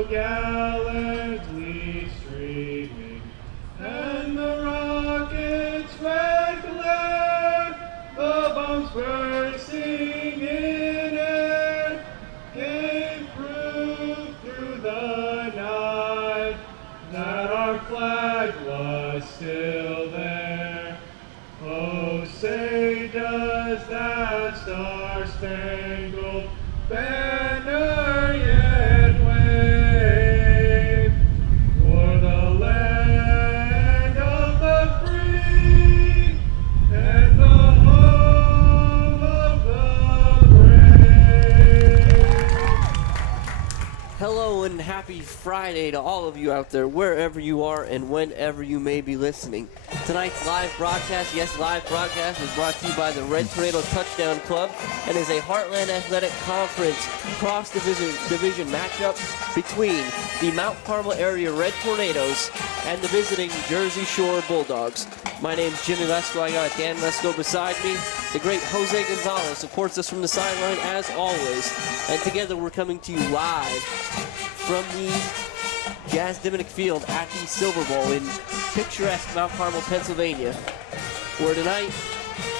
so gallantly streaming, and the rocket's red glare, the bombs bursting in air, gave proof through the night that our flag was still there. Oh, say does that star-spangled banner yet wave for the land of the free and the home of the brave. Hello and happy Friday to all of you out there, wherever you are and whenever you may be listening. Tonight's live broadcast, yes, live broadcast, is brought to you by the Red Tornado Touchdown Club and is a Heartland Athletic Conference cross-division matchup between the Mount Carmel area Red Tornadoes and the visiting Jersey Shore Bulldogs. My name's Jimmy Lesko. I got Dan Lesko beside me. The great Jose Gonzalez supports us from the sideline as always. And together we're coming to you live from the Jazz Diminick Field at the Silver Bowl in picturesque Mount Carmel, Pennsylvania, where tonight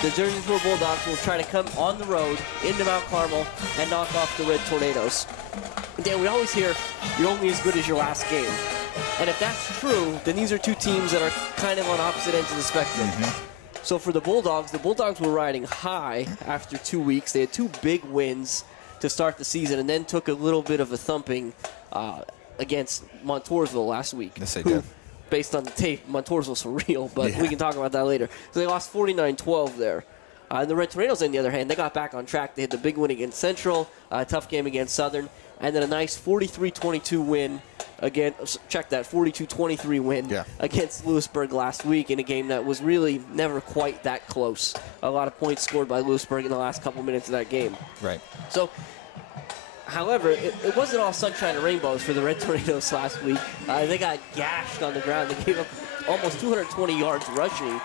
the Jersey Shore Bulldogs will try to come on the road into Mount Carmel and knock off the Red Tornadoes. Dan, we always hear you're only as good as your last game. And if that's true, then these are two teams that are kind of on opposite ends of the spectrum. So for the Bulldogs were riding high after 2 weeks. They had two big wins to start the season and then took a little bit of a thumping against Montoursville last week. Yes, they did. Based on the tape, Montoursville's surreal, but we can talk about that later. So they lost 49-12 there. And the Red Tornadoes, on the other hand, they got back on track. They had the big win against Central, a tough game against Southern, and then a nice 43-22 win against, 42-23 win against Lewisburg last week in a game that was really never quite that close. A lot of points scored by Lewisburg in the last couple minutes of that game. Right. So, however, it wasn't all sunshine and rainbows for the Red Tornadoes last week. They got gashed on the ground. They gave up almost 220 yards rushing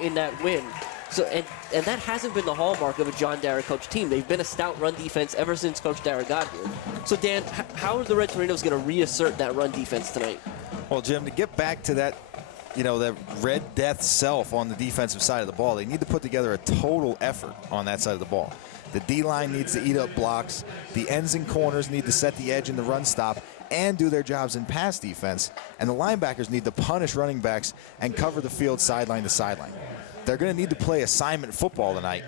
in that win. So and that hasn't been the hallmark of a John Dara coach team. They've been a stout run defense ever since Coach Dara got here. So Dan, how are the Red Tornadoes going to reassert that run defense tonight? Well, Jim, to get back to that, that Red Death self on the defensive side of the ball, they need to put together a total effort on that side of the ball. The D-line needs to eat up blocks. The ends and corners need to set the edge in the run stop and do their jobs in pass defense. And the linebackers need to punish running backs and cover the field sideline to sideline. They're going to need to play assignment football tonight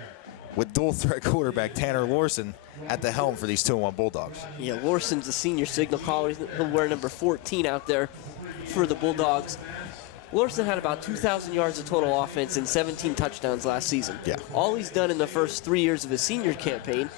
with dual threat quarterback Tanner Lorson at the helm for these 2-1 Bulldogs. Yeah, Lorson's the senior signal caller. He'll wear number 14 out there for the Bulldogs. Lorson had about 2,000 yards of total offense and 17 touchdowns last season. Yeah. All he's done in the first 3 years of his senior campaign,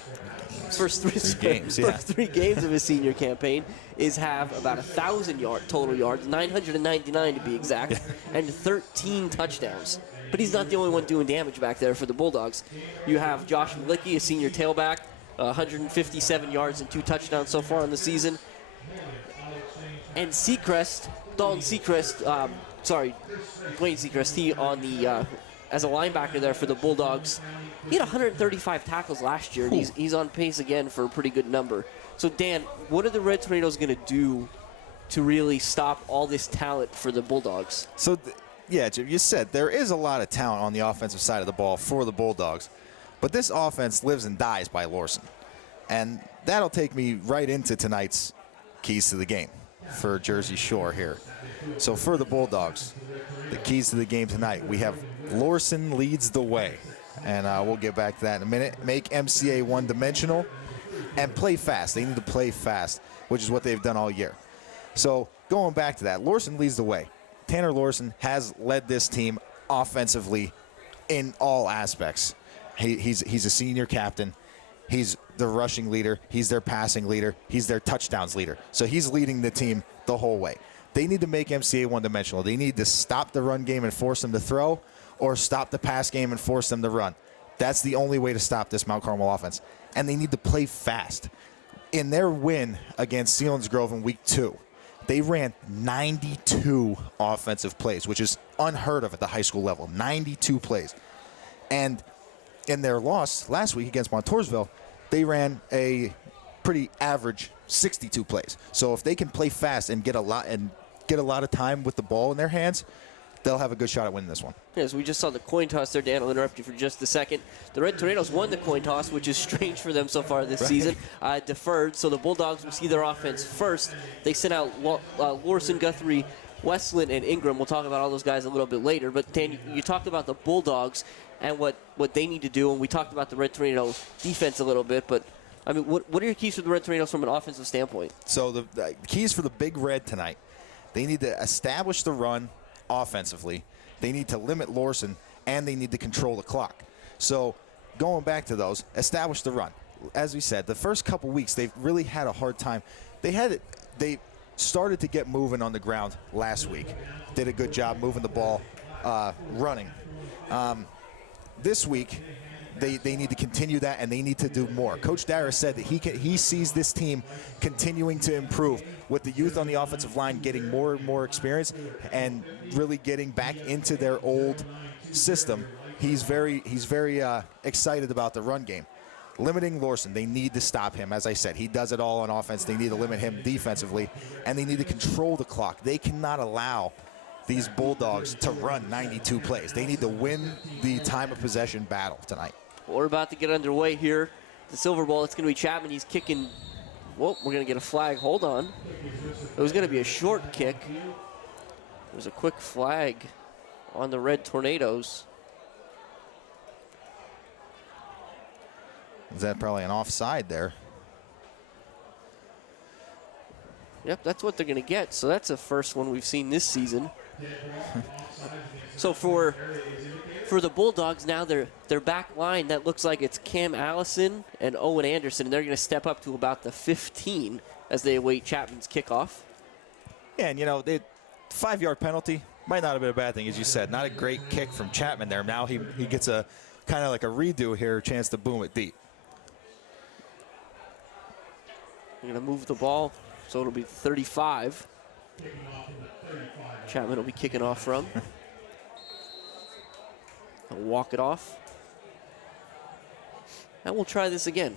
first three games of his senior campaign, is have about 1,000 total yards, 999 to be exact, and 13 touchdowns. But he's not the only one doing damage back there for the Bulldogs. You have Josh Malicki, a senior tailback, 157 yards and 2 touchdowns so far in the season. And Dalton Seacrest, Blaine Seacrest, he on the as a linebacker there for the Bulldogs. He had 135 tackles last year, and he's on pace again for a pretty good number. So Dan, what are the Red Tornadoes going to do to really stop all this talent for the Bulldogs? So, yeah, Jim, you said there is a lot of talent on the offensive side of the ball for the Bulldogs, but this offense lives and dies by Lorson. And that'll take me right into tonight's keys to the game for Jersey Shore here. So for the Bulldogs, the keys to the game tonight, we have Lorson leads the way. And we'll get back to that in a minute. Make MCA one-dimensional and play fast. They need to play fast, which is what they've done all year. So going back to that, Lorson leads the way. Tanner Lorson has led this team offensively in all aspects. He's a senior captain. He's the rushing leader. He's their passing leader. He's their touchdowns leader. So he's leading the team the whole way. They need to make MCA one-dimensional. They need to stop the run game and force them to throw, or stop the pass game and force them to run. That's the only way to stop this Mount Carmel offense. And they need to play fast. In their win against Selinsgrove in week 2, they ran 92 offensive plays, which is unheard of at the high school level. 92 plays. And in their loss last week against Montoursville, they ran a pretty average 62 plays. So if they can play fast and get a lot of time with the ball in their hands, they'll have a good shot at winning this one. Yes, we just saw the coin toss there. Dan, I'll interrupt you for just a second. The Red Tornadoes won the coin toss, which is strange for them so far this season. Deferred, so the Bulldogs will see their offense first. They sent out Lorson, Guthrie, Westland, and Ingram. We'll talk about all those guys a little bit later. But, Dan, you talked about the Bulldogs and what they need to do, and we talked about the Red Tornado defense a little bit. But, I mean, what are your keys for the Red Tornadoes from an offensive standpoint? So the keys for the Big Red tonight, they need to establish the run offensively. They need to limit Lorson, and they need to control the clock. So going back to those, establish the run. As we said, the first couple weeks, they've really had a hard time. They started to get moving on the ground last week. Did a good job moving the ball, running. This week, they need to continue that, and they need to do more. Coach Dara said that he sees this team continuing to improve with the youth on the offensive line getting more and more experience and really getting back into their old system. He's very excited about the run game. Limiting Lorson, they need to stop him. As I said, he does it all on offense. They need to limit him defensively, and they need to control the clock. They cannot allow these Bulldogs to run 92 plays. They need to win the time of possession battle tonight. We're about to get underway here. The Silver Bowl, it's going to be Chapman. He's kicking. Whoa, we're going to get a flag. Hold on. It was going to be a short kick. There's a quick flag on the Red Tornadoes. Is that probably an offside there? Yep, that's what they're going to get. So that's the first one we've seen this season. So for the Bulldogs now, their back line, that looks like it's Cam Allison and Owen Anderson, and they're going to step up to about the 15 as they await Chapman's kickoff. Yeah, and the 5-yard penalty might not have been a bad thing, as you said. Not a great kick from Chapman there. Now he gets a kind of like a redo here, a chance to boom it deep. They're going to move the ball, so it'll be 35. Chapman will be kicking off from. He'll walk it off. And we'll try this again.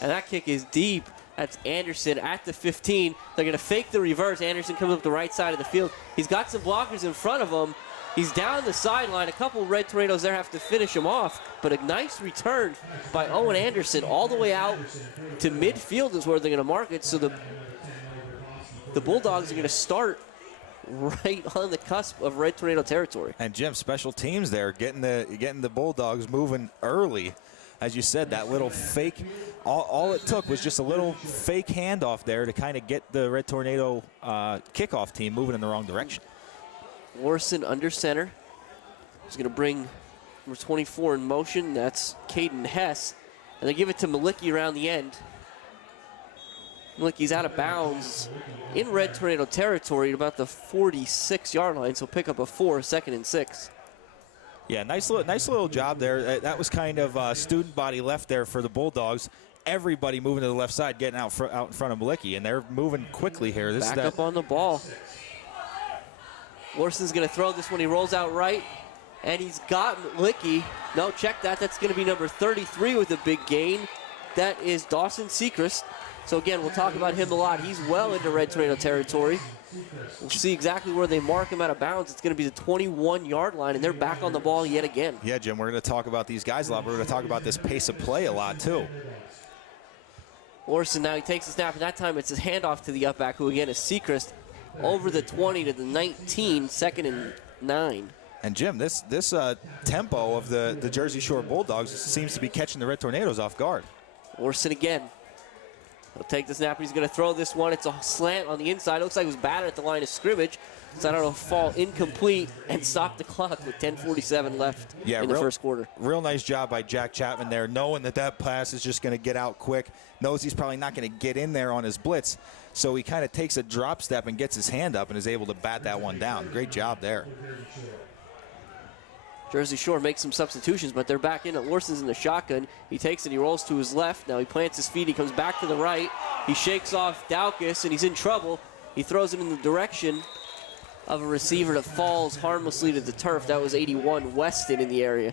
And that kick is deep. That's Anderson at the 15. They're going to fake the reverse. Anderson comes up the right side of the field. He's got some blockers in front of him. He's down the sideline. A couple Red Tornadoes there have to finish him off. But a nice return by Owen Anderson all the way out to midfield is where they're going to mark it. So the Bulldogs are going to start right on the cusp of Red Tornado territory. And Jim, special teams there, getting the Bulldogs moving early. As you said, that little fake, all it took was just a little fake handoff there to kind of get the Red Tornado kickoff team moving in the wrong direction. Lorson under center. He's going to bring number 24 in motion. That's Caden Hess. And they give it to Malicki around the end. Malicki's out of bounds in Red Tornado territory at about the 46-yard line, so pick up a 4, 2nd and 6. Yeah, nice little job there. That was kind of student body left there for the Bulldogs. Everybody moving to the left side, getting out in front of Malicki, and they're moving quickly here. Back up on the ball. Lorson's going to throw this one. He rolls out right, and he's got Malicki. No, check that. That's going to be number 33 with a big gain. That is Dawson Sechrist. So, again, we'll talk about him a lot. He's well into Red Tornado territory. We'll see exactly where they mark him out of bounds. It's going to be the 21-yard line, and they're back on the ball yet again. Yeah, Jim, we're going to talk about these guys a lot. We're going to talk about this pace of play a lot, too. Lorson now, he takes the snap, and that time it's a handoff to the up back, who, again, is Sechrist, over the 20 to the 19, 2nd and 9. And, Jim, this tempo of the Jersey Shore Bulldogs seems to be catching the Red Tornadoes off guard. Lorson again. He'll take the snap. He's going to throw this one. It's a slant on the inside. It looks like it was batted at the line of scrimmage. So I don't know, fall incomplete and stop the clock with 10:47 left in the first quarter. Real nice job by Jack Chapman there, knowing that pass is just going to get out quick. Knows he's probably not going to get in there on his blitz. So he kind of takes a drop step and gets his hand up and is able to bat that one down. Great job there. Jersey Shore makes some substitutions, but they're back in it. Lorson's in the shotgun. He takes it. He rolls to his left. Now he plants his feet. He comes back to the right. He shakes off Daukus, and he's in trouble. He throws it in the direction of a receiver that falls harmlessly to the turf. That was 81 Weston in the area.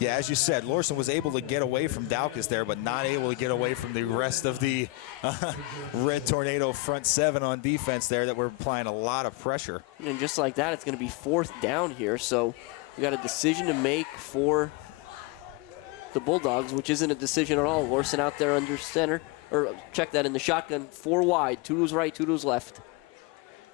Yeah, as you said, Lawson was able to get away from Daukus there, but not able to get away from the rest of the Red Tornado front seven on defense there that were applying a lot of pressure. And just like that, it's going to be 4th down here. So we got a decision to make for the Bulldogs, which isn't a decision at all. Lawson out there under center, or check that in the shotgun, 4 wide, 2 to his right, 2 to his left.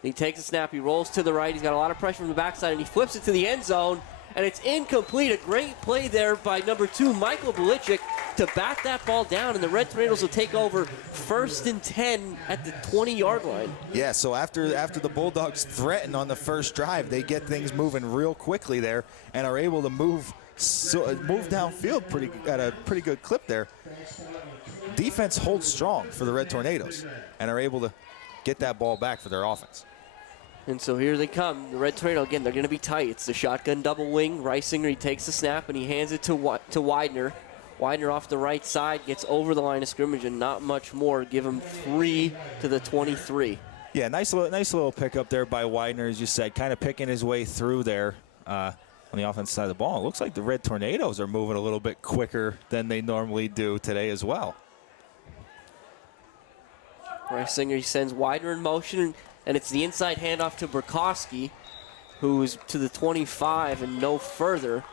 He takes a snap, he rolls to the right, he's got a lot of pressure from the backside, and he flips it to the end zone. And it's incomplete. A great play there by number 2, Michael Belichick, to bat that ball down, and the Red Tornadoes will take over 1st and 10 at the 20-yard line. Yeah, so after the Bulldogs threaten on the first drive, they get things moving real quickly there and are able to move downfield at a pretty good clip there. Defense holds strong for the Red Tornadoes and are able to get that ball back for their offense. And so here they come. The Red Tornado, again, they're going to be tight. It's the shotgun double wing. Reisinger, he takes the snap, and he hands it to Widener. Widener off the right side, gets over the line of scrimmage, and not much more. Give him 3 to the 23. Yeah, nice little pickup there by Widener, as you said, kind of picking his way through there on the offensive side of the ball. It looks like the Red Tornadoes are moving a little bit quicker than they normally do today as well. Reisinger, he sends Widener in motion, and it's the inside handoff to Burkowski, who is to the 25 and no further.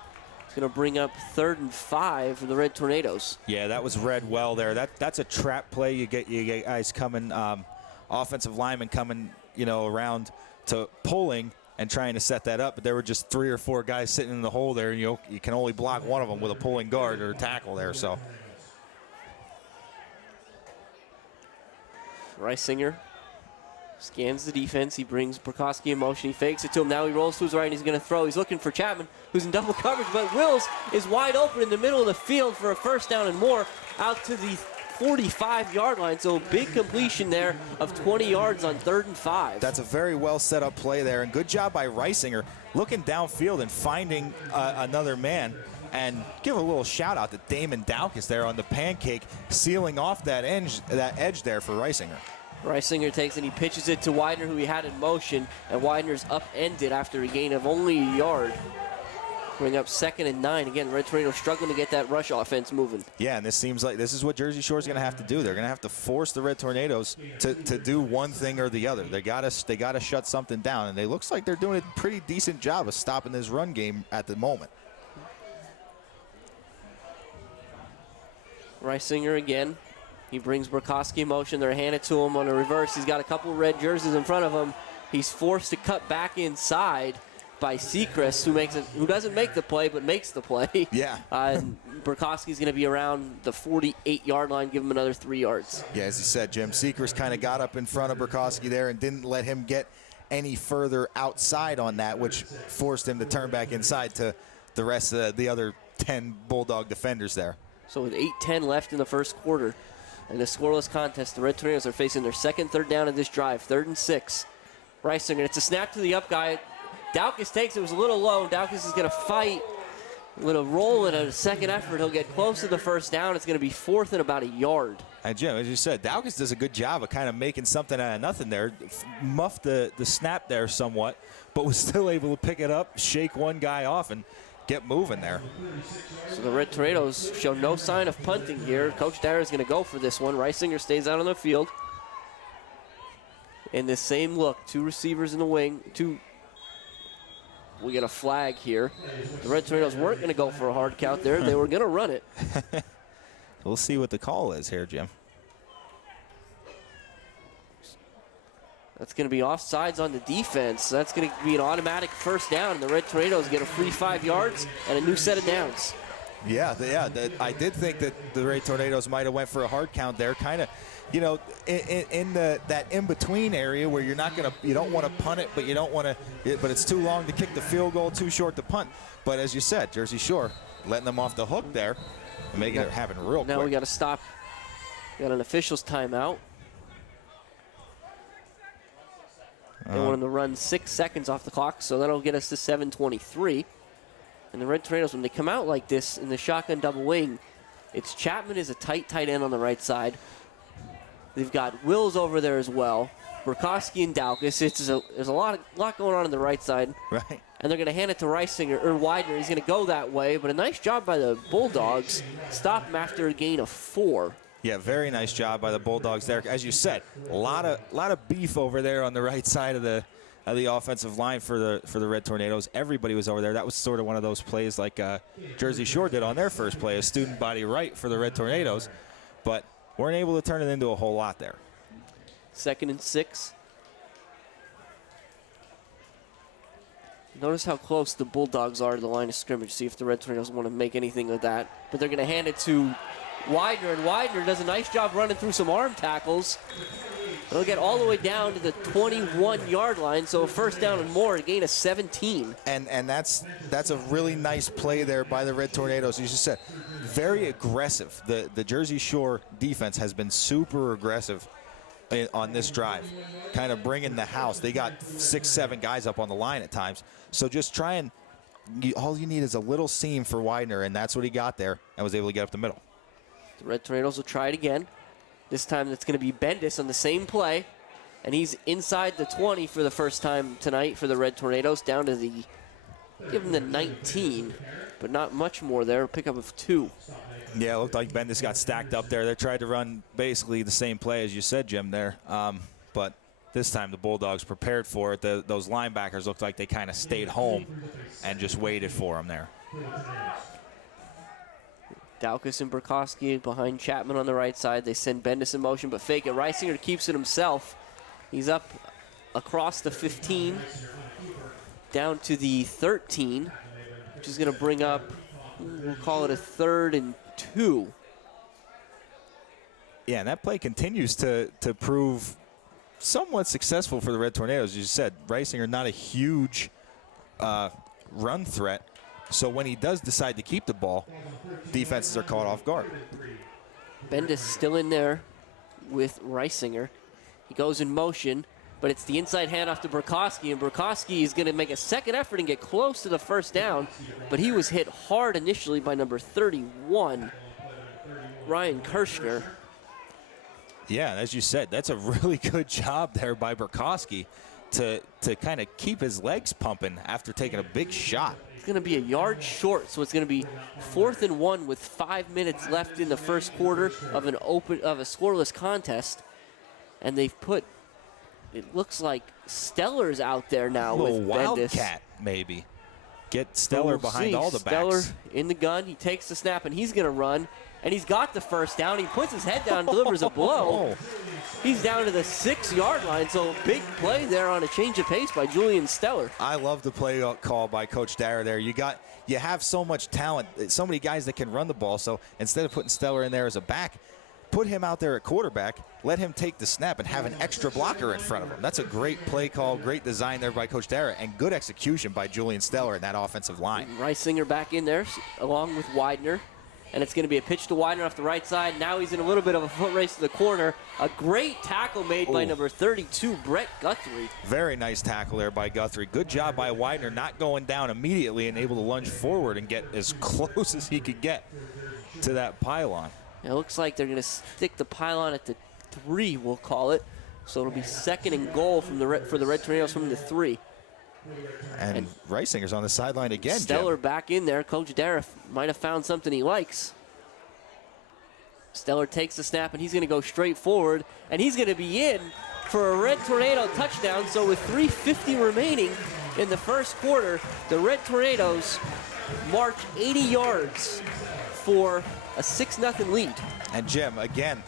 It's going to bring up 3rd and 5 for the Red Tornadoes. Yeah, that was read well there. That's a trap play. You get guys coming, offensive linemen coming, around to pulling and trying to set that up. But there were just 3 or 4 guys sitting in the hole there, and you can only block one of them with a pulling guard or tackle there. So Reisinger scans the defense. He brings Burkowski in motion. He fakes it to him. Now he rolls to his right, and he's going to throw. He's looking for Chapman, who's in double coverage, but Wills is wide open in the middle of the field for a 1st down and more out to the 45-yard line. So big completion there of 20 yards on 3rd and 5. That's a very well set up play there, and good job by Reisinger looking downfield and finding another man. And give a little shout out to Damon Daukus there on the pancake, sealing off that edge there for Reisinger. Reisinger takes and he pitches it to Widener, who he had in motion, and Widener's upended after a gain of only a yard. Bring up 2nd and 9. Again, Red Tornado struggling to get that rush offense moving. Yeah, and this seems like this is what Jersey Shore's going to have to do. They're going to have to force the Red Tornadoes to do one thing or the other. They got to shut something down, and it looks like they're doing a pretty decent job of stopping this run game at the moment. Reisinger again. He brings Burkowski in motion. They're handed to him on a reverse. He's got a couple red jerseys in front of him. He's forced to cut back inside by Seacrest, who doesn't make the play but makes the play. Yeah. And Burkowski's going to be around the 48-yard line. Give him another 3 yards. Yeah, as you said, Jim, Seacrest kind of got up in front of Burkowski there and didn't let him get any further outside on that, which forced him to turn back inside to the rest of the other 10 Bulldog defenders there. So with 8:10 left in the first quarter, in a scoreless contest, the Red Tornadoes are facing their 2nd 3rd down of this drive, 3rd and 6. Reisinger, it's a snap to the up guy. Daukus takes it. It was a little low. Daukus is going to fight. With a roll and a second effort, he'll get close to the 1st down. It's going to be 4th and about a yard. And Jim, as you said, Daukus does a good job of kind of making something out of nothing there. Muffed the snap there somewhat, but was still able to pick it up, shake one guy off, and get moving there. So the Red Tornadoes show no sign of punting here. Coach Dyer is going to go for this one. Reisinger stays out on the field. In this same look, 2 receivers in the wing. We get a flag here. The Red Tornadoes weren't going to go for a hard count there. They were going to run it. We'll see what the call is here, Jim. That's going to be offsides on the defense. That's going to be an automatic 1st down, and the Red Tornadoes get a free 5 yards and a new set of downs. Yeah, I did think that the Red Tornadoes might have went for a hard count there, kind of, in that in-between area where you don't want to punt it, but you don't want to, but it's too long to kick the field goal, too short to punt. But as you said, Jersey Shore letting them off the hook there and making it happen real quick. Now we got to stop. We got an official's timeout. They wanted to run 6 seconds off the clock, so that'll get us to 7:23. And the Red Tornadoes, when they come out like this in the shotgun double wing, it's Chapman is a tight end on the right side. They've got Wills over there as well. Burkowski and Daukus. There's a lot going on the right side. Right. And they're going to hand it to Reisinger, or Widener. He's going to go that way, but a nice job by the Bulldogs. Stop him after a gain of 4. Yeah, very nice job by the Bulldogs there. As you said, a lot of beef over there on the right side of the offensive line for the Red Tornadoes. Everybody was over there. That was sort of one of those plays like Jersey Shore did on their first play, a student body right for the Red Tornadoes, but weren't able to turn it into a whole lot there. 2nd and 6. Notice how close the Bulldogs are to the line of scrimmage. See if the Red Tornadoes want to make anything of that. But they're going to hand it to Widener, and Widener does a nice job running through some arm tackles. They'll get all the way down to the 21-yard line, so a first down and more, a gain of 17. And that's a really nice play there by the Red Tornadoes. You just said, very aggressive. The Jersey Shore defense has been super aggressive on this drive, kind of bringing the house. They got 6-7 guys up on the line at times. So just try and, all you need is a little seam for Widener, and that's what he got there and was able to get up the middle. The Red Tornadoes will try it again. This time it's going to be Bendis on the same play, and he's inside the 20 for the first time tonight for the Red Tornadoes, down to the, give him the 19, but not much more there, pickup of 2. Yeah, it looked like Bendis got stacked up there. They tried to run basically the same play as you said, Jim, there. But this time the Bulldogs prepared for it. Those linebackers looked like they kind of stayed home and just waited for him there. Daukus and Burkowski behind Chapman on the right side. They send Bendis in motion, but fake it. Reisinger keeps it himself. He's up across the 15, down to the 13, which is going to bring up, we'll call it a 3rd and 2. Yeah, and that play continues to prove somewhat successful for the Red Tornadoes. As you said, Reisinger not a huge run threat. So when he does decide to keep the ball, defenses are caught off guard. Bendis still in there with Reisinger. He goes in motion, but it's the inside handoff to Burkowski, and Burkowski is going to make a second effort and get close to the first down, but he was hit hard initially by number 31, Ryan Kirschner. Yeah, and as you said, that's a really good job there by Burkowski to kind of keep his legs pumping after taking a big shot. It's going to be a yard short, so it's going to be 4th and 1 with 5 minutes left in the first quarter of a scoreless contest, and they've put, it looks like Stellar's out there now with Bendis. Wildcat, maybe. Get Stellar behind all the backs. Stellar in the gun. He takes the snap, and he's going to run. And he's got the first down. He puts his head down and delivers a blow. He's down to the 6-yard line, so big play there on a change of pace by Julian Stellar. I love the play call by Coach Dara there. You have so much talent, so many guys that can run the ball, so instead of putting Stellar in there as a back, put him out there at quarterback, let him take the snap and have an extra blocker in front of him. That's a great play call, great design there by Coach Dara, and good execution by Julian Stellar in that offensive line. Reisinger back in there along with Widener. And it's going to be a pitch to Widener off the right side. Now he's in a little bit of a foot race to the corner. A great tackle made by number 32, Brett Guthrie. Very nice tackle there by Guthrie. Good job by Widener not going down immediately and able to lunge forward and get as close as he could get to that pylon. It looks like they're going to stick the pylon at the 3, we'll call it. So it'll be 2nd and goal for the Red Tornadoes from the 3. And Reisinger's on the sideline again, Stellar Jim. back in there. Coach Dara might have found something he likes. Stellar takes the snap, and he's going to go straight forward, and he's going to be in for a Red Tornado touchdown. So with 3:50 remaining in the first quarter, the Red Tornadoes march 80 yards for a 6-0 lead. And Jim, again,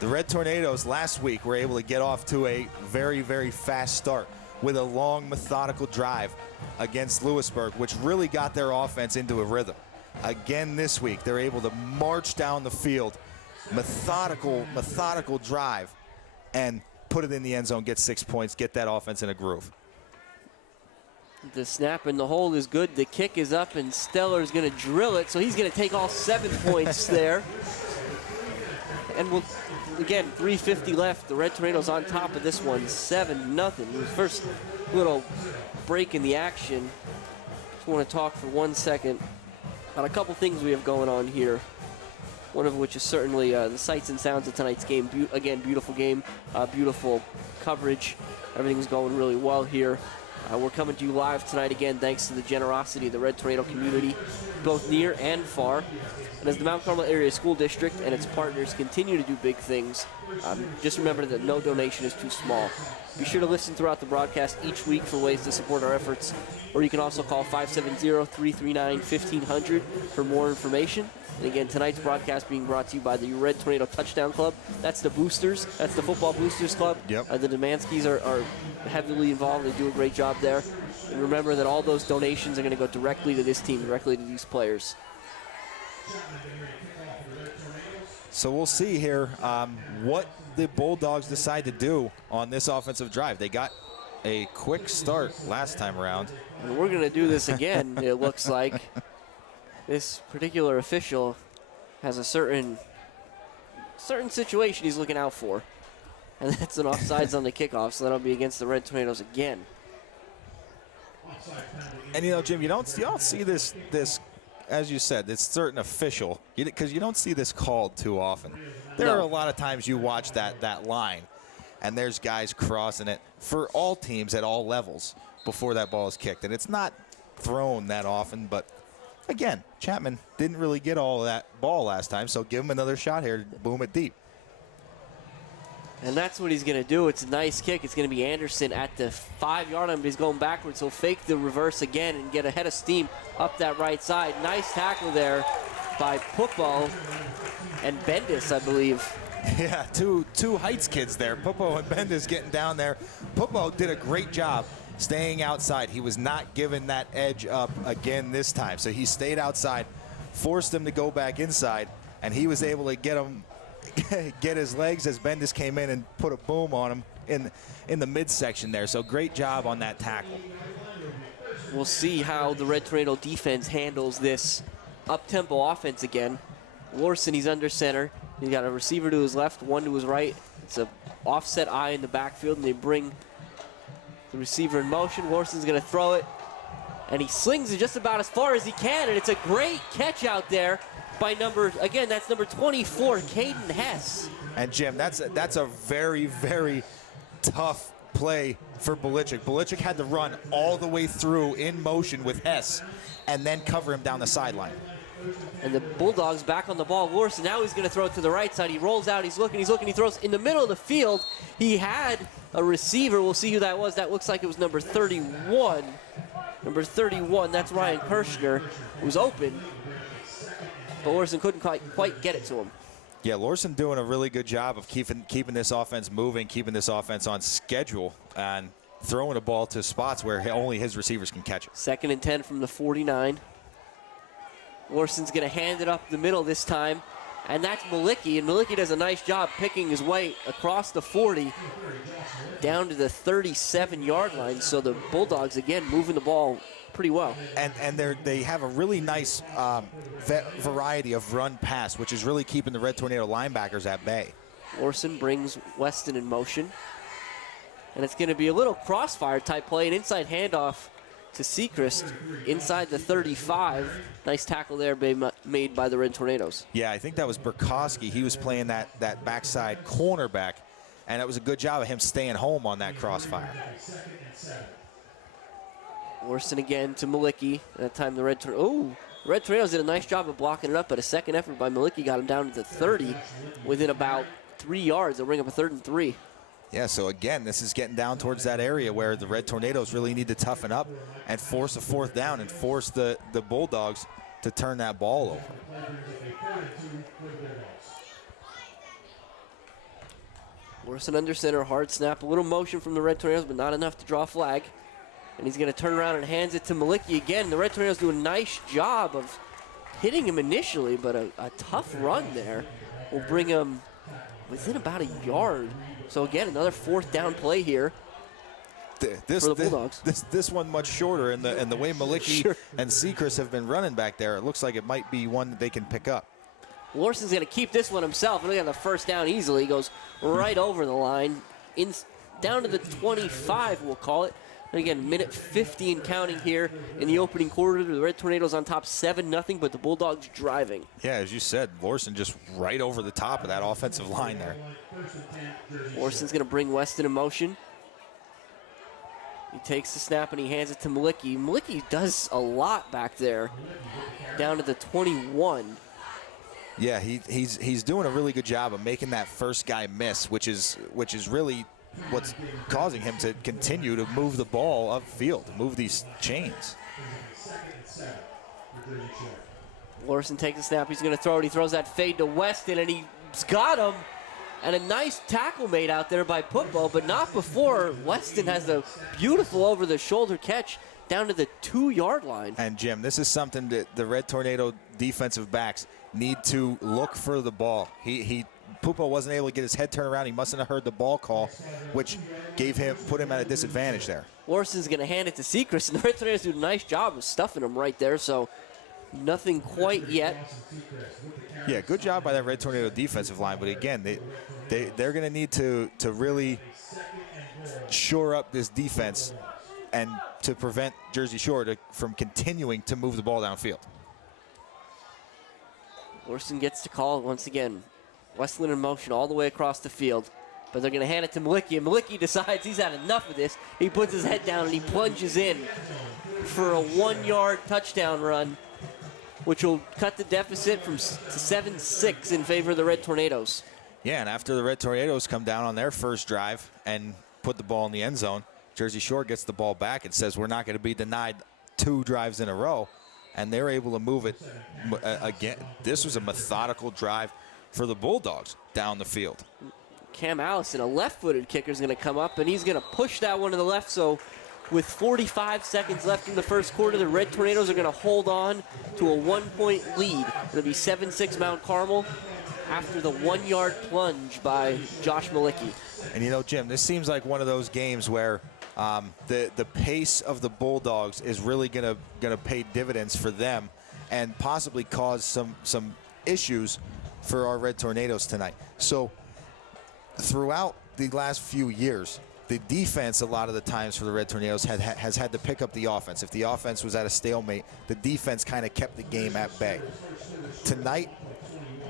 the Red Tornadoes last week were able to get off to a very, very fast start with a long, methodical drive against Lewisburg, which really got their offense into a rhythm. Again this week, they're able to march down the field, methodical drive, and put it in the end zone, get 6 points, get that offense in a groove. The snap and the hold is good. The kick is up, and Stellar's going to drill it, so he's going to take all 7 points there. And we'll, again, 3:50 left. The Red Tornadoes on top of this one, 7-0. First little break in the action. Just want to talk for 1 second about a couple things we have going on here. One of which is certainly the sights and sounds of tonight's game. Again, beautiful game, beautiful coverage. Everything's going really well here. We're coming to you live tonight again thanks to the generosity of the Red Tornado community, both near and far. And as the Mount Carmel Area School District and its partners continue to do big things, just remember that no donation is too small. Be sure to listen throughout the broadcast each week for ways to support our efforts, or you can also call 570-339-1500 for more information. And again, tonight's broadcast being brought to you by the Red Tornado Touchdown Club. That's the Boosters. That's the Football Boosters Club. Yep. The Demanskis are heavily involved. They do a great job there. And remember that all those donations are going to go directly to this team, directly to these players. So we'll see here what the Bulldogs decide to do on this offensive drive. They got a quick start last time around. And we're going to do this again, it looks like. This particular official has a certain situation he's looking out for. And that's an offsides on the kickoff, so that'll be against the Red Tornadoes again. And, you know, Jim, you don't see this, as you said, it's certain official, because you don't see this called too often. There are a lot of times you watch that line, and there's guys crossing it for all teams at all levels before that ball is kicked. And it's not thrown that often, but again, Chapman didn't really get all of that ball last time, so give him another shot here to boom it deep. And that's what he's going to do. It's a nice kick. It's going to be Anderson at the 5-yard line, but he's going backwards. He'll fake the reverse again and get ahead of steam up that right side. Nice tackle there by Pupo and Bendis, I believe. Yeah, two Heights kids there. Pupo and Bendis getting down there. Pupo did a great job staying outside. He was not given that edge up again this time. So he stayed outside, forced him to go back inside, and he was able to get his legs as Bendis came in and put a boom on him in the midsection there. So great job on that tackle. We'll see how the Red Tornado defense handles this up-tempo offense again. Larson, he's under center. He's got a receiver to his left, one to his right. It's a offset eye in the backfield, and they bring the receiver in motion. Larson's going to throw it, and he slings it just about as far as he can, and it's a great catch out there by that's number 24, Caden Hess. And Jim, that's a very, very tough play for Belichick. Belichick had to run all the way through in motion with Hess and then cover him down the sideline. And the Bulldogs back on the ball. Larson, now he's going to throw it to the right side. He rolls out, he's looking, he throws in the middle of the field. He had a receiver. We'll see who that was. That looks like it was number 31. Number 31, that's Ryan Kirshner, who's open. But Larson couldn't quite get it to him. Yeah, Larson doing a really good job of keeping this offense moving, keeping this offense on schedule, and throwing the ball to spots where only his receivers can catch it. 2nd and 10 from the 49. Larson's going to hand it up the middle this time, and that's Malicki, and Malicki does a nice job picking his way across the 40 down to the 37-yard line. So the Bulldogs, again, moving the ball pretty well. And they have a really nice variety of run pass, which is really keeping the Red Tornado linebackers at bay. Larson brings Weston in motion, and it's going to be a little crossfire type play, an inside handoff to Sechrist inside the 35. Nice tackle there made by the Red Tornadoes. Yeah, I think that was Burkowski. He was playing that backside cornerback, and it was a good job of him staying home on that crossfire. Larson again to Malicki. That time the Red Tornadoes did a nice job of blocking it up, but a second effort by Malicki got him down to the 30 within about 3 yards. They'll bring up a 3rd and 3. Yeah, so again, this is getting down towards that area where the Red Tornadoes really need to toughen up and force a 4th down and force the Bulldogs to turn that ball over. Larson under center, hard snap, a little motion from the Red Tornadoes, but not enough to draw a flag. And he's going to turn around and hands it to Malicki again. The Red Tornadoes do a nice job of hitting him initially, but a tough run there will bring him within about a yard. So again, another 4th down play here for the Bulldogs. This one much shorter, and the way Malicki and Sechrist have been running back there, it looks like it might be one that they can pick up. Larson's going to keep this one himself. Look at the 1st down easily. He goes right over the line, down to the 25, we'll call it. And again, minute 50 and counting here in the opening quarter. The Red Tornadoes on top 7-0, but the Bulldogs driving. Yeah, as you said, Larson just right over the top of that offensive line there. Larson's going to bring Weston in motion. He takes the snap and he hands it to Malicki. Malicki does a lot back there, down to the 21. Yeah, he's doing a really good job of making that first guy miss, which is really what's causing him to continue to move the ball upfield, move these chains. Larson takes the snap. He's going to throw it. He throws that fade to Weston, and he's got him. And a nice tackle made out there by Putbo, but not before Weston has a beautiful over-the-shoulder catch down to the 2-yard line. And, Jim, this is something that the Red Tornado defensive backs need to look for the ball. Putbo wasn't able to get his head turned around. He mustn't have heard the ball call, which put him at a disadvantage there. Larson's going to hand it to Sechrist, and the Red Tornadoes do a nice job of stuffing him right there, so nothing quite yet. Yeah, good job by that Red Tornado defensive line, but again, they're going to need to really shore up this defense and to prevent Jersey Shore from continuing to move the ball downfield. Larson gets the call once again. Westland in motion all the way across the field, but they're going to hand it to Malicki, and Malicki decides he's had enough of this. He puts his head down and he plunges in for a 1-yard touchdown run, which will cut the deficit to 7-6 in favor of the Red Tornadoes. Yeah, and after the Red Tornadoes come down on their first drive and put the ball in the end zone, Jersey Shore gets the ball back and says we're not going to be denied 2 drives in a row, and they're able to move it again. This was a methodical drive for the Bulldogs down the field. Cam Allison, a left-footed kicker, is going to come up, and he's going to push that one to the left, so with 45 seconds left in the first quarter, the Red Tornadoes are going to hold on to a 1-point lead. It'll be 7-6 Mount Carmel after the 1-yard plunge by Josh Malicki. And you know, Jim, this seems like one of those games where the pace of the Bulldogs is really going to pay dividends for them and possibly cause some issues for our Red Tornadoes tonight. So throughout the last few years, the defense a lot of the times for the Red Tornadoes has had to pick up the offense. If the offense was at a stalemate, the defense kind of kept the game at bay. Tonight,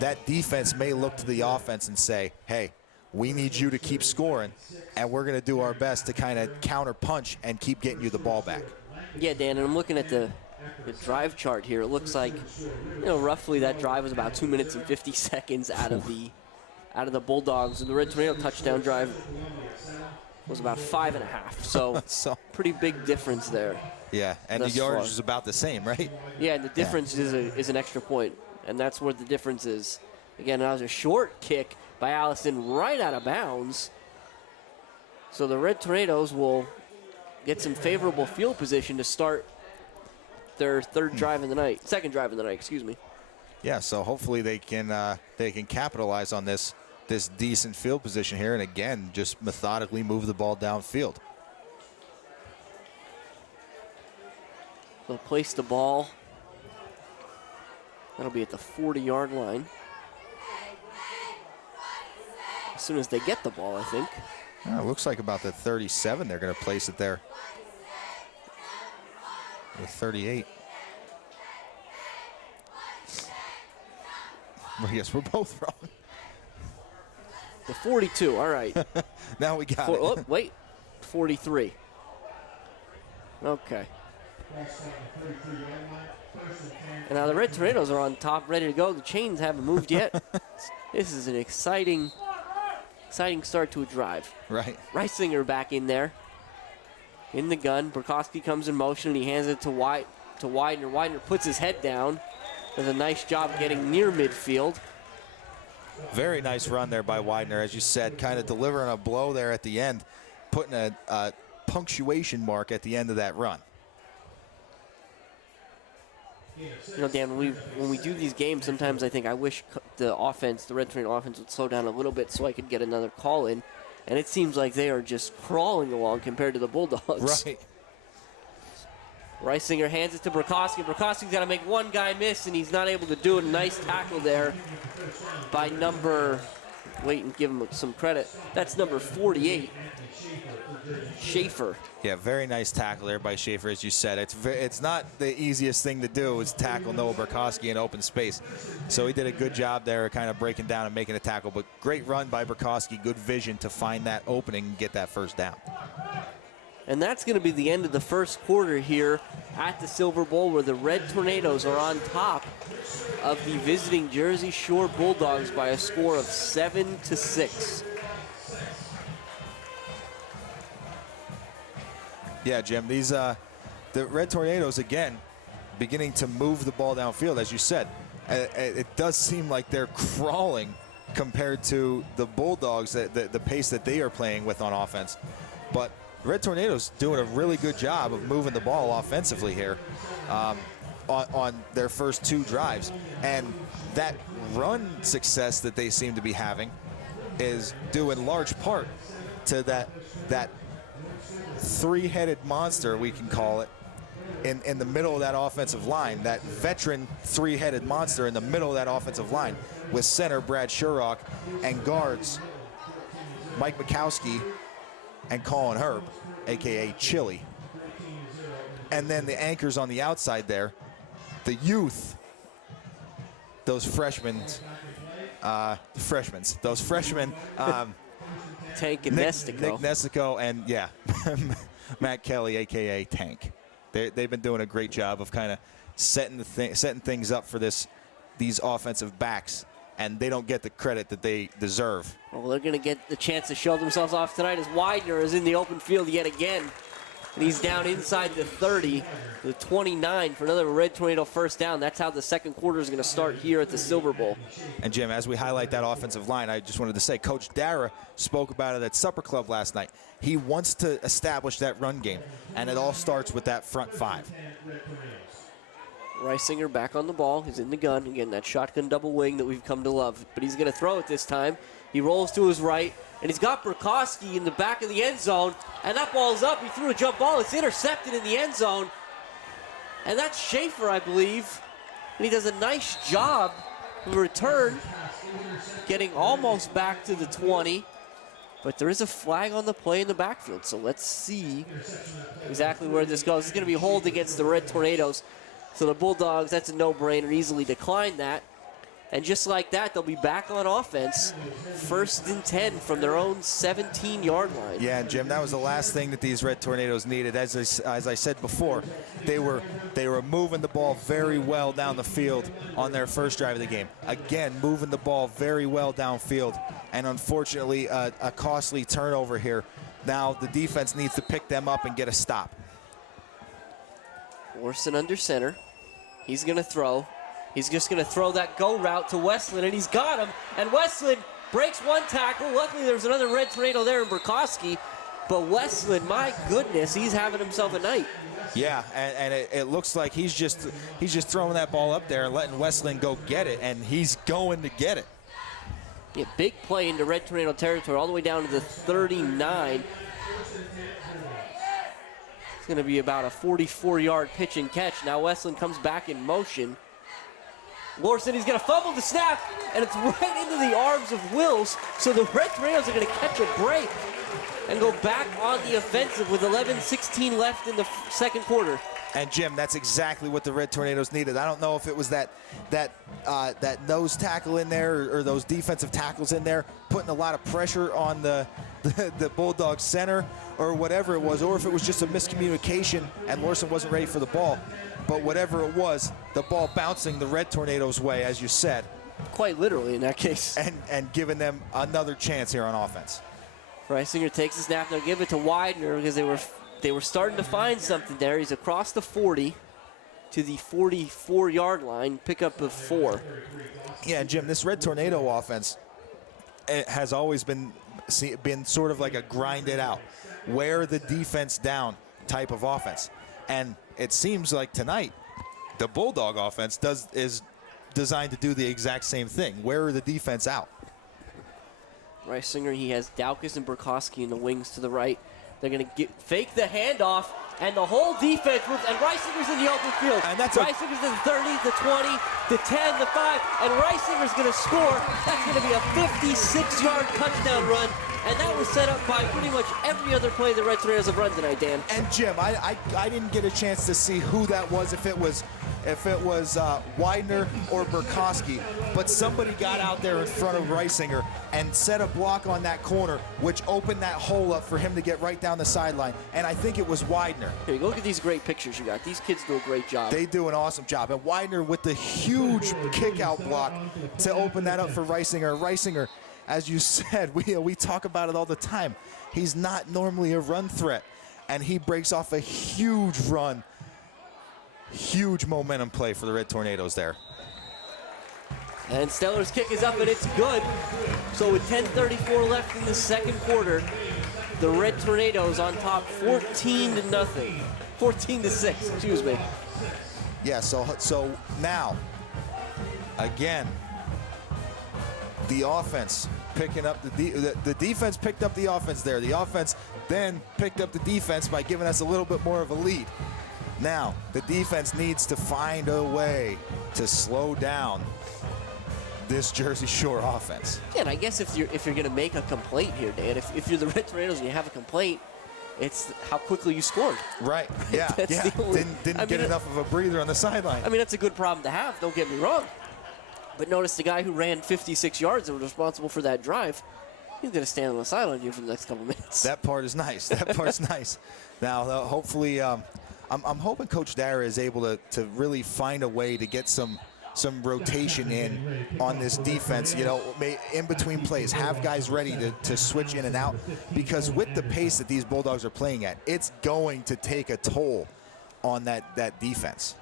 that defense may look to the offense and say, hey, we need you to keep scoring, and we're going to do our best to kind of counter punch and keep getting you the ball back. Yeah, Dan, and I'm looking at the drive chart here. It looks like, roughly that drive was about 2 minutes and 50 seconds out of the Bulldogs, and the Red Tornado touchdown drive was about 5.5. So pretty big difference there. Yeah, and the yardage is about the same, right? Yeah, and the difference is an extra point, and that's where the difference is. Again, that was a short kick by Allison right out of bounds. So the Red Tornadoes will get some favorable field position to start their second drive in the night, excuse me. Yeah, so hopefully they can capitalize on this decent field position here, and again, just methodically move the ball downfield. They'll place the ball. That'll be at the 40-yard line. As soon as they get the ball, I think. It looks like about the 37 they're going to place it there. The 38. Well, yes, we're both wrong. The 42, all right. Now we got it. Oh, wait, 43. Okay. And now the Red Tornadoes are on top, ready to go. The chains haven't moved yet. This is an exciting start to a drive. Right. Reisinger back in there. In the gun. Burkowski comes in motion, and he hands it to Widener. Widener puts his head down. Does a nice job getting near midfield. Very nice run there by Widener, as you said, kind of delivering a blow there at the end, putting a punctuation mark at the end of that run. Dan, when we do these games, sometimes I think I wish the Red Tornado offense would slow down a little bit so I could get another call in. And it seems like they are just crawling along compared to the Bulldogs. Right. Reisinger hands it to Burkowski. Burkowski's got to make one guy miss, and he's not able to do it. Nice tackle there by wait and give him some credit. That's number 48, Schaefer. Yeah, very nice tackle there by Schaefer, as you said. It's not the easiest thing to do is tackle Noah Burkowski in open space. So he did a good job there kind of breaking down and making a tackle. But great run by Burkowski, good vision to find that opening and get that first down. And that's going to be the end of the first quarter here at the Silver Bowl, where the Red Tornadoes are on top of the visiting Jersey Shore Bulldogs by a score of 7-6. Yeah, Jim, these the Red Tornadoes, again, beginning to move the ball downfield, as you said. It does seem like they're crawling compared to the Bulldogs, the pace that they are playing with on offense. But the Red Tornadoes doing a really good job of moving the ball offensively here on their first 2 drives. And that run success that they seem to be having is due in large part to that three-headed monster, we can call it, in the middle of that offensive line, that veteran three-headed monster in the middle of that offensive line, with center Brad Sherrock and guards Mike Mikowski and Colin Herb, a.k.a. Chili. And then the anchors on the outside there, the youth, those freshmen, Tank and Nestico. Nick Nestico and, yeah, Matt Kelly, a.k.a. Tank. They've been doing a great job of kind of setting things up for these offensive backs, and they don't get the credit that they deserve. Well, they're going to get the chance to show themselves off tonight as Widener is in the open field yet again. And he's down inside the 30, the 29 for another Red Tornado first down. That's how the second quarter is going to start here at the Silver Bowl. And, Jim, as we highlight that offensive line, I just wanted to say Coach Dara spoke about it at Supper Club last night. He wants to establish that run game, and it all starts with that front 5. Reisinger back on the ball. He's in the gun. Again, that shotgun double wing that we've come to love. But he's going to throw it this time. He rolls to his right, and he's got Burkowski in the back of the end zone. And that ball's up. He threw a jump ball. It's intercepted in the end zone. And that's Schaefer, I believe. And he does a nice job of return, getting almost back to the 20. But there is a flag on the play in the backfield. So let's see exactly where this goes. It's going to be a hold against the Red Tornadoes. So the Bulldogs, that's a no-brainer, easily decline that. And just like that, they'll be back on offense, 1st and 10 from their own 17-yard line. Yeah, and Jim, that was the last thing that these Red Tornadoes needed. As I said before, they were moving the ball very well down the field on their first drive of the game. Again, moving the ball very well downfield, and unfortunately, a costly turnover here. Now the defense needs to pick them up and get a stop. Orson under center. He's going to throw. He's just going to throw that go route to Westland, and he's got him. And Westland breaks one tackle. Luckily, there's another Red Tornado there in Burkowski. But Westland, my goodness, he's having himself a night. Yeah, and it looks like he's just throwing that ball up there and letting Westland go get it, and he's going to get it. Yeah, big play into Red Tornado territory all the way down to the 39. It's going to be about a 44-yard pitch and catch. Now Westland comes back in motion. Lorson, he's going to fumble the snap, and it's right into the arms of Wills. So the Red Tornadoes are going to catch a break and go back on the offensive with 11:16 left in the second quarter. And Jim, that's exactly what the Red Tornadoes needed. I don't know if it was that nose tackle in there or those defensive tackles in there putting a lot of pressure on the Bulldogs center or whatever it was, or if it was just a miscommunication and Lorson wasn't ready for the ball. But whatever it was, the ball bouncing the Red Tornadoes' way, as you said. Quite literally in that case. And giving them another chance here on offense. Reisinger takes the snap. They'll give it to Widener because they were starting to find something there. He's across the 40 to the 44-yard line, pickup of 4. Yeah, Jim, this Red Tornado offense, it has always been sort of like a grind it out, wear the defense down type of offense. And it seems like tonight the Bulldog offense is designed to do the exact same thing, wear the defense out. Reisinger, he has Daukus and Burkowski in the wings to the right. They're going to fake the handoff And the whole defense moves, and Reisinger's in the open field. And that's Reisinger's in the 30, the 20, the 10, the 5, and Reisinger's going to score. That's going to be a 56-yard touchdown run, and that was set up by pretty much every other play the Red Tornadoes have run tonight, Dan. And Jim, I didn't get a chance to see who that was, if it was Widener or Burkowski, but somebody got out there in front of Reisinger and set a block on that corner, which opened that hole up for him to get right down the sideline, and I think it was Widener. Here, look at these great pictures you got. These kids do a great job. They do an awesome job, and Widener with the huge kick-out block to open that up for Reisinger. Reisinger, as you said, we talk about it all the time. He's not normally a run threat, and he breaks off a huge run. Huge momentum play for the Red Tornadoes there. And Steller's kick is up, and it's good. So with 10:34 left in the second quarter, the Red Tornadoes on top 14-0. 14-6, excuse me. Yeah, so now, again, the offense picking up the defense picked up the offense there. The offense then picked up the defense by giving us a little bit more of a lead. Now, the defense needs to find a way to slow down this Jersey Shore offense. Yeah, and I guess if you're going to make a complaint here, Dan, if you're the Red Tornadoes and you have a complaint, it's how quickly you scored. Right, yeah, yeah. Didn't get enough of a breather on the sideline. I mean, that's a good problem to have, don't get me wrong. But notice the guy who ran 56 yards and was responsible for that drive, he's going to stand on the sideline here for the next couple minutes. That part is nice. That part's nice. Now, hopefully, I'm hoping Coach Dara is able to really find a way to get some rotation in on this defense, in between plays, have guys ready to switch in and out, because with the pace that these Bulldogs are playing at, it's going to take a toll on that defense.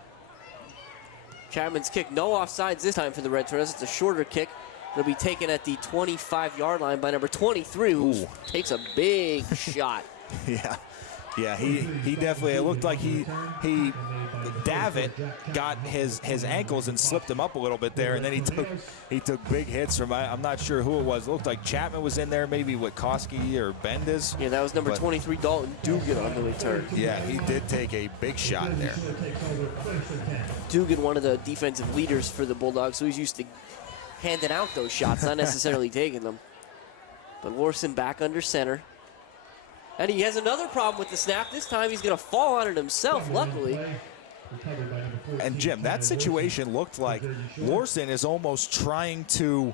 Chapman's kick, no offsides this time for the Red Tornadoes. It's a shorter kick. It'll be taken at the 25-yard line by number 23, who takes a big shot. Yeah, he definitely, it looked like Davitt got his ankles and slipped him up a little bit there, and then he took big hits from, I'm not sure who it was. It looked like Chapman was in there, maybe Witkowski or Bendis. Yeah, that was number 23, Dalton Dugan on the return. Yeah, he did take a big shot there. Dugan, one of the defensive leaders for the Bulldogs, so he's used to handing out those shots, not necessarily taking them. But Lorson back under center. And he has another problem with the snap. This time he's going to fall on it himself, luckily. And Jim, that situation looked like Lorson is almost trying to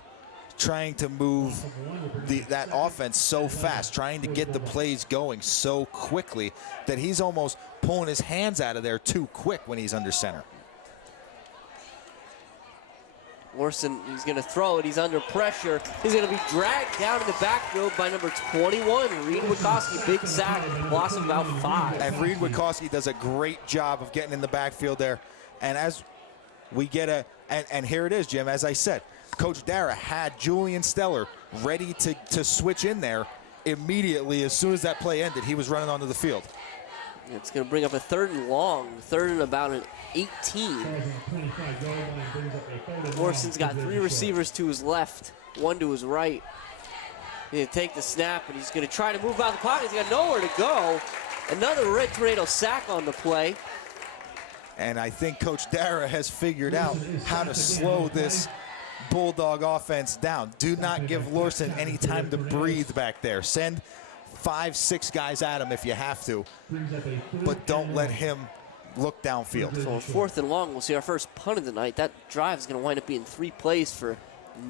move that offense so fast, trying to get the plays going so quickly that he's almost pulling his hands out of there too quick when he's under center. Lorson, he's going to throw it. He's under pressure. He's going to be dragged down in the backfield by number 21, Reed Witkowski. Big sack, loss of about 5. And Reed Witkowski does a great job of getting in the backfield there. And as we get and here it is, Jim, as I said, Coach Dara had Julian Steller ready to switch in there immediately. As soon as that play ended, he was running onto the field. It's going to bring up a 3rd and long, 3rd and about an 18. Lorson's got 3 receivers to his left, 1 to his right. He's going to take the snap, and he's going to try to move out of the pocket. He's got nowhere to go. Another Red Tornado sack on the play. And I think Coach Dara has figured out how to slow this Bulldog offense down. Do not give Lorson any time to breathe back there. Send 5-6 guys at him if you have to, but don't let him look downfield. So on 4th and long, we'll see our first punt of the night. That drive is going to wind up being 3 plays for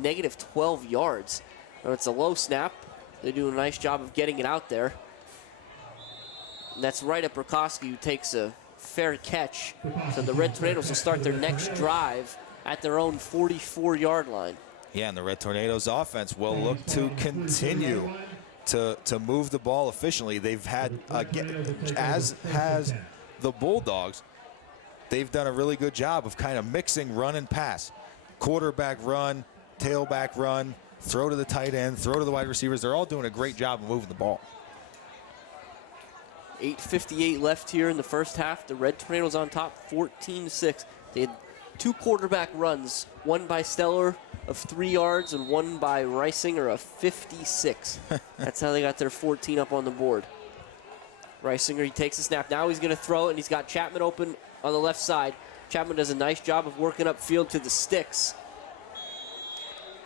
negative 12 yards. Now, it's a low snap. They do a nice job of getting it out there. And that's right at Burkowski, who takes a fair catch. So the Red Tornadoes will start their next drive at their own 44-yard line. Yeah, and the Red Tornadoes offense will look to continue to move the ball efficiently. They've had, as has the Bulldogs, they've done a really good job of kind of mixing run and pass. Quarterback run, tailback run, throw to the tight end, throw to the wide receivers. They're all doing a great job of moving the ball. 8:58 left here in the first half. The Red Tornadoes on top, 14-6. They had 2 quarterback runs, one by Steller of 3 yards and one by Reisinger of 56. That's how they got their 14 up on the board. Reisinger, he takes the snap. Now he's going to throw it, and he's got Chapman open on the left side. Chapman does a nice job of working upfield to the sticks.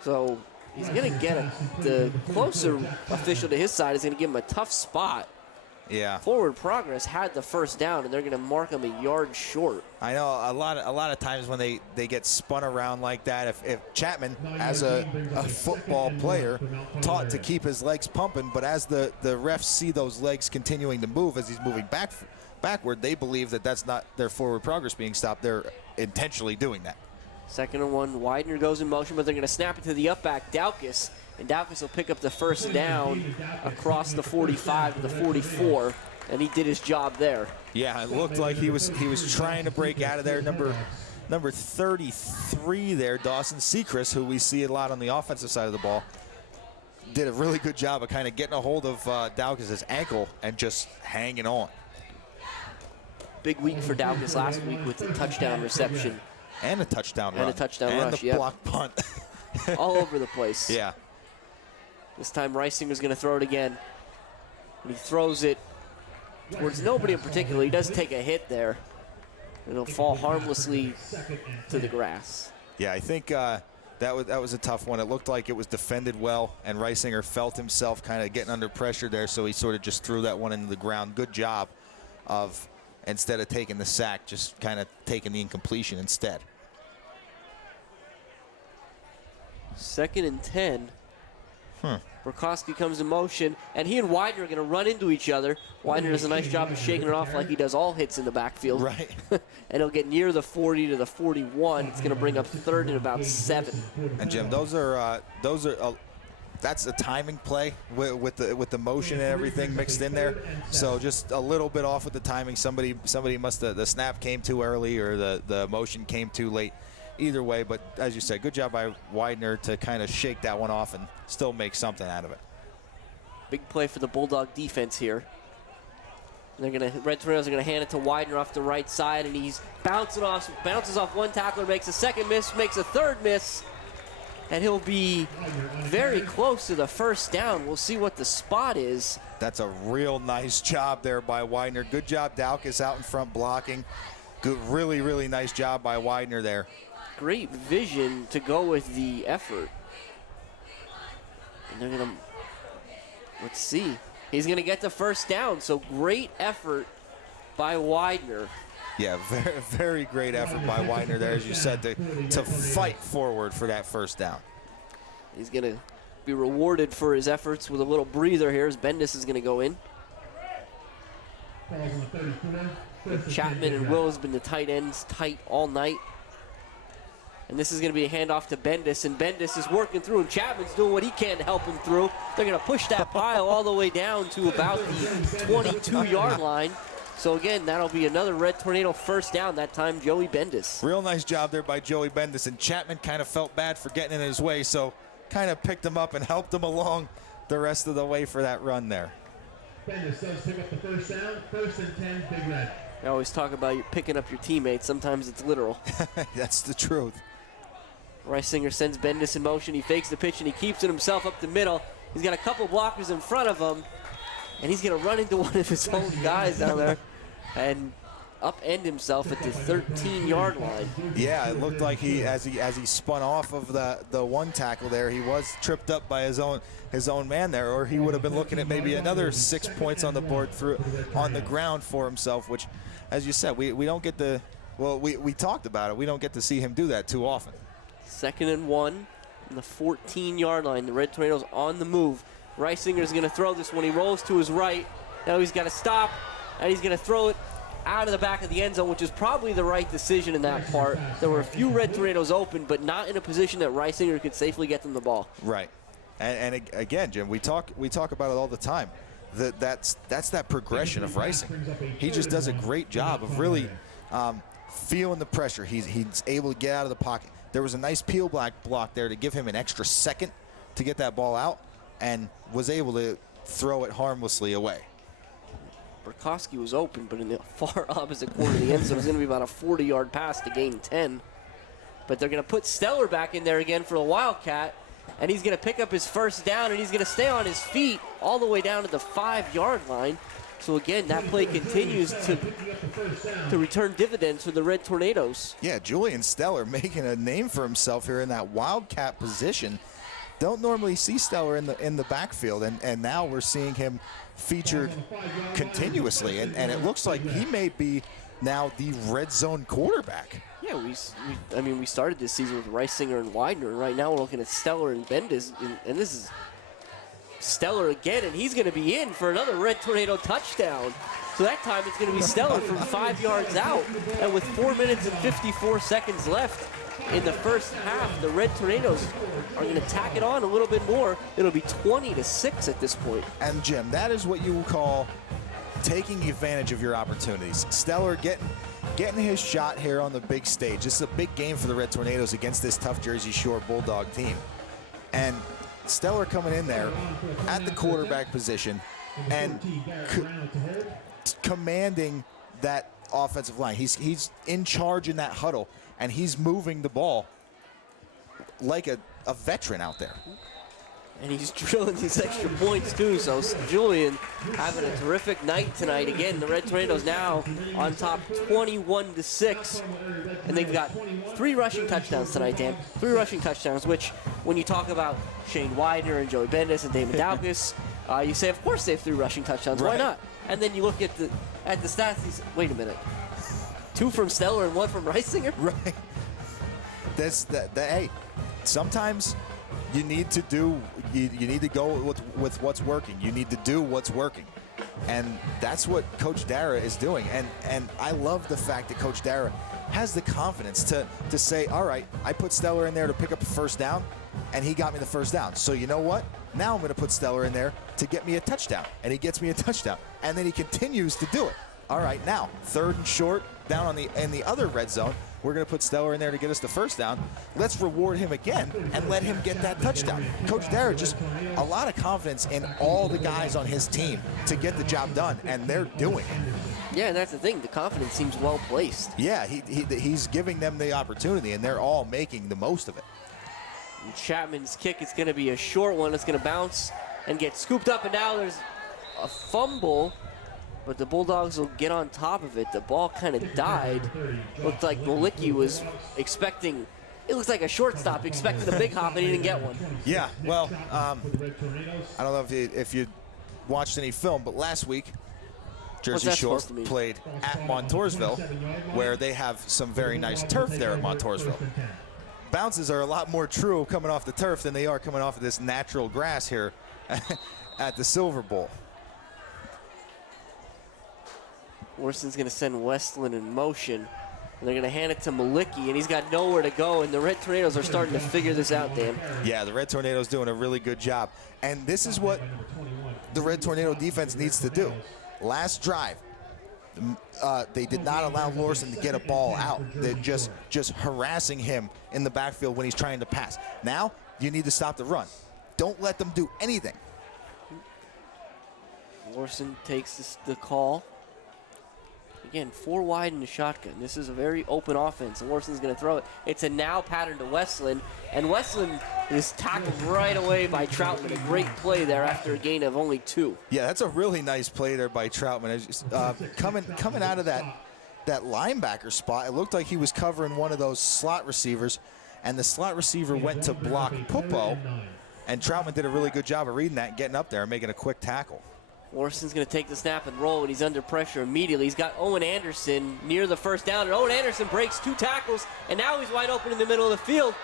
So he's going to get the closer official to his side is going to give him a tough spot. Yeah. Forward Progress had the first down, and they're going to mark him a yard short. I know a lot of times when they get spun around like that, if Chapman, as a football player, taught to keep his legs pumping, but as the refs see those legs continuing to move as he's moving backward, they believe that that's not their forward progress being stopped. They're intentionally doing that. 2nd and 1, Widener goes in motion, but they're going to snap it to the up back, Daukus. And Daukus will pick up the first down across the 45 to the 44, and he did his job there. Yeah, it looked like he was trying to break out of there. Number 33 there, Dawson Sechrist, who we see a lot on the offensive side of the ball, did a really good job of kind of getting a hold of Daukus' ankle and just hanging on. Big week for Daukus last week with the touchdown reception. And a touchdown run. And a touchdown rush, And the block punt. All over the place. Yeah. This time Reisinger's going to throw it again. And he throws it towards nobody in particular. He does take a hit there. It'll fall harmlessly to the grass. Yeah, I think that was a tough one. It looked like it was defended well, and Reisinger felt himself kind of getting under pressure there, so he sort of just threw that one into the ground. Good job of, instead of taking the sack, just kind of taking the incompletion instead. 2nd and 10. Burkowski comes in motion, and he and Widener are going to run into each other. Widener does a nice job of shaking it off like he does all hits in the backfield. Right. And he'll get near the 40 to the 41. It's going to bring up 3rd and about 7. And Jim, that's a timing play with the motion and everything mixed in there. So just a little bit off with the timing. Somebody must have, the snap came too early or the motion came too late. Either way, but as you said, good job by Widener to kind of shake that one off and still make something out of it. Big play for the Bulldog defense here. Red Tornadoes are going to hand it to Widener off the right side, and he's bounces off one tackler, makes a second miss, makes a third miss, and he'll be very close to the first down. We'll see what the spot is. That's a real nice job there by Widener. Good job, Daukus out in front blocking. Good, really, really nice job by Widener there. Great vision to go with the effort. And they're going to, let's see. He's going to get the first down, so great effort by Widener. Yeah, very, very great effort by Widener there, as you said, to fight forward for that first down. He's going to be rewarded for his efforts with a little breather here as Bendis is going to go in. Chapman and Will has been the tight ends tight all night. And this is going to be a handoff to Bendis, and Bendis is working through, and Chapman's doing what he can to help him through. They're going to push that pile all the way down to about the 22-yard line. So again, that'll be another Red Tornado first down, that time Joey Bendis. Real nice job there by Joey Bendis, and Chapman kind of felt bad for getting in his way, so kind of picked him up and helped him along the rest of the way for that run there. Bendis does pick up the first down, 1st and 10, Big Red. I always talk about you picking up your teammates. Sometimes it's literal. That's the truth. Reisinger sends Bendis in motion. He fakes the pitch, and he keeps it himself up the middle. He's got a couple blockers in front of him, and he's going to run into one of his own guys down there and upend himself at the 13-yard line. Yeah, it looked like as he spun off of the one tackle there, he was tripped up by his own man there, or he would have been looking at maybe another 6 points on the board on the ground for himself, which, as you said, we don't get the, well, we talked about it. We don't get to see him do that too often. 2nd and 1 on the 14-yard line. The Red Tornadoes on the move. Reisinger's going to throw this one. He rolls to his right. Now he's got to stop, and he's going to throw it out of the back of the end zone, which is probably the right decision in that part. There were a few Red Tornadoes open, but not in a position that Reisinger could safely get them the ball. Right. And again, Jim, we talk about it all the time. That's that progression of Reisinger. He just does a great job of really feeling the pressure. He's able to get out of the pocket. There was a nice peel block there to give him an extra second to get that ball out, and was able to throw it harmlessly away. Burkowski was open, but in the far opposite corner of the end zone. It was going to be about a 40-yard pass to gain 10. But they're going to put Stellar back in there again for a Wildcat, and he's going to pick up his first down, and he's going to stay on his feet all the way down to the 5-yard line. So again, that play continues to return dividends for the Red Tornadoes. Yeah, Julian Stellar making a name for himself here in that wildcat position. Don't normally see Stellar in the backfield, and now we're seeing him featured continuously, and it looks like he may be now the red zone quarterback. Yeah, we started this season with Reisinger and Widener, and right now we're looking at Stellar and Bendis, and this is Stellar again, and he's going to be in for another Red Tornado touchdown. So that time it's going to be Stellar from 5 yards out, and with 4 minutes and 54 seconds left in the first half, the Red Tornadoes are going to tack it on a little bit more. It'll be 20-6 at this point. And Jim, that is what you call taking advantage of your opportunities. Stellar getting his shot here on the big stage. This is a big game for the Red Tornadoes against this tough Jersey Shore Bulldog team. And Stellar coming in there at the quarterback position and commanding that offensive line. He's in charge in that huddle, and he's moving the ball like a veteran out there. And he's drilling these extra points too, so Julian having a terrific night tonight. Again, the Red Tornadoes now on top 21-6, and they've got 3 rushing touchdowns tonight, Dan. 3 rushing touchdowns, which when you talk about Shane Widener and Joey Bendis and Damon Daukus, you say, of course they have 3 rushing touchdowns, right. Why not? And then you look at the stats, wait a minute, 2 from Stellar and 1 from Reisinger? Right. Hey, sometimes you need to go with what's working. You need to do what's working. And that's what Coach Dara is doing. And I love the fact that Coach Dara has the confidence to say, all right, I put Stellar in there to pick up a first down, and he got me the first down. So you know what? Now I'm going to put Stellar in there to get me a touchdown. And he gets me a touchdown. And then he continues to do it. All right, now, 3rd and short, down in the other red zone. We're going to put Stellar in there to get us the first down. Let's reward him again and let him get that touchdown. Coach Dara just a lot of confidence in all the guys on his team to get the job done, and they're doing it. Yeah, and that's the thing. The confidence seems well placed. Yeah, he's giving them the opportunity, and they're all making the most of it. And Chapman's kick is going to be a short one. It's going to bounce and get scooped up, and now there's a fumble. But the Bulldogs will get on top of it. The ball kind of died. Looked like Malicki was expecting, it looks like a shortstop expected a big hop, and he didn't get one. Yeah, well, I don't know if you watched any film, but last week, Jersey Shore played at Montoursville, where they have some very nice turf there at Montoursville. Bounces are a lot more true coming off the turf than they are coming off of this natural grass here at the Silver Bowl. Worson's going to send Westland in motion. And they're going to hand it to Malicki, and he's got nowhere to go. And the Red Tornadoes are starting to figure this out, Dan. Yeah, the Red Tornadoes doing a really good job. And this is what the Red Tornado defense needs to do. Last drive, they did not allow Lorson to get a ball out. They're just harassing him in the backfield when he's trying to pass. Now, you need to stop the run. Don't let them do anything. Lorson takes the call. Again, 4 wide in the shotgun. This is a very open offense, and Worson's going to throw it. It's a now pattern to Westland, and Westland is tackled right away by Troutman. A great play there after a gain of only 2. Yeah, that's a really nice play there by Troutman. Coming out of that linebacker spot, it looked like he was covering one of those slot receivers, and the slot receiver went to block Pupo, and Troutman did a really good job of reading that and getting up there and making a quick tackle. Worson's going to take the snap and roll, and he's under pressure immediately. He's got Owen Anderson near the first down, and Owen Anderson breaks 2 tackles, and now he's wide open in the middle of the field.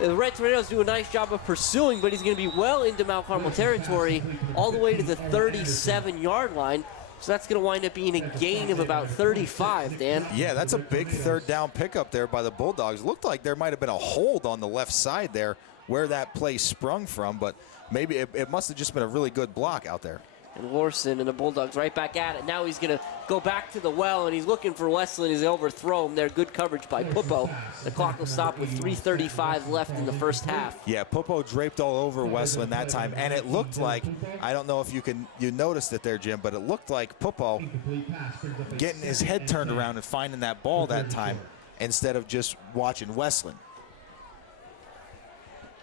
The Red Tornadoes do a nice job of pursuing, but he's going to be well into Mount Carmel territory, all the way to the 37-yard line. So that's going to wind up being a gain of about 35, Dan. Yeah, that's a big 3rd down pickup there by the Bulldogs. Looked like there might have been a hold on the left side there where that play sprung from, but maybe it must have just been a really good block out there. And Lorson and the Bulldogs right back at it. Now he's going to go back to the well, and he's looking for Westland. He's overthrow him there. Good coverage by Pupo. The clock will stop with 3:35 left in the first half. Yeah, Pupo draped all over Westland that time, and it looked like, I don't know if you noticed it there, Jim, but it looked like Pupo getting his head turned around and finding that ball that time instead of just watching Westland.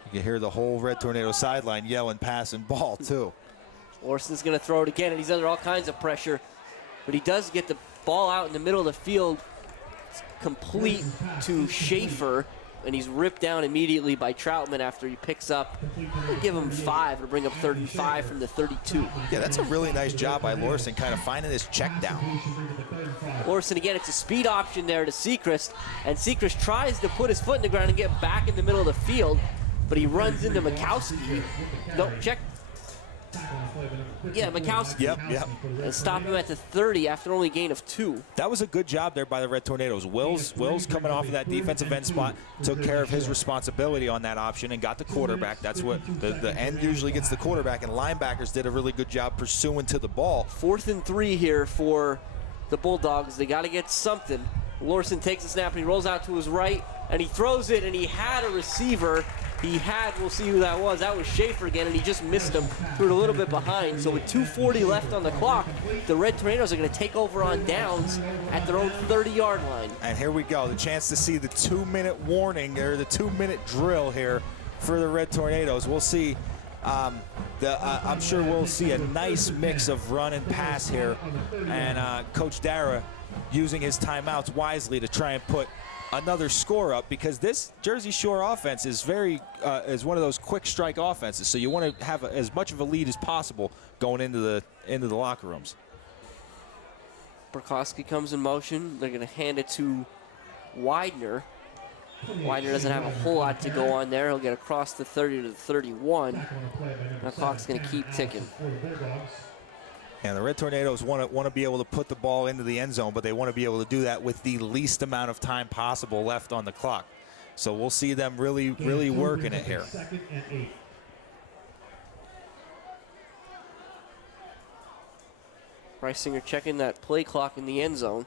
You can hear the whole Red Tornado sideline yelling, passing ball, too. Orson's going to throw it again, and he's under all kinds of pressure. But he does get the ball out in the middle of the field, complete to Schaefer, and he's ripped down immediately by Troutman after he picks up. We'll give him 5 to bring up 35 from the 32. Yeah, that's a really nice job by Lorson, kind of finding this check down. Lorson again, it's a speed option there to Sechrist, and Sechrist tries to put his foot in the ground and get back in the middle of the field, but he runs into Mikowski. No, check. Yeah, Mikowski. Yep. And stop him at the 30 after only a gain of 2. That was a good job there by the Red Tornadoes. Wills coming off of that defensive end spot, took care of his responsibility on that option and got the quarterback. That's what the end usually gets, the quarterback, and linebackers did a really good job pursuing to the ball. 4th and 3 here for the Bulldogs. They got to get something. Lorson takes the snap and he rolls out to his right and he throws it, and he had a receiver. We'll see who that was. That was Schaefer again, and he just missed him. Threw it a little bit behind. So with 2:40 left on the clock, the Red Tornadoes are going to take over on downs at their own 30-yard line. And here we go, the chance to see the 2-minute warning, or the 2-minute drill here for the Red Tornadoes. We'll see. I'm sure we'll see a nice mix of run and pass here, and Coach Dara using his timeouts wisely to try and put another score up, because this Jersey Shore offense is is one of those quick strike offenses. So you want to have as much of a lead as possible going into the locker rooms. Burkowski comes in motion. They're going to hand it to Widener. Widener doesn't have a whole lot to go on there. He'll get across the 30 to the 31. The clock's going to keep ticking. And the Red Tornadoes want to be able to put the ball into the end zone, but they want to be able to do that with the least amount of time possible left on the clock. So we'll see them really working it here. Reisinger checking that play clock in the end zone.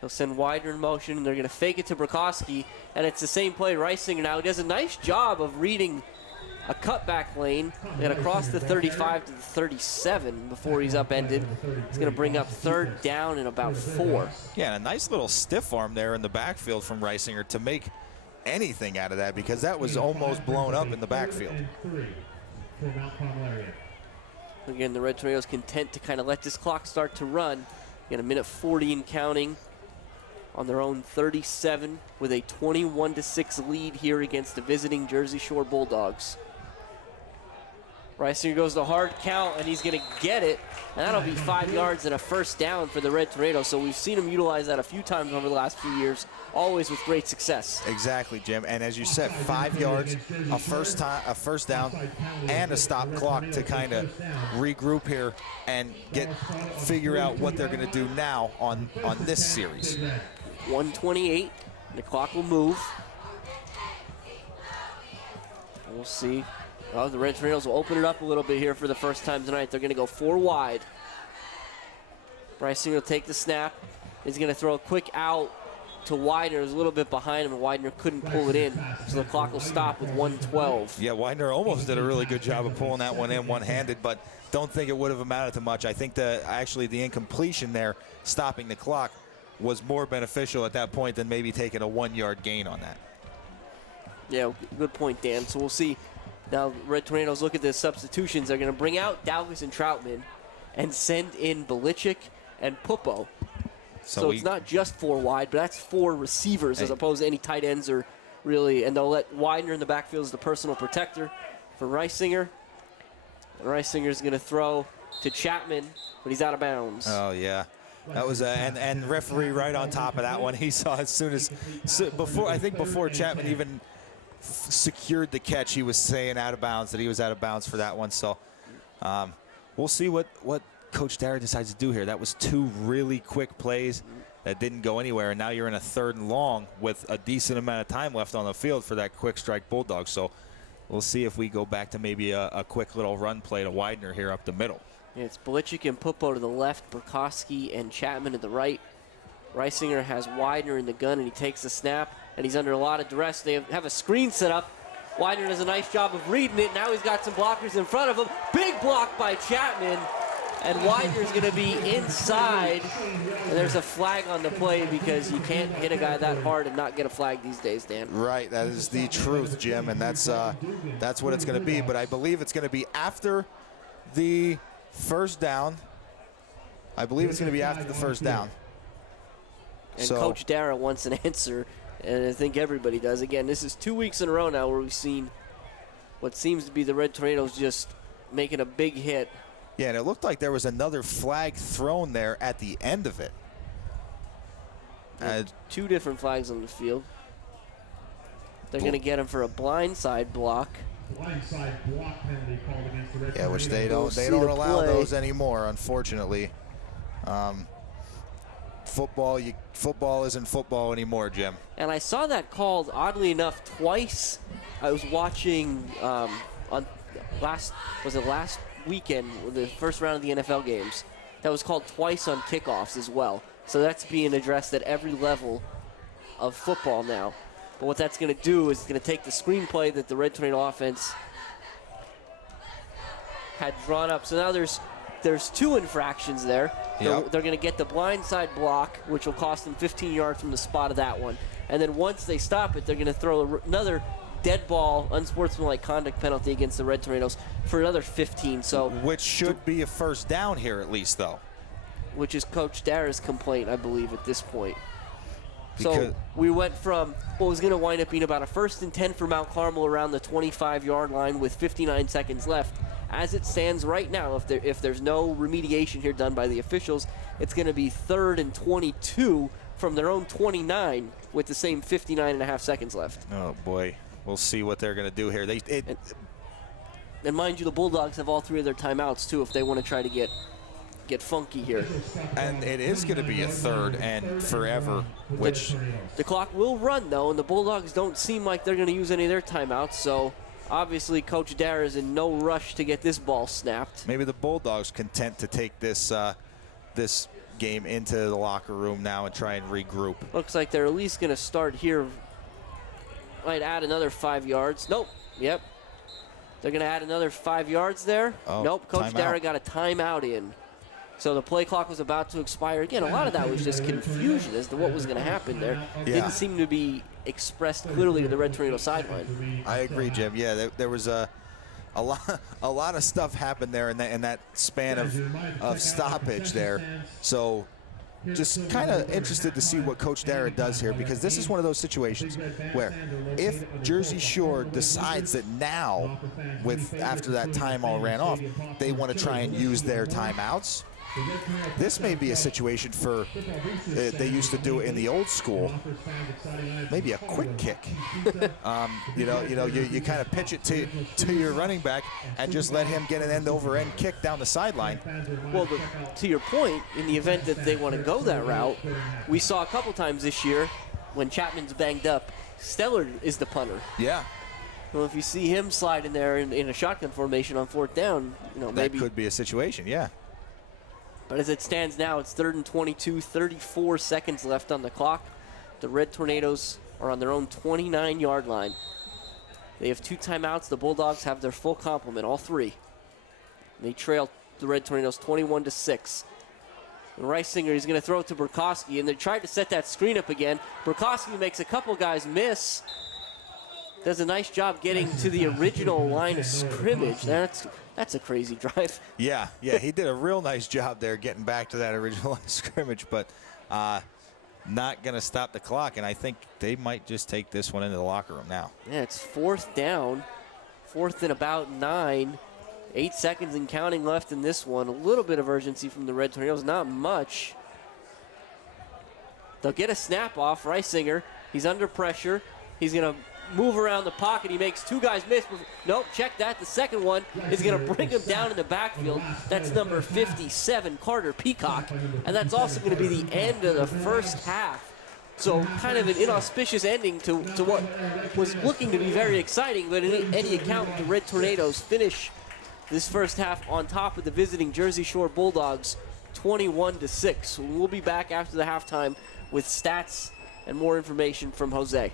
He'll send Widener in motion, and they're going to fake it to Burkowski, and it's the same play. Reisinger now does a nice job of reading a cutback lane, and across the 35 to the 37 before he's upended. It's going to bring up 3rd down and about 4. Yeah, and a nice little stiff arm there in the backfield from Reisinger to make anything out of that, because that was almost blown up in the backfield. Again, the Red Tornadoes content to kind of let this clock start to run. Get a minute 40 and counting on their own 37 with a 21-6 lead here against the visiting Jersey Shore Bulldogs. Reisinger goes the hard count, and he's going to get it, and that'll be 5 yards and a 1st down for the Red Tornadoes. So we've seen him utilize that a few times over the last few years, always with great success. Exactly, Jim. And as you said, 5 yards, a first down, and a stop clock to kind of regroup here and figure out what they're going to do now on this series. 1:28, the clock will move. We'll see. Well, the Red Tornadoes will open it up a little bit here for the first time tonight. They're going to go 4 wide. Reisinger will take the snap. He's going to throw a quick out to Widener. It was a little bit behind him, and Widener couldn't pull it in, so the clock will stop with 1:12. Yeah, Widener almost did a really good job of pulling that one in one-handed, but don't think it would have amounted to much. I think actually the incompletion there, stopping the clock, was more beneficial at that point than maybe taking a 1-yard gain on that. Yeah, good point, Dan. So we'll see. Now, Red Tornadoes look at the substitutions. They're going to bring out Daugus and Troutman and send in Belichick and Pupo. So it's not just 4 wide, but that's 4 receivers as opposed to any tight ends or really. And they'll let Widener in the backfield as the personal protector for Reisinger. And Reisinger's going to throw to Chapman, but he's out of bounds. Oh, yeah. That was and referee right on top of that one. He saw as soon as before Chapman even secured the catch, he was saying out of bounds, that he was out of bounds for that one. So we'll see what Coach Dara decides to do here. That was 2 really quick plays that didn't go anywhere, and now you're in a 3rd and long with a decent amount of time left on the field for that quick strike Bulldogs. So we'll see if we go back to maybe a quick little run play to Widener here up the middle. Yeah, it's Belichick and Pupo to the left, Burkowski and Chapman to the right. Reisinger has Widener in the gun, and he takes the snap, and he's under a lot of duress. They have a screen set up. Widener does a nice job of reading it. Now he's got some blockers in front of him. Big block by Chapman, and Widener's going to be inside. And there's a flag on the play, because you can't hit a guy that hard and not get a flag these days, Dan. Right, that is the truth, Jim, and that's what it's going to be. But I believe it's going to be after the first down. I believe it's going to be after the first down. And Coach Dara wants an answer, and I think everybody does. Again, this is 2 weeks in a row now where we've seen what seems to be the Red Tornadoes just making a big hit. Yeah, and it looked like there was another flag thrown there at the end of it. Two different flags on the field. They're going to get him for a blindside block. Blindside block penalty called against the Red Yeah, which they Tornadoes. don't allow those anymore, unfortunately. Football isn't football anymore, Jim. And I saw that called, oddly enough, twice. I was watching on last weekend, the first round of the NFL games. That was called twice on kickoffs as well. So that's being addressed at every level of football now. But what that's going to do is it's going to take the screenplay that the Red Tornado offense had drawn up. So now there's two infractions there. Yep. They're going to get the blindside block, which will cost them 15 yards from the spot of that one. And then once they stop it, they're going to throw another dead ball, unsportsmanlike conduct penalty against the Red Tornadoes for another 15. So which should be a first down here at least, though. Which is Coach Dara's complaint, I believe, at this point. Because so we went from what was going to wind up being about a 1st and 10 for Mount Carmel around the 25-yard line with 59 seconds left. As it stands right now, if there's no remediation here done by the officials, it's going to be 3rd and 22 from their own 29 with the same 59.5 seconds left. Oh, boy. We'll see what they're going to do here. And mind you, the Bulldogs have all 3 of their timeouts, too, if they want to try to get funky here. And it is going to be a 3rd and forever, which the clock will run, though, and the Bulldogs don't seem like they're going to use any of their timeouts, so obviously Coach Dara is in no rush to get this ball snapped. Maybe the Bulldogs content to take this this game into the locker room now and try and regroup. Looks like they're at least going to start here. Might add another 5 yards. Nope. Yep. They're going to add another 5 yards there. Oh, nope. Coach Dara got a timeout in. So the play clock was about to expire. Again, a lot of that was just confusion as to what was going to happen there. Yeah. Didn't seem to be expressed clearly to the Red Tornado sideline. I agree, Jim. Yeah, there was a lot of stuff happened there in that span of stoppage there. So just kind of interested to see what Coach Dara does here, because this is one of those situations where if Jersey Shore decides that now, after that time all ran off, they want to try and use their timeouts, this may be a situation for, they used to do it in the old school, maybe a quick kick. You kind of pitch it to your running back and just let him get an end-over-end kick down the sideline. Well, to your point, in the event that they want to go that route, we saw a couple times this year when Chapman's banged up, Stellar is the punter. Yeah. Well, if you see him slide in there in a shotgun formation on 4th down, maybe that could be a situation, yeah. But as it stands now, it's 3rd and 22, 34 seconds left on the clock. The Red Tornadoes are on their own 29-yard line. They have 2 timeouts. The Bulldogs have their full complement, all 3. They trail the Red Tornadoes 21-6. Reisinger, he's going to throw it to Burkowski, and they tried to set that screen up again. Burkowski makes a couple guys miss. Does a nice job getting to the original line of scrimmage. That's a crazy drive. Yeah, he did a real nice job there getting back to that original line of scrimmage, but not going to stop the clock, and I think they might just take this one into the locker room now. Yeah, it's 4th down, 4th and about 9. 8 seconds and counting left in this one. A little bit of urgency from the Red Tornadoes, not much. They'll get a snap off. Reisinger, he's under pressure. He's going to move around the pocket. He makes 2 guys miss. Nope, check that. The second one is going to bring him down in the backfield. That's number 57, Carter Peacock. And that's also going to be the end of the first half. So kind of an inauspicious ending to what was looking to be very exciting. But in any account, the Red Tornadoes finish this first half on top of the visiting Jersey Shore Bulldogs, 21-6. We'll be back after the halftime with stats and more information from Jose.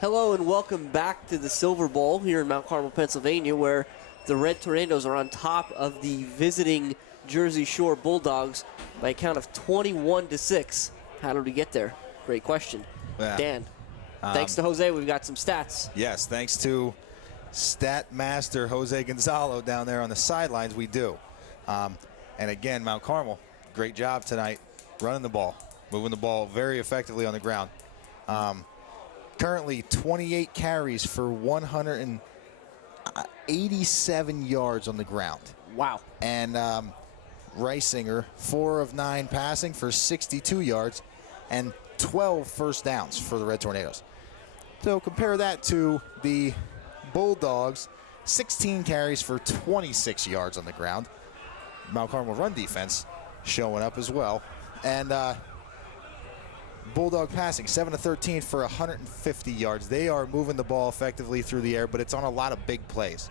Hello and welcome back to the Silver Bowl here in Mount Carmel, Pennsylvania, where the Red Tornadoes are on top of the visiting Jersey Shore Bulldogs by a count of 21-6. How did we get there? Great question. Yeah. Dan, thanks to Jose, we've got some stats. Yes, thanks to stat master Jose Gonzalo down there on the sidelines, we do. And again, Mount Carmel, great job tonight running the ball, moving the ball very effectively on the ground. Currently 28 carries for 187 yards on the ground. Wow. And Reisinger, 4 of 9 passing for 62 yards and 12 first downs for the Red Tornadoes. So compare that to the Bulldogs, 16 carries for 26 yards on the ground. Mount Carmel run defense showing up as well. And Bulldog passing, 7 of 13 for 150 yards. They are moving the ball effectively through the air, but it's on a lot of big plays.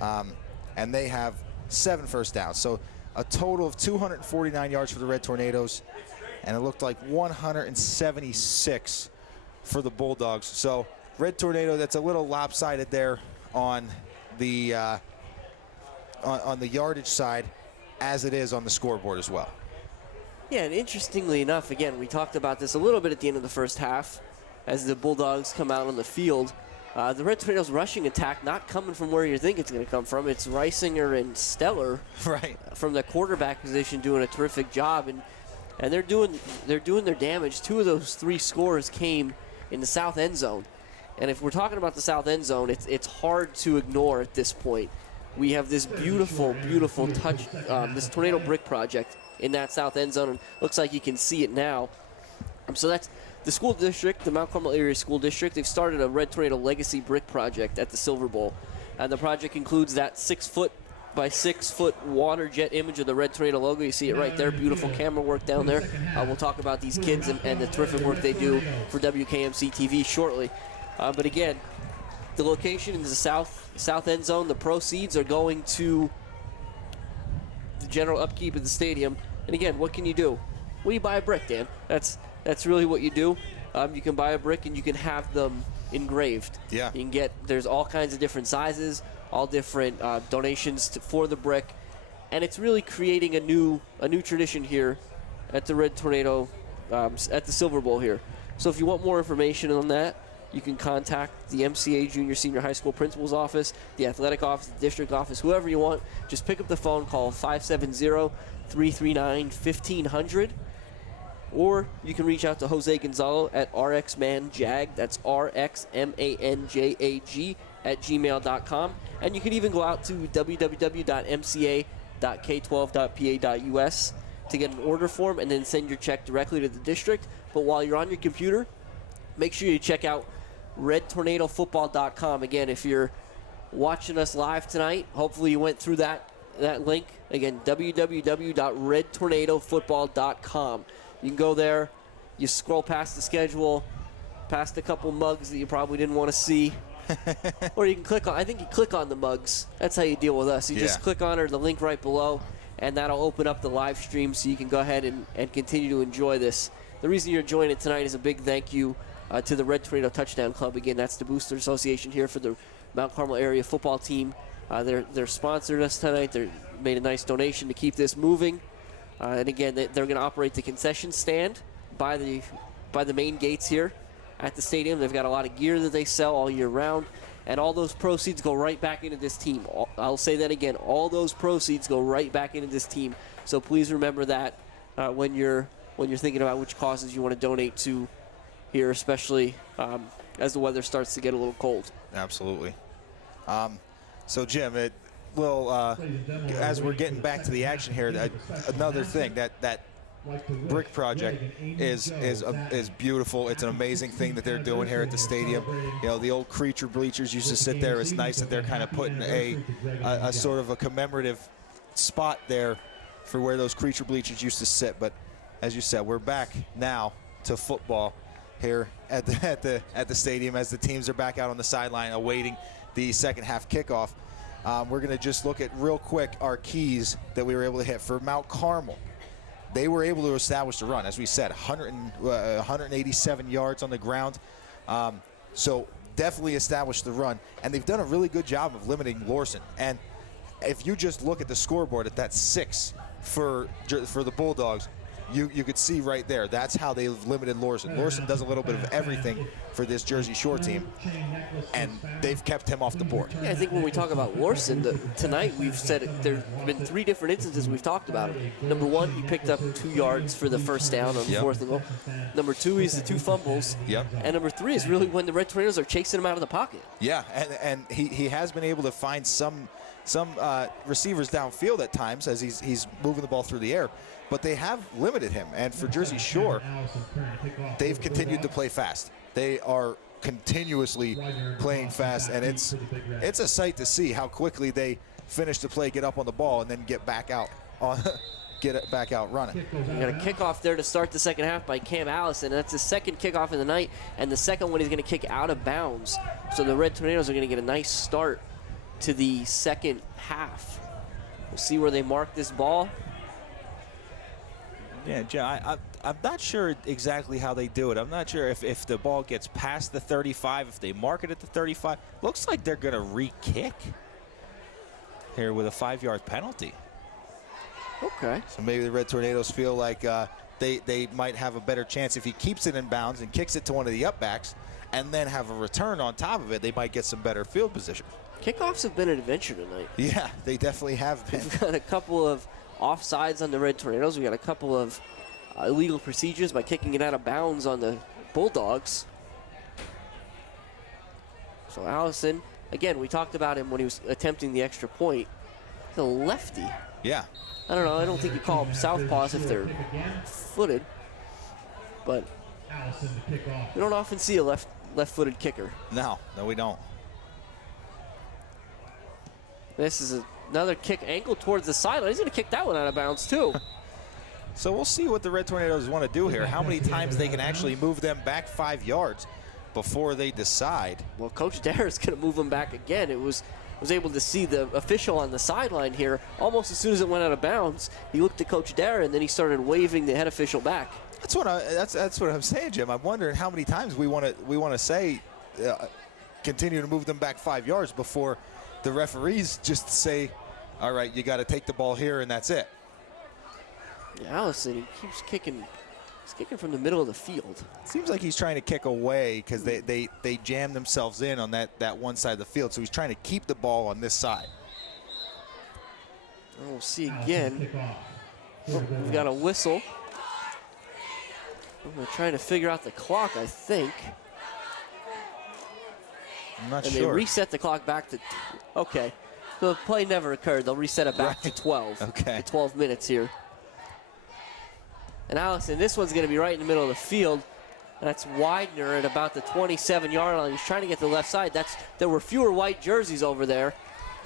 And they have 7 first downs. So a total of 249 yards for the Red Tornadoes, and it looked like 176 for the Bulldogs. So Red Tornado, that's a little lopsided there on the yardage side, as it is on the scoreboard as well. Yeah, and interestingly enough, again, we talked about this a little bit at the end of the first half as the Bulldogs come out on the field. The Red Tornadoes rushing attack not coming from where you think it's going to come from. It's Reisinger and Stellar from the quarterback position doing a terrific job, and they're doing their damage. 2 of those 3 scores came in the south end zone. And if we're talking about the south end zone, it's hard to ignore at this point. We have this beautiful, beautiful touch, this tornado brick project in that south end zone, and looks like you can see it now. So that's the school district, the Mount Carmel Area School District. They've started a Red Tornado Legacy Brick Project at the Silver Bowl. And the project includes that 6-foot by 6-foot water jet image of the Red Tornado logo. You see it right there, beautiful camera work down there. We'll talk about these kids and the terrific work they do for WKMC TV shortly. But again, the location in the south end zone, the proceeds are going to the general upkeep of the stadium. And again, what can you do? Well, you buy a brick, Dan. That's really what you do. You can buy a brick and you can have them engraved. Yeah. You can there's all kinds of different sizes, all different donations for the brick, and it's really creating a new tradition here at the Red Tornado, at the Silver Bowl here. So if you want more information on that, you can contact the MCA Junior Senior High School Principal's Office, the Athletic Office, the District Office, whoever you want. Just pick up the phone, call 570-339-1500. Or you can reach out to Jose Gonzalo at RXManJag, that's RXManJAG @gmail.com. And you can even go out to www.mca.k12.pa.us to get an order form and then send your check directly to the district. But while you're on your computer, make sure you check out redtornadofootball.com. Again, if you're watching us live tonight, hopefully you went through that link. Again, www.redtornadofootball.com. You can go there, you scroll past the schedule, past a couple mugs that you probably didn't want to see. Or you can click on, I think you click on the mugs. That's how you deal with us. You just click on the link right below, and that'll open up the live stream so you can go ahead and continue to enjoy this. The reason you're enjoying it tonight is a big thank you to the Red Tornado Touchdown Club. Again, that's the booster association here for the Mount Carmel area football team. They're sponsored us tonight. They made a nice donation to keep this moving. And again, they're going to operate the concession stand by the main gates here at the stadium. They've got a lot of gear that they sell all year round, and all those proceeds go right back into this team. I'll say that again. All those proceeds go right back into this team. So please remember that when you're thinking about which causes you want to donate to here, especially as the weather starts to get a little cold. Absolutely. So, Jim, as we're getting back to the action here, another thing that brick project is beautiful. It's an amazing thing that they're doing here at the stadium. You know, the old creature bleachers used to sit there. It's nice that they're kind of putting a sort of a commemorative spot there for where those creature bleachers used to sit. But as you said, we're back now to football here at the stadium as the teams are back out on the sideline awaiting the second half kickoff. We're going to just look at real quick our keys that we were able to hit. For Mount Carmel, they were able to establish the run. As we said, 187 yards on the ground. So definitely establish the run. And they've done a really good job of limiting Lorson. And if you just look at the scoreboard at that 6 for the Bulldogs, you could see right there, that's how they've limited Lorson. Lorson does a little bit of everything for this Jersey Shore team, and they've kept him off the board. Yeah, I think when we talk about Lorson, tonight we've said there's been 3 different instances we've talked about him. Number 1, he picked up 2 yards for the first down on the 4th and goal. Number 2 is the 2 fumbles. Yep. And number 3 is really when the Red Tornadoes are chasing him out of the pocket. Yeah, and he has been able to find some receivers downfield at times as he's moving the ball through the air, but they have limited him. And for Jersey Shore, they've continued to play fast. They are continuously playing fast, and it's a sight to see how quickly they finish the play, get up on the ball, and then get back out running. We got a kickoff there to start the second half by Cam Allison. That's his second kickoff of the night, and the second one he's going to kick out of bounds. So the Red Tornadoes are going to get a nice start to the second half. We'll see where they mark this ball. Yeah, Joe, I'm not sure exactly how they do it. I'm not sure if the ball gets past the 35, if they mark it at the 35. Looks like they're going to re-kick here with a 5-yard penalty. Okay. So maybe the Red Tornadoes feel like they might have a better chance if he keeps it in bounds and kicks it to one of the upbacks and then have a return on top of it. They might get some better field position. Kickoffs have been an adventure tonight. Yeah, they definitely have been. We've got a couple of offsides on the Red Tornadoes. We got a couple of illegal procedures by kicking it out of bounds on the Bulldogs. So Allison, again, we talked about him when he was attempting the extra point. He's a lefty. Yeah. I don't know. I don't think you call them southpaws if they're footed. But we don't often see a left-footed kicker. No, we don't. This is another kick angled towards the sideline. He's going to kick that one out of bounds, too. So we'll see what the Red Tornadoes want to do here, how many times they can actually move them back 5 yards before they decide. Well, Coach Dare is going to move them back again. It was able to see the official on the sideline here. Almost as soon as it went out of bounds, he looked at Coach Dare, and then he started waving the head official back. That's what I'm saying, Jim. I'm wondering how many times we want to say continue to move them back 5 yards before the referees just say, all right, you got to take the ball here, and that's it. Yeah, Allison, he keeps kicking. He's kicking from the middle of the field. Seems like he's trying to kick away because they jam themselves in on that one side of the field, so he's trying to keep the ball on this side. And we'll see again. Oh, we've got a whistle. We're trying to figure out the clock, I think. I'm not and sure. they reset the clock back to, okay. So the play never occurred. They'll reset it back to 12. Okay. To 12 minutes here. And Allison, this one's going to be right in the middle of the field. That's Widener at about the 27-yard line. He's trying to get to the left side. There were fewer white jerseys over there.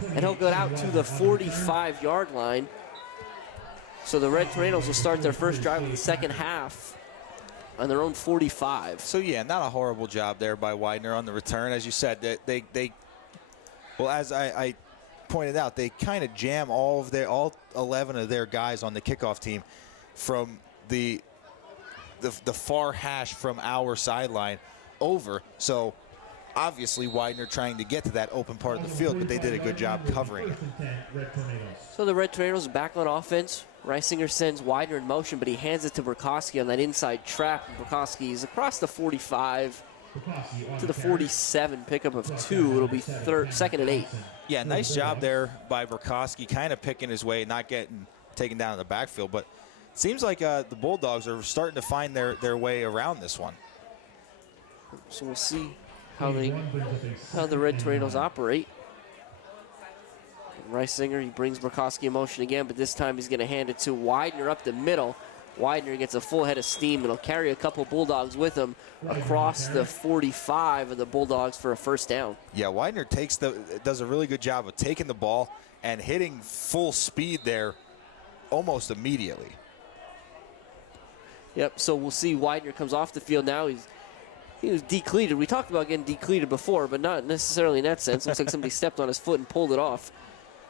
And he'll go out to the 45-yard line. So the Red Tornadoes will start their first drive of the second half on their own 45. So yeah, not a horrible job there by Widener on the return. As you said, well, as I pointed out, they kind of jam all 11 of their guys on the kickoff team from the far hash from our sideline over. So obviously Widener trying to get to that open part of the field, but they did a good job covering it. So the Red Tornadoes are back on offense. Reisinger sends Widener in motion, but he hands it to Burkowski on that inside trap. Burkowski is across the 45 to the 47, pickup of 2. It'll be second and 8. Yeah, nice job there by Burkowski, kind of picking his way, not getting taken down in the backfield. But it seems like the Bulldogs are starting to find their way around this one. So we'll see how the Red Tornadoes operate. Reisinger, he brings Burkowski in motion again, but this time he's going to hand it to Widener up the middle. Widener gets a full head of steam, and he'll carry a couple Bulldogs with him across the 45 of the Bulldogs for a first down. Yeah, Widener does a really good job of taking the ball and hitting full speed there almost immediately. Yep, so we'll see Widener comes off the field now. He was decleated. We talked about getting decleated before, but not necessarily in that sense. Looks like somebody stepped on his foot and pulled it off.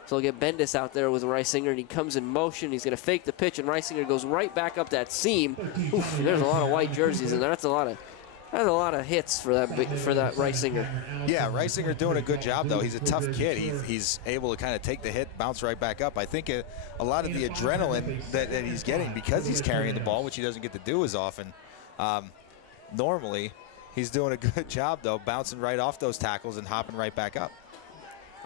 So he'll get Bendis out there with Reisinger, and he comes in motion. He's going to fake the pitch, and Reisinger goes right back up that seam. Oof, there's a lot of white jerseys in there. That's That's a lot of hits for that Reisinger. Yeah, Reisinger doing a good job, though. He's a tough kid. He's able to kind of take the hit, bounce right back up. I think a lot of the adrenaline that he's getting because he's carrying the ball, which he doesn't get to do as often, normally, he's doing a good job, though, bouncing right off those tackles and hopping right back up.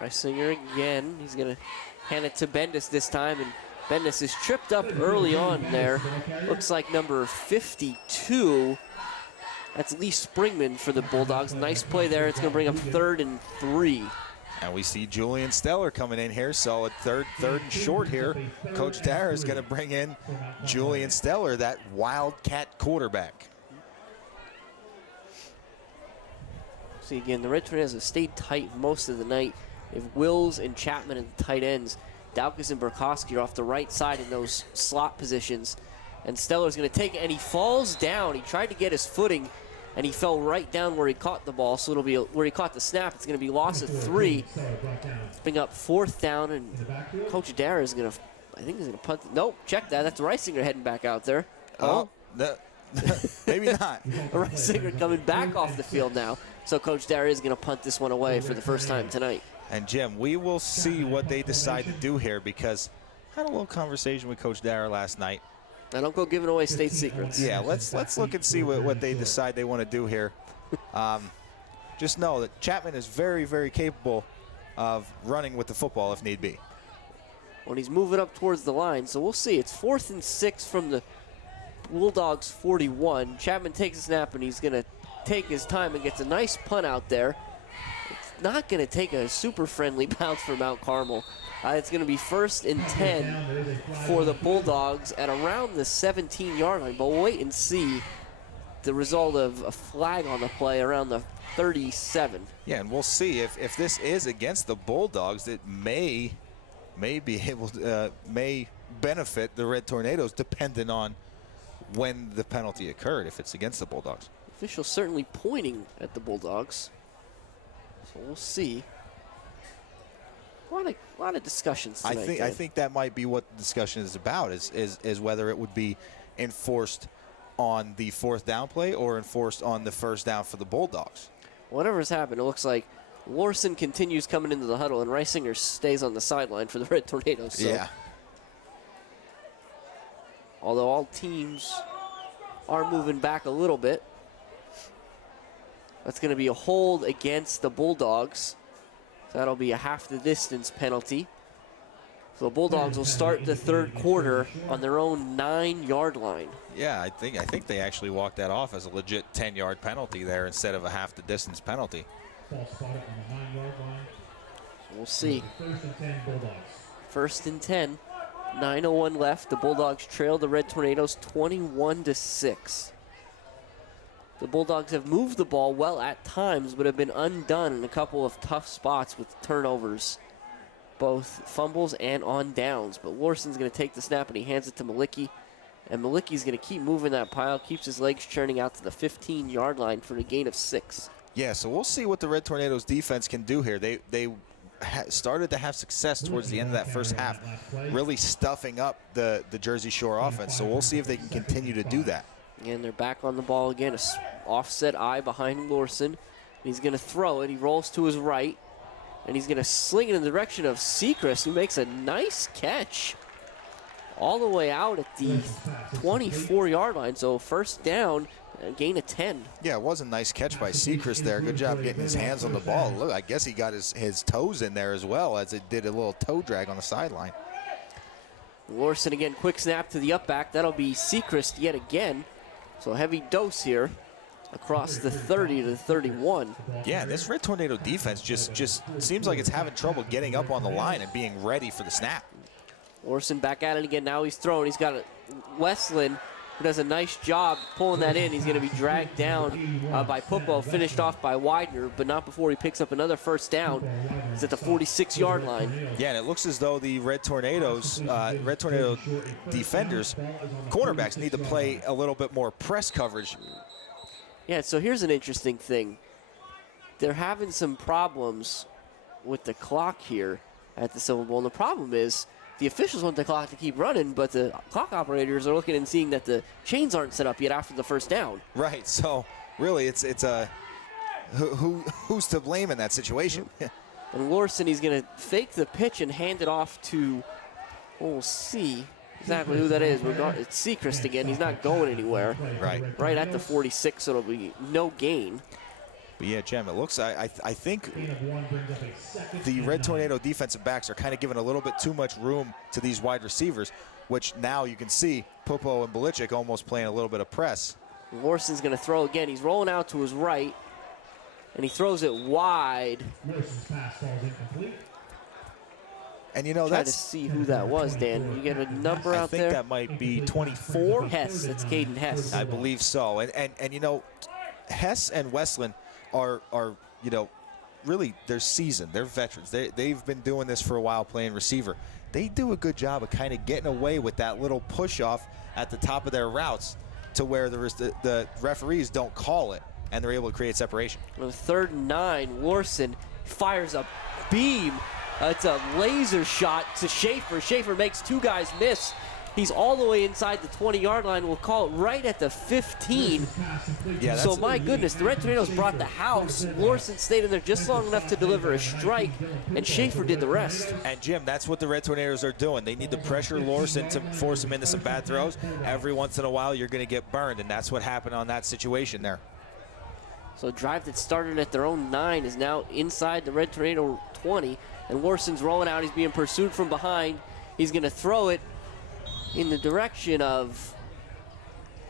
Reisinger again. He's going to hand it to Bendis this time, and Bendis is tripped up early on there. Looks like number 52. That's Lee Springman for the Bulldogs. Nice play there. It's going to bring up 3rd and 3. And we see Julian Steller coming in here, so a third and short here. Coach Dara is going to bring in Julian Steller, that Wildcat quarterback. See, again, the Red Tornadoes have stayed tight most of the night. They have Wills and Chapman at the tight ends. Daukus and Burkowski are off the right side in those slot positions. And Steller's going to take it, and he falls down. He tried to get his footing, and he fell right down where he caught the ball. So it'll be where he caught the snap. It's going to be loss of 3. Bring up 4th down, and Coach Dara is going to, I think he's going to punt. Nope, check that. That's Reisinger heading back out there. Maybe not. Reisinger coming back off the field now. So Coach Dara is going to punt this one away for the first time tonight. And Jim, we will see what they decide to do here, because I had a little conversation with Coach Dara last night. Now don't go giving away state secrets. Yeah, let's look and see what they decide they want to do here. Just know that Chapman is very, very capable of running with the football if need be. When he's moving up towards the line, so we'll see. It's 4th and 6 from the Bulldogs 41. Chapman takes a snap, and he's going to take his time and gets a nice punt out there. It's not going to take a super friendly bounce for Mount Carmel. It's going to be 1st and 10 for the Bulldogs at around the 17-yard line. But we'll wait and see the result of a flag on the play around the 37. Yeah, and we'll see if this is against the Bulldogs. It may be able to, may benefit the Red Tornadoes, depending on when the penalty occurred. If it's against the Bulldogs, official certainly pointing at the Bulldogs. So we'll see. A lot of discussions tonight. I think that might be what the discussion is about, is whether it would be enforced on the 4th down play or enforced on the 1st down for the Bulldogs. Whatever's happened, it looks like Lorson continues coming into the huddle, and Reisinger stays on the sideline for the Red Tornadoes. So. Yeah. Although all teams are moving back a little bit. That's going to be a hold against the Bulldogs. So that'll be a half the distance penalty. So the Bulldogs will start the 3rd quarter on their own 9-yard line. Yeah, I think they actually walked that off as a legit 10-yard penalty there instead of a half the distance penalty. So we'll see. 1st and 10. 9:01 left. The Bulldogs trail the Red Tornadoes 21-6. The Bulldogs have moved the ball well at times, but have been undone in a couple of tough spots with turnovers, both fumbles and on downs. But Larson's going to take the snap, and he hands it to Malicki. And Malicki's going to keep moving that pile, keeps his legs churning out to the 15-yard line for a gain of 6. Yeah, so we'll see what the Red Tornadoes defense can do here. They started to have success towards the end of that first half, really stuffing up the Jersey Shore offense. So we'll see if they can continue to do that. And they're back on the ball again. A offset eye behind Lorson. He's going to throw it. He rolls to his right. And he's going to sling it in the direction of Sechrist, who makes a nice catch all the way out at the 24-yard line. So 1st down, a gain of 10. Yeah, it was a nice catch by Sechrist there. Good job getting his hands on the ball. Look, I guess he got his toes in there as well, as it did a little toe drag on the sideline. Lorson again, quick snap to the up back. That'll be Sechrist yet again. So heavy dose here across the 30 to the 31. Yeah, this Red Tornado defense just seems like it's having trouble getting up on the line and being ready for the snap. Lorson back at it again. Now he's throwing. He's got Westland, who does a nice job pulling that in. He's going to be dragged down by Pupo, finished off by Widener, but not before he picks up another 1st down. He's at the 46-yard line. Yeah, and it looks as though the Red Tornado defenders, cornerbacks, need to play a little bit more press coverage. Yeah, so here's an interesting thing. They're having some problems with the clock here at the Silver Bowl, and the problem is the officials want the clock to keep running, but the clock operators are looking and seeing that the chains aren't set up yet after the 1st down. Right, so really, it's a who's to blame in that situation? And Lorson, he's going to fake the pitch and hand it off to, we'll see exactly who that is. It's Seacrest again. He's not going anywhere. Right at the 46, so it'll be no gain. But yeah, Jem, it looks, I think the Red Tornado defensive backs are kind of giving a little bit too much room to these wide receivers, which now you can see Pupo and Belichick almost playing a little bit of press. Lorson's going to throw again. He's rolling out to his right, and he throws it wide. And you know, try to see who that was, Dan. You get a number out there? I think that might be 24. Hess, that's Caden Hess. I believe so. And you know, Hess and Westland are you know, really, they're seasoned. They're veterans. They've been doing this for a while playing receiver. They do a good job of kind of getting away with that little push-off at the top of their routes to where the referees don't call it, and they're able to create separation. On 3rd and 9, Lorson fires a beam. It's a laser shot to Schaefer. Schaefer makes 2 guys miss. He's all the way inside the 20-yard line. We'll call it right at the 15. Yeah, so, my goodness, the Red Tornadoes brought the house. Lorson stayed in there just long enough to deliver a strike, and Schaefer did the rest. And, Jim, that's what the Red Tornadoes are doing. They need to pressure Lorson to force him into some bad throws. Every once in a while, you're going to get burned, and that's what happened on that situation there. So a drive that started at their own 9 is now inside the Red Tornado 20, and Lorson's rolling out. He's being pursued from behind. He's going to throw it in the direction of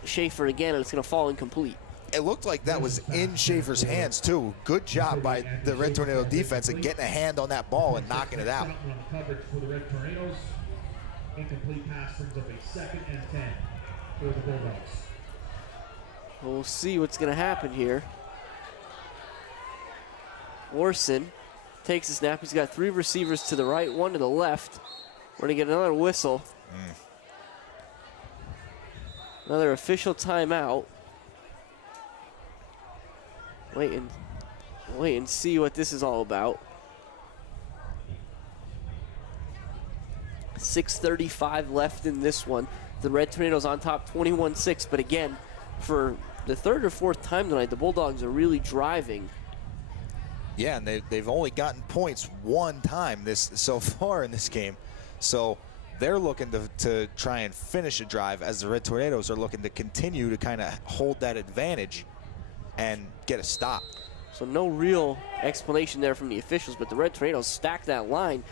Schaefer again, and it's going to fall incomplete. It looked like that was in Schaefer's hands, too. Good job by the Red Tornado defense at getting a hand on that ball and knocking it out. Coverage for the Red Tornadoes. Incomplete pass brings up a 2nd and 10 for the Bulldogs. We'll see what's going to happen here. Lorson takes a snap. He's got 3 receivers to the right, 1 to the left. We're going to get another whistle. Another official timeout. Wait and see what this is all about. 6:35 left in this one. The Red Tornadoes on top 21-6, but again, for the 3rd or 4th time tonight, the Bulldogs are really driving. Yeah, and they've only gotten points 1 time so far in this game. So they're looking to try and finish a drive, as the Red Tornadoes are looking to continue to kind of hold that advantage and get a stop. So no real explanation there from the officials, but the Red Tornadoes stack that line.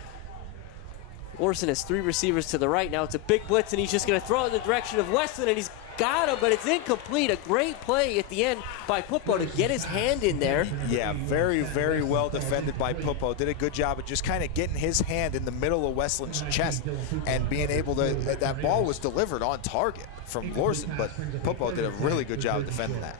Lorson has 3 receivers to the right. Now it's a big blitz, and he's just going to throw it in the direction of Westland, and he's got him, but it's incomplete. A great play at the end by Pupo to get his hand in there. Yeah, very, very well defended by Pupo. Did a good job of just kind of getting his hand in the middle of Westland's chest and being able to, that ball was delivered on target from Lorson, but Pupo did a really good job of defending that.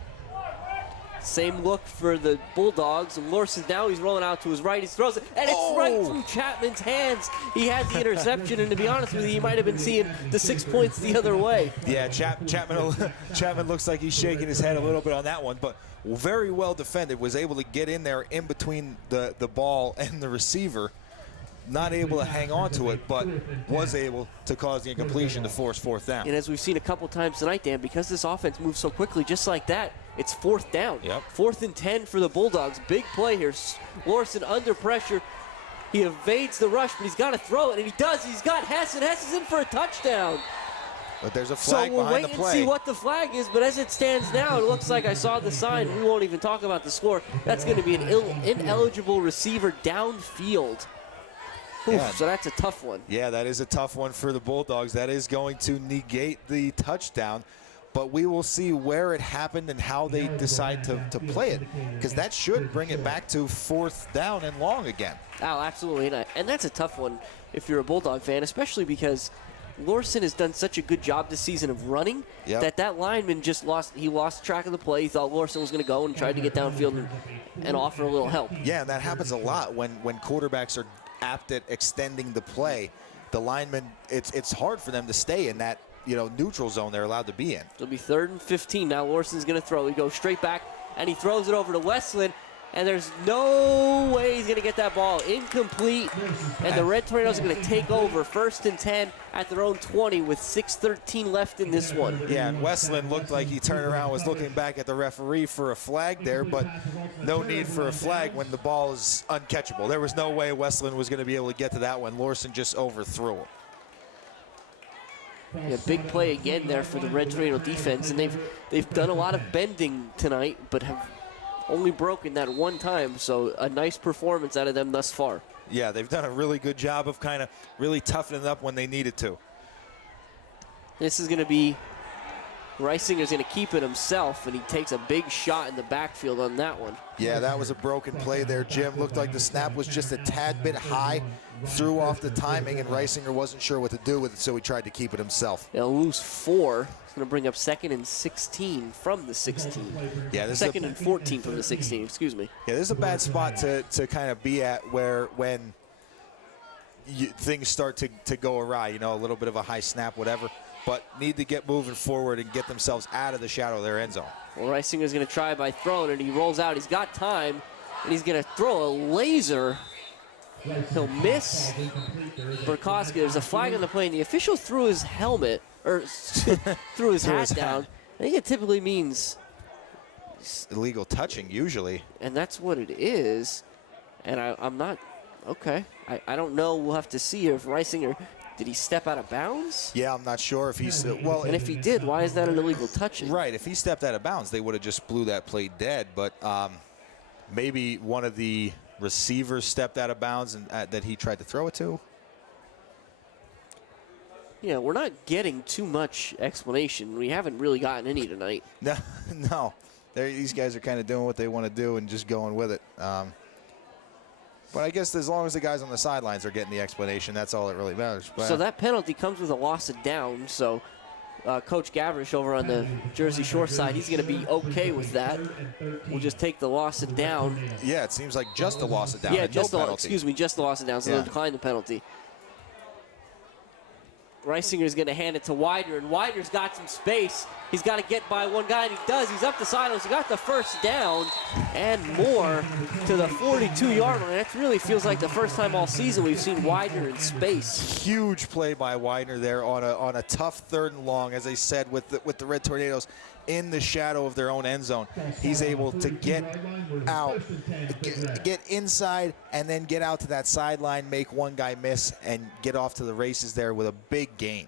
Same look for the Bulldogs, and Lorson now he's rolling out to his right. He throws it, and it's right through Chapman's hands. He had the interception, and to be honest with you, he might have been seeing the 6 points the other way. Yeah, Chapman looks like he's shaking his head a little bit on that one, but very well defended. Was able to get in there in between the ball and the receiver. Not able to hang on to it, but was able to cause the incompletion to force 4th down. And as we've seen a couple times tonight, Dan, because this offense moves so quickly, just like that, it's 4th down. Yep. 4th and 10 for the Bulldogs. Big play here. Lorson under pressure. He evades the rush, but he's got to throw it, and he does. He's got Hess, and Hess is in for a touchdown. But there's a flag so we'll behind wait the play. and see what the flag is, but as it stands now, it looks like I saw the sign. We won't even talk about the score. That's going to be an ineligible receiver downfield. Yeah. So that's a tough one. Yeah, that is a tough one for the Bulldogs. That is going to negate the touchdown, but we will see where it happened and how they decide to play it, because that should bring it back to 4th down and long again. Oh, absolutely. And that's a tough one if you're a Bulldog fan, especially because Lorson has done such a good job this season of running that lineman just lost track of the play. He thought Lorson was going to go and tried to get downfield and offer a little help. Yeah, and that happens a lot when quarterbacks are apt at extending the play. The linemen, it's hard for them to stay in that neutral zone they're allowed to be in. It'll be 3rd and 15. Now Lorson's going to throw. He goes straight back, and he throws it over to Westland. and there's no way he's going to get that ball. Incomplete, and the Red Tornadoes are going to take over 1st and 10 at their own 20 with 6:13 left in this one. Yeah, and Westland looked like he turned around, was looking back at the referee for a flag there, but no need for a flag when the ball is uncatchable. There was no way Westland was going to be able to get to that one. Lawson just overthrew him. Yeah, big play again there for the Red Tornado defense, and they've done a lot of bending tonight, but have only broken that one time, so a nice performance out of them thus far. Yeah, they've done a really good job of kind of really toughening up when they needed to. This is going to be, Reisinger's going to keep it himself, and he takes a big shot in the backfield on that one. Yeah, that was a broken play there, Jim. Looked like the snap was just a tad bit high, threw off the timing, and Reisinger wasn't sure what to do with it, so he tried to keep it himself. They'll lose 4. It's going to bring up 2nd and 16 from the 16. Yeah, this 2nd and 14 from the 16, excuse me. Yeah, this is a bad spot to kind of be at when things start to go awry, you know, a little bit of a high snap, whatever, but need to get moving forward and get themselves out of the shadow of their end zone. Well, Reisinger's going to try by throwing, and he rolls out. He's got time, and he's going to throw a laser. He'll miss Burkowski. There's a flag on the play, and the official threw his helmet, or threw his hat down. I think it typically means illegal touching, usually. And that's what it is. And I'm not, okay. I don't know. We'll have to see if Reisinger, did he step out of bounds? Yeah, I'm not sure if he's, well. And if he did, why is that an illegal touching? Right, if he stepped out of bounds, they would have just blew that play dead. But maybe one of the receivers stepped out of bounds and that he tried to throw it to. Yeah, we're not getting too much explanation. We haven't really gotten any tonight. No. These guys are kind of doing what they want to do and just going with it. But I guess as long as the guys on the sidelines are getting the explanation, that's all that really matters. But so that penalty comes with a loss of down. So Coach Gavrish over on the Jersey Shore side, he's going to be okay with that. We'll just take the loss of down. Yeah, it seems like just the loss of down. Yeah, just the loss of down. So they'll decline the penalty. Reisinger's going to hand it to Widener, and Widener's got some space. He's got to get by one guy, and he does. He's up the sidelines. He got the first down and more to the 42-yard line. That really feels like the first time all season we've seen Widener in space. Huge play by Widener there on a tough 3rd and long, as I said, with the Red Tornadoes in the shadow of their own end zone. He's able to get out, get inside, and then get out to that sideline, make one guy miss, and get off to the races there with a big gain.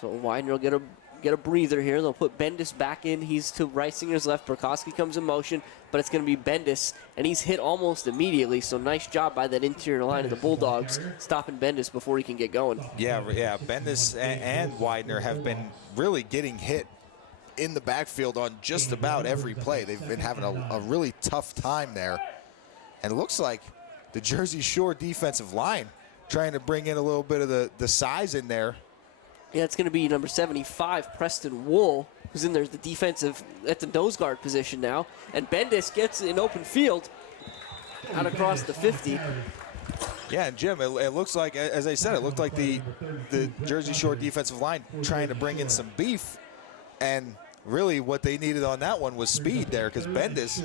So Widener will get a breather here. They'll put Bendis back in. He's to Reisinger's left. Burkowski comes in motion, but it's going to be Bendis, and he's hit almost immediately. So nice job by that interior line of the Bulldogs, stopping Bendis before he can get going. Yeah. Bendis and Widener have been really getting hit in the backfield on just about every play. They've been having a really tough time there. And it looks like the Jersey Shore defensive line trying to bring in a little bit of the size in there. Yeah, it's going to be number 75, Preston Wool, who's in there, the defensive at the nose guard position now. And Bendis gets in open field out across the 50. Yeah, and Jim, it looks like, as I said, it looked like the Jersey Shore defensive line trying to bring in some beef. And really what they needed on that one was speed there, because Bendis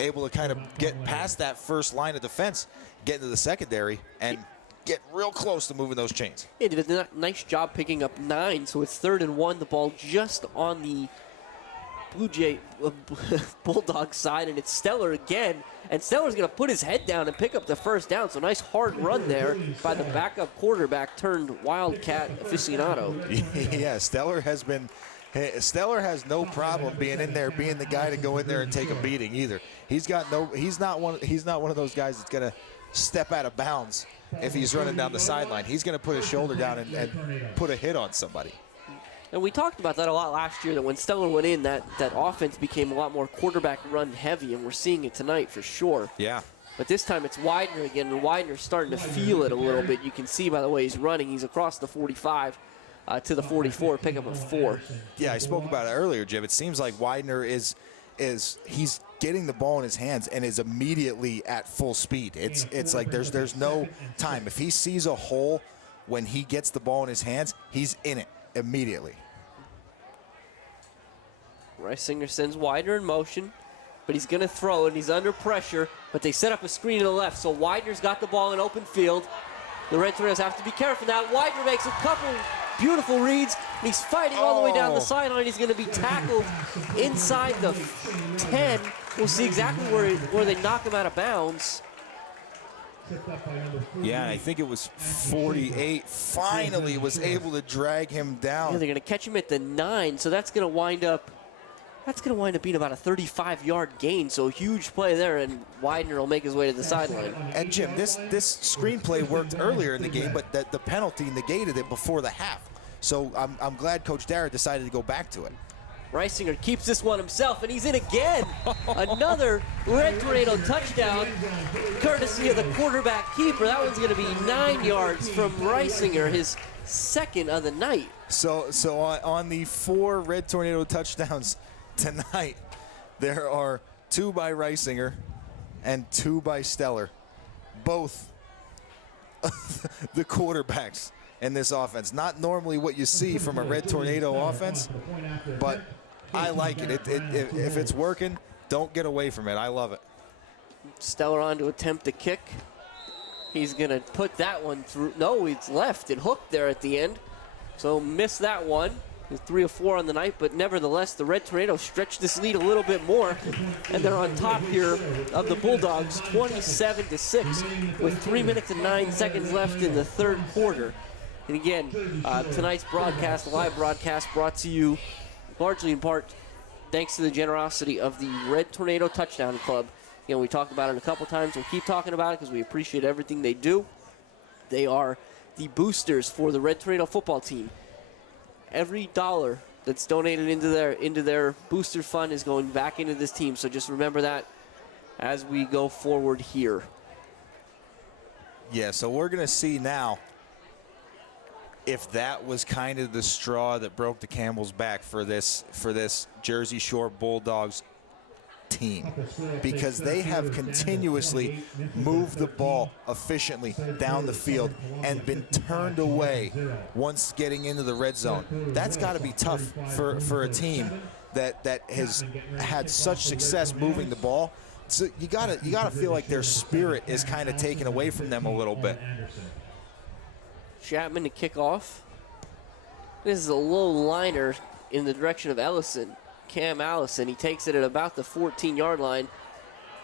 able to kind of get past that first line of defense, get into the secondary, and get real close to moving those chains. He did a nice job picking up 9, so it's 3rd and 1. The ball just on the Bulldog side, and it's Stellar again. And Stellar's going to put his head down and pick up the first down. So nice hard run there by the backup quarterback turned Wildcat aficionado. Yeah, Stellar has no problem being in there, being the guy to go in there and take a beating either. He's not one of those guys that's going to step out of bounds if he's running down the sideline. He's going to put his shoulder down and put a hit on somebody. And we talked about that a lot last year, that when Stellar went in, that offense became a lot more quarterback run heavy, and we're seeing it tonight for sure. Yeah. But this time it's Widener again, and Widener's starting to feel it a little bit. You can see by the way he's running. He's across the 45 to the 44, pick up a 4. Yeah, I spoke about it earlier, Jim. It seems like Widener he's getting the ball in his hands and is immediately at full speed. It's like there's no time. If he sees a hole when he gets the ball in his hands, he's in it immediately. Reisinger sends Widener in motion. but he's going to throw it. He's under pressure, but they set up a screen to the left. So Widener's got the ball in open field. The Red Tornadoes have to be careful now. Widener makes a couple beautiful reads, and he's fighting all the way down the sideline. He's going to be tackled inside the 10. We'll see exactly where they knock him out of bounds. Yeah, I think it was 48. Finally was able to drag him down. Yeah, they're going to catch him at the 9, so that's going to wind up being about a 35-yard gain. So a huge play there, and Widener will make his way to the sideline. And Jim, this screenplay worked earlier in the game, but the penalty negated it before the half. So I'm glad Coach Dara decided to go back to it. Reisinger keeps this one himself, and he's in again. Another Red Tornado touchdown, courtesy of the quarterback keeper. That one's going to be 9 yards from Reisinger, his second of the night. So on the 4 Red Tornado touchdowns tonight, there are 2 by Reisinger and 2 by Stellar, both the quarterbacks in this offense. Not normally what you see from a Red Tornado offense, but I like it. If it's working, don't get away from it. I love it. Stellar on to attempt the kick. He's going to put that one through. No, it's left. It hooked there at the end. So missed that one. 3 of 4 on the night, but nevertheless, the Red Tornadoes stretched this lead a little bit more, and they're on top here of the Bulldogs, 27-6, with 3 minutes and 9 seconds left in the third quarter. And again, tonight's broadcast, live broadcast, brought to you largely in part thanks to the generosity of the Red Tornado Touchdown Club. You know, we talked about it a couple times. We'll keep talking about it because we appreciate everything they do. They are the boosters for the Red Tornado football team. Every dollar that's donated into their booster fund is going back into this team. So just remember that as we go forward here. Yeah, so we're going to see now if that was kind of the straw that broke the camel's back for this Jersey Shore Bulldogs team, because they have continuously moved the ball efficiently down the field and been turned away once getting into the red zone. That's got to be tough for a team that has had such success moving the ball. So you gotta feel like their spirit is kind of taken away from them a little bit. Chapman to kick off. This is a low liner in the direction of Ellison. Cam Allison, he takes it at about the 14-yard line,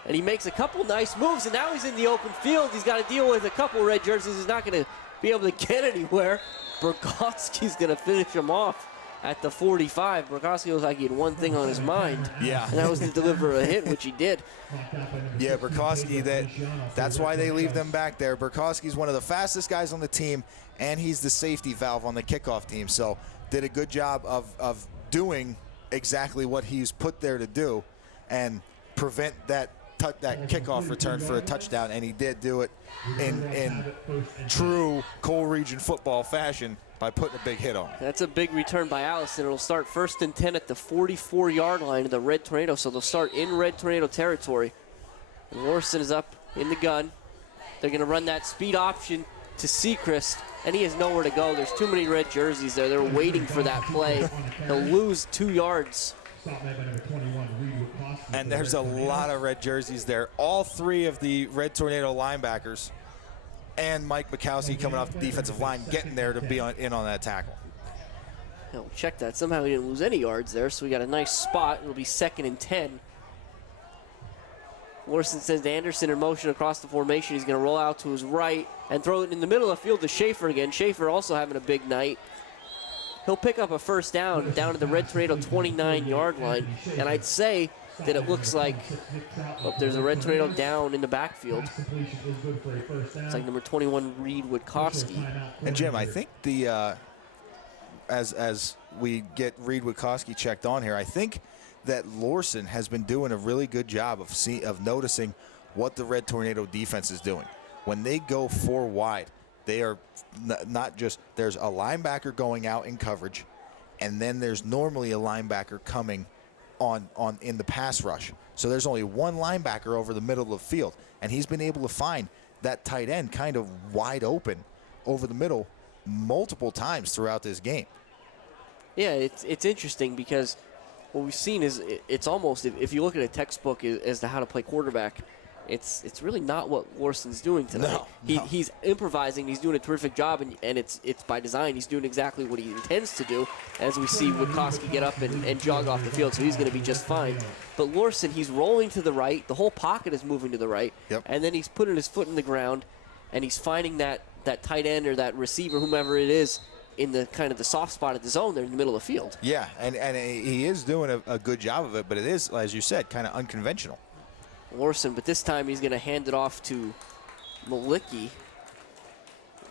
and he makes a couple nice moves, and now he's in the open field. He's got to deal with a couple red jerseys. He's not going to be able to get anywhere. Burkowski's going to finish him off at the 45. Burkowski looks like he had one thing on his mind, yeah, and that was to deliver a hit, which he did. Yeah, Burkowski, that's why they leave them back there. Burkowski's one of the fastest guys on the team, and he's the safety valve on the kickoff team, so did a good job of doing exactly what he's put there to do and prevent that kickoff return for a touchdown, and he did do it in true Coal Region football fashion by putting a big hit on. That's a big return by Allison. It'll start 1st and 10 at the 44-yard line of the Red Tornado, so they'll start in Red Tornado territory. And Lorson is up in the gun. They're going to run that speed option to Sechrist, and he has nowhere to go. There's too many red jerseys there. They're waiting for that play. He'll lose 2 yards. And there's a lot of red jerseys there. All 3 of the Red Tornado linebackers and Mike Mikowski coming off the defensive line getting there to be in on that tackle. He'll check that. Somehow he didn't lose any yards there, so we got a nice spot. It'll be 2nd and 10. Lorson sends Anderson in motion across the formation. He's going to roll out to his right and throw it in the middle of the field to Schaefer again. Schaefer also having a big night. He'll pick up a first down to the Red Tornado 29-yard line. And I'd say that it looks like there's a Red Tornado down in the backfield. It's like number 21, Reed Witkowski. And Jim, I think as we get Reed Witkowski checked on here, I think that Lorson has been doing a really good job of noticing what the Red Tornado defense is doing. When they go 4 wide, they are not just, there's a linebacker going out in coverage, and then there's normally a linebacker coming on in the pass rush. So there's only one linebacker over the middle of the field, and he's been able to find that tight end kind of wide open over the middle multiple times throughout this game. Yeah, it's interesting because what we've seen is it's almost, if you look at a textbook as to how to play quarterback, it's really not what Larson's doing tonight. No. He's improvising. He's doing a terrific job, and it's by design. He's doing exactly what he intends to do, as we see Wikoski get up and jog off the field, so he's going to be just fine. But Larson, he's rolling to the right. The whole pocket is moving to the right, and then he's putting his foot in the ground, and he's finding that tight end or that receiver, whomever it is, in the kind of the soft spot of the zone there in the middle of the field. Yeah, and he is doing a good job of it, but it is, as you said, kind of unconventional. Larson, but this time he's going to hand it off to Malicki,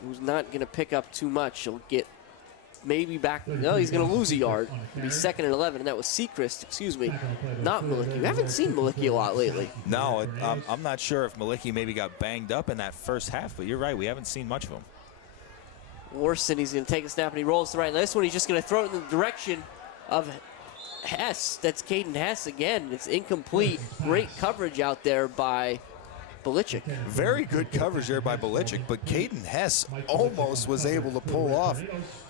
who's not going to pick up too much. He'll get maybe back. No, he's going to lose a yard. He'll be 2nd and 11, and that was Seacrest, not Malicki. We haven't seen Malicki a lot lately. No, I'm not sure if Malicki maybe got banged up in that first half, but you're right. We haven't seen much of him. Larson, he's going to take a snap, and he rolls to the right. Now this one, he's just going to throw it in the direction of Hess. That's Caden Hess again. It's incomplete. Great coverage out there by Belichick. Very good coverage there by Belichick, but Caden Hess almost was able to pull off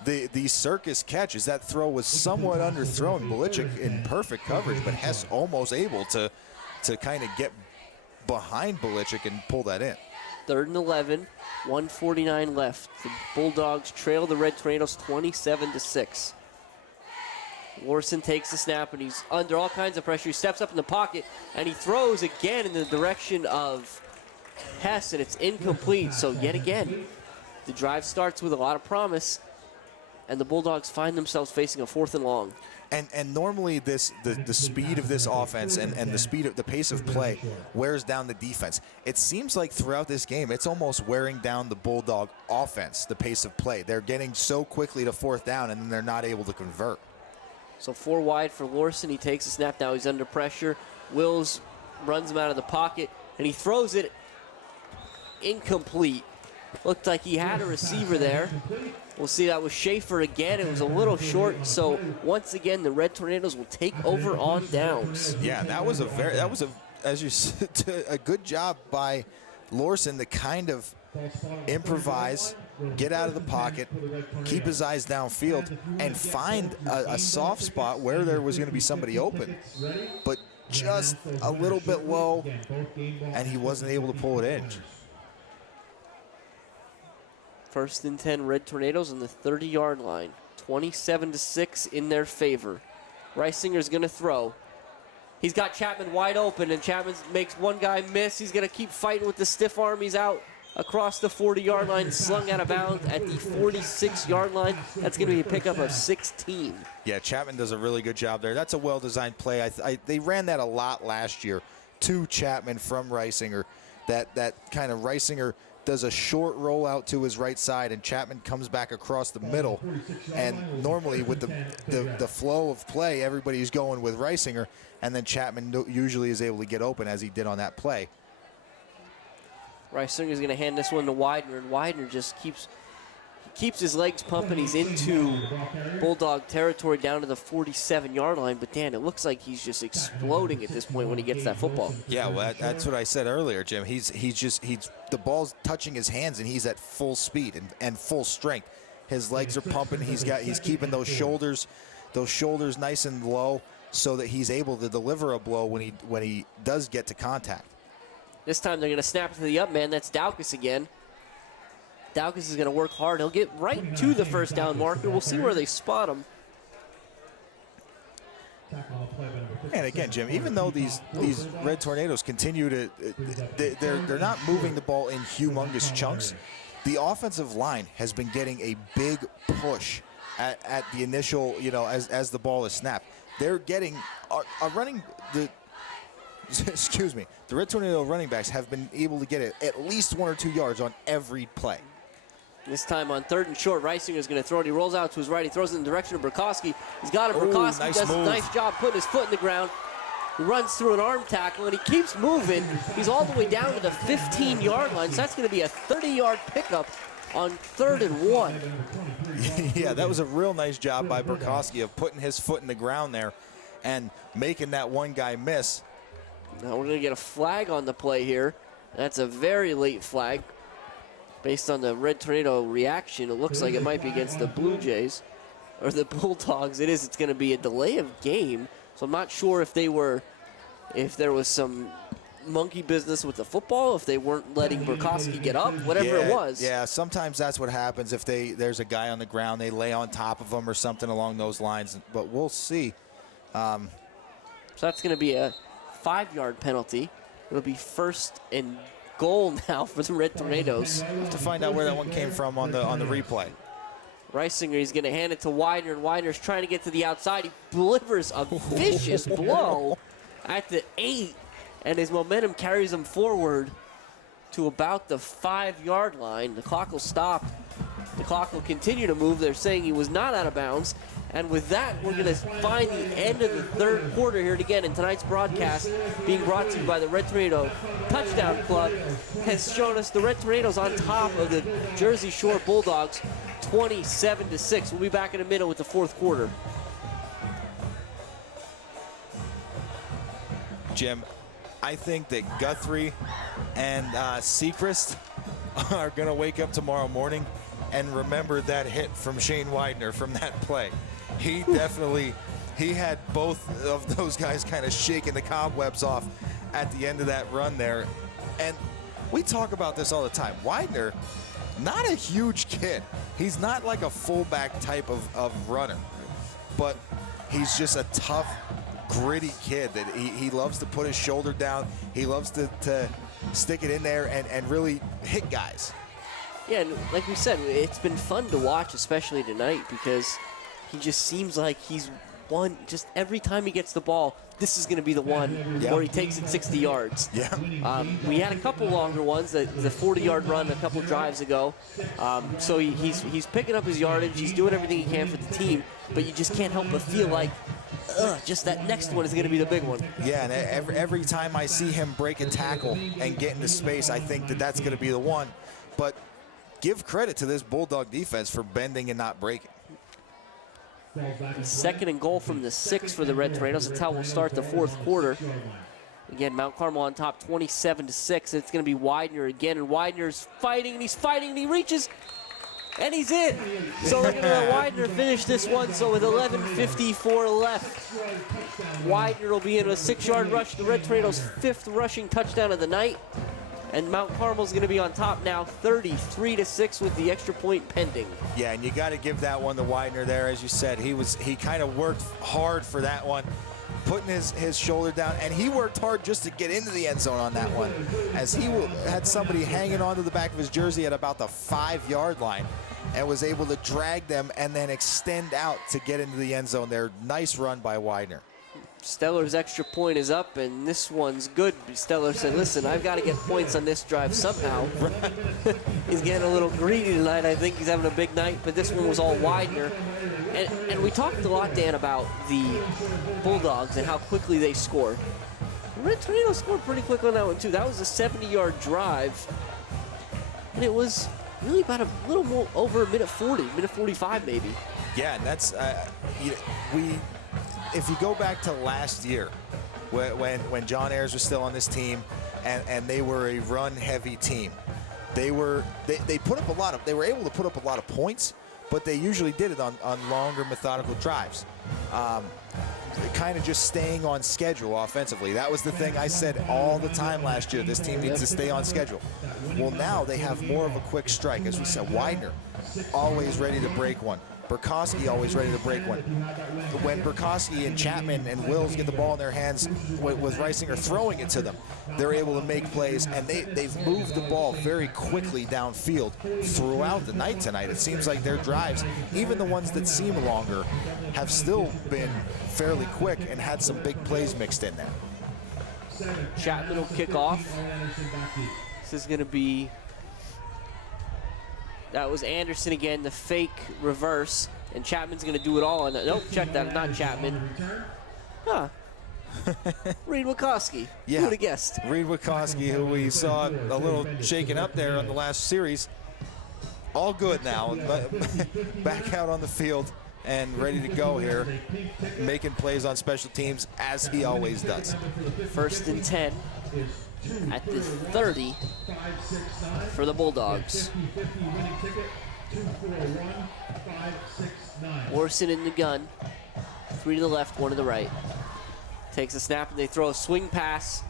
the circus catch, as that throw was somewhat underthrown. Belichick in perfect coverage, but Hess almost able to kind of get behind Belichick and pull that in. 3rd and 11, 1:49 left. The Bulldogs trail the Red Tornadoes 27-6. Larson takes the snap, and he's under all kinds of pressure. He steps up in the pocket, and he throws again in the direction of Hess, and it's incomplete. So yet again, the drive starts with a lot of promise, and the Bulldogs find themselves facing a 4th and long. And normally the speed of this offense and the pace of play wears down the defense. It seems like throughout this game, it's almost wearing down the Bulldog offense, the pace of play. They're getting so quickly to 4th down, and then they're not able to convert. So 4 wide for Larson. He takes a snap. Now he's under pressure. Wills runs him out of the pocket, and he throws it incomplete. Looked like he had a receiver there. We'll see, that was Schaefer again. It was a little short. So once again, the Red Tornadoes will take over on downs. Yeah, that was as you said, a good job by Larson to kind of improvise, get out of the pocket, keep his eyes downfield, and find a soft spot where there was going to be somebody open, but just a little bit low, and he wasn't able to pull it in. 1st and 10, Red Tornadoes on the 30-yard line. 27-6 in their favor. Reisinger's going to throw. He's got Chapman wide open, and Chapman makes one guy miss. He's going to keep fighting with the stiff arm. He's out across the 40-yard line, slung out of bounds at the 46-yard line. That's going to be a pickup of 16. Yeah, Chapman does a really good job there. That's a well-designed play. They ran that a lot last year to Chapman from Reisinger. That kind of Reisinger does a short rollout to his right side, and Chapman comes back across the middle. And normally with the flow of play, everybody's going with Reisinger, and then Chapman usually is able to get open, as he did on that play. Reisinger's going to hand this one to Widener, and Widener just keeps his legs pumping. He's into Bulldog territory down to the 47-yard line, but Dan, it looks like he's just exploding at this point when he gets that football. Yeah, well, that's what I said earlier, Jim. He's the ball's touching his hands, and he's at full speed and full strength. His legs are pumping. He's keeping those shoulders nice and low, so that he's able to deliver a blow when he does get to contact. This time they're going to snap to the up man. That's Daukus again. Daukus is going to work hard. He'll get right to the 1st down marker. We'll see where they spot him. And again, Jim, even though these Red Tornadoes continue to, they're not moving the ball in humongous chunks, the offensive line has been getting a big push at the initial, as the ball is snapped. They're getting a running the Red Tornado running backs have been able to get it at least 1 or 2 yards on every play. This time on 3rd and short, Reisinger's going to throw it. He rolls out to his right. He throws it in the direction of Burkowski. He's got it. Burkowski does a nice job putting his foot in the ground. He runs through an arm tackle, and he keeps moving. He's all the way down to the 15-yard line, so that's going to be a 30-yard pickup on 3rd and 1. Yeah, that was a real nice job by Burkowski of putting his foot in the ground there and making that one guy miss. Now we're going to get a flag on the play here. That's a very late flag. Based on the Red Tornado reaction, it looks like it might be against the Blue Jays, or the Bulldogs. It is. It's going to be a delay of game So I'm not sure if there was some monkey business with the football, if they weren't letting Burkowski get up, whatever it was. Yeah, sometimes that's what happens. If there's a guy on the ground, they lay on top of him or something along those lines. But we'll see. So that's going to be a 5-yard penalty. It'll be 1st and goal now for the Red Tornadoes. We'll have to find out where that one came from on the replay. Reisinger, he's going to hand it to Widener, and Widener's trying to get to the outside. He delivers a vicious blow at the 8, and his momentum carries him forward to about the 5-yard line. The clock will stop. The clock will continue to move. They're saying he was not out of bounds. And with that, we're going to find the end of the 3rd quarter here again. And tonight's broadcast, being brought to you by the Red Tornado Touchdown Club, has shown us the Red Tornadoes on top of the Jersey Shore Bulldogs, 27-6. We'll be back in a minute with the 4th quarter. Jim, I think that Guthrie and Sechrist are going to wake up tomorrow morning and remember that hit from Shane Widener from that play. He had both of those guys kind of shaking the cobwebs off at the end of that run there. And we talk about this all the time. Widener, not a huge kid. He's not like a fullback type of runner, but he's just a tough, gritty kid that he loves to put his shoulder down. He loves to stick it in there and really hit guys. Yeah, and like we said, it's been fun to watch, especially tonight, because he just seems like he's one, just every time he gets the ball, this is going to be the one where he takes it 60 yards. Yeah. We had a couple longer ones, the 40-yard run a couple drives ago. So he's picking up his yardage. He's doing everything he can for the team, but you just can't help but feel like, just that next one is going to be the big one. Yeah, and every time I see him break a tackle and get into space, I think that's going to be the one. But give credit to this Bulldog defense for bending and not breaking. 2nd and goal from the 6 for the Red Tornadoes. That's how we'll start the 4th quarter. Again, Mount Carmel on top, 27-6. It's going to be Widener again, and Widener's fighting, and he reaches, and he's in. So we're going to let Widener finish this one. So with 11:54 left, Widener will be in a 6-yard rush. The Red Tornadoes' 5th rushing touchdown of the night. And Mount Carmel's going to be on top now, 33-6 with the extra point pending. Yeah, and you got to give that one to Widener there. As you said, he kind of worked hard for that one, putting his shoulder down, and he worked hard just to get into the end zone on that one, as he had somebody hanging onto the back of his jersey at about the 5-yard line and was able to drag them and then extend out to get into the end zone there. Nice run by Widener. Steller's extra point is up, and this one's good. Steller said, listen, I've got to get points on this drive somehow. He's getting a little greedy tonight. I think he's having a big night, but this one was all Widener. And we talked a lot, Dan, about the Bulldogs and how quickly they score. The Red Tornadoes scored pretty quick on that one, too. That was a 70-yard drive, and it was really about a little more over a minute 40, minute 45 maybe. Yeah, and that's, if you go back to last year, when John Ayers was still on this team, and they were a run-heavy team, they were able to put up a lot of points, but they usually did it on longer methodical drives. Kind of just staying on schedule offensively. That was the thing I said all the time last year. This team needs to stay on schedule. Well, now they have more of a quick strike. As we said, Widener, always ready to break one. Burkowski always ready to break one. When Burkowski and Chapman and Wills get the ball in their hands with Reisinger throwing it to them, they're able to make plays, and they've moved the ball very quickly downfield throughout the night tonight. It seems like their drives, even the ones that seem longer, have still been fairly quick and had some big plays mixed in there. Chapman will kick off. This is going to be... That was Anderson again, the fake reverse, and Chapman's going to do it all on that. Nope, check that, not Chapman. Huh. Reed Wachowski. Yeah. Who would have guessed? Reed Wachowski, who we saw a little shaken up there on the last series. All good now. Back out on the field and ready to go here, making plays on special teams as he always does. 1st and 10. At the 30 for the Bulldogs. Orson in the gun. 3 to the left, 1 to the right. Takes a snap and they throw a swing pass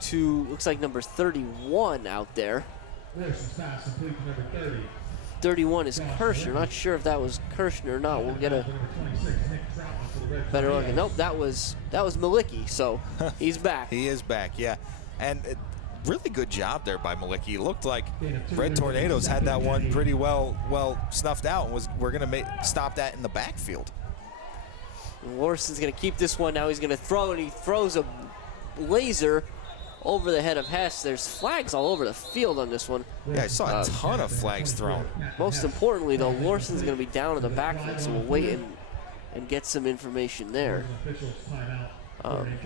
to, looks like number 31 out there. Larson's pass complete to number 30. 31 is Kirshner. Not sure if that was Kirshner or not. We'll get a better look. Nope, that was Malicki, so he's back. He is back, yeah. And really good job there by Malicki. It looked like Red Tornadoes had that one pretty well snuffed out, and we're going to stop that in the backfield. Larson's going to keep this one. Now he's going to throw, and he throws a laser over the head of Hess. There's flags all over the field on this one. Yeah, I saw a ton of flags thrown. Most importantly, though, Larson's going to be down in the backfield, so we'll wait and get some information there.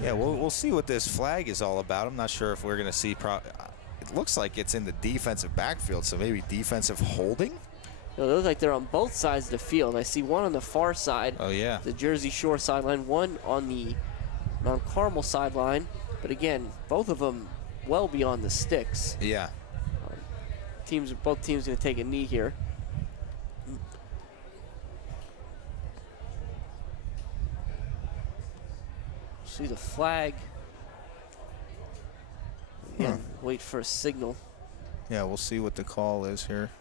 Yeah, we'll see what this flag is all about. I'm not sure if we're going to see. It looks like it's in the defensive backfield, so maybe defensive holding? It looks like they're on both sides of the field. I see one on the far side, oh yeah, the Jersey Shore sideline, one on the Mount Carmel sideline. But again, both of them well beyond the sticks. Yeah. Both teams going to take a knee here. See the flag. Again, wait for a signal. Yeah, we'll see what the call is here.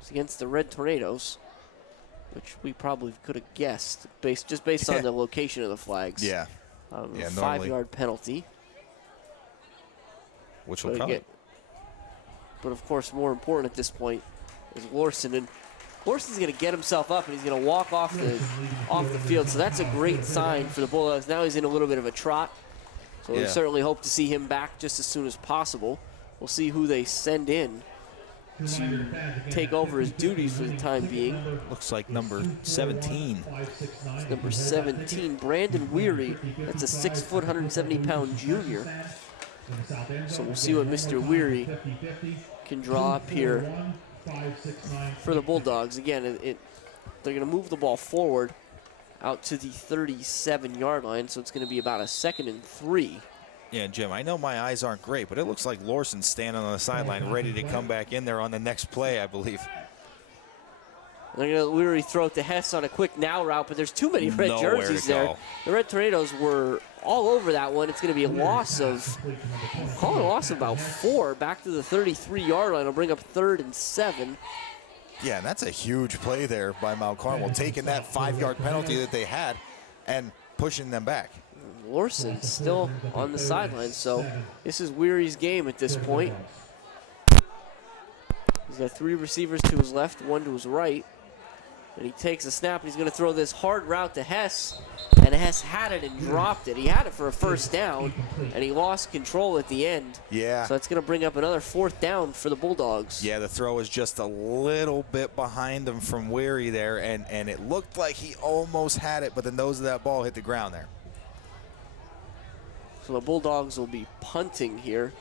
It's against the Red Tornadoes, which we probably could have guessed based on the location of the flags. Yeah. A normally 5-yard penalty. Which will come. But of course, more important at this point is Larson, and Larson's going to get himself up and he's going to walk off the field. So that's a great sign for the Bulldogs. Now he's in a little bit of a trot. So we certainly hope to see him back just as soon as possible. We'll see who they send in to take over his duties for the time being. Looks like number 17. It's number 17, Brandon Weary. That's a 6 foot, 170-pound junior. So we'll see what Mr. Weary can draw up here for the Bulldogs. Again, they're going to move the ball forward out to the 37-yard line, so it's going to be about a 2nd and 3. Yeah, Jim, I know my eyes aren't great, but it looks like Larson's standing on the sideline ready to come back in there on the next play, I believe. They're going to Weary throw it to Hess on a quick now route, but there's too many red jerseys there. The Red Tornadoes were all over that one. It's going to be a loss of, call it a loss of about 4 back to the 33-yard line. It'll bring up 3rd and 7. Yeah, and that's a huge play there by Mount Carmel, taking that 5-yard penalty that they had and pushing them back. Larson still on the sideline, so this is Weary's game at this point. He's got 3 receivers to his left, 1 to his right. And he takes a snap, and he's going to throw this hard route to Hess. And Hess had it and dropped it. He had it for a 1st down, and he lost control at the end. Yeah. So that's going to bring up another 4th down for the Bulldogs. Yeah, the throw was just a little bit behind him from Weary there, and it looked like he almost had it, but the nose of that ball hit the ground there. So the Bulldogs will be punting here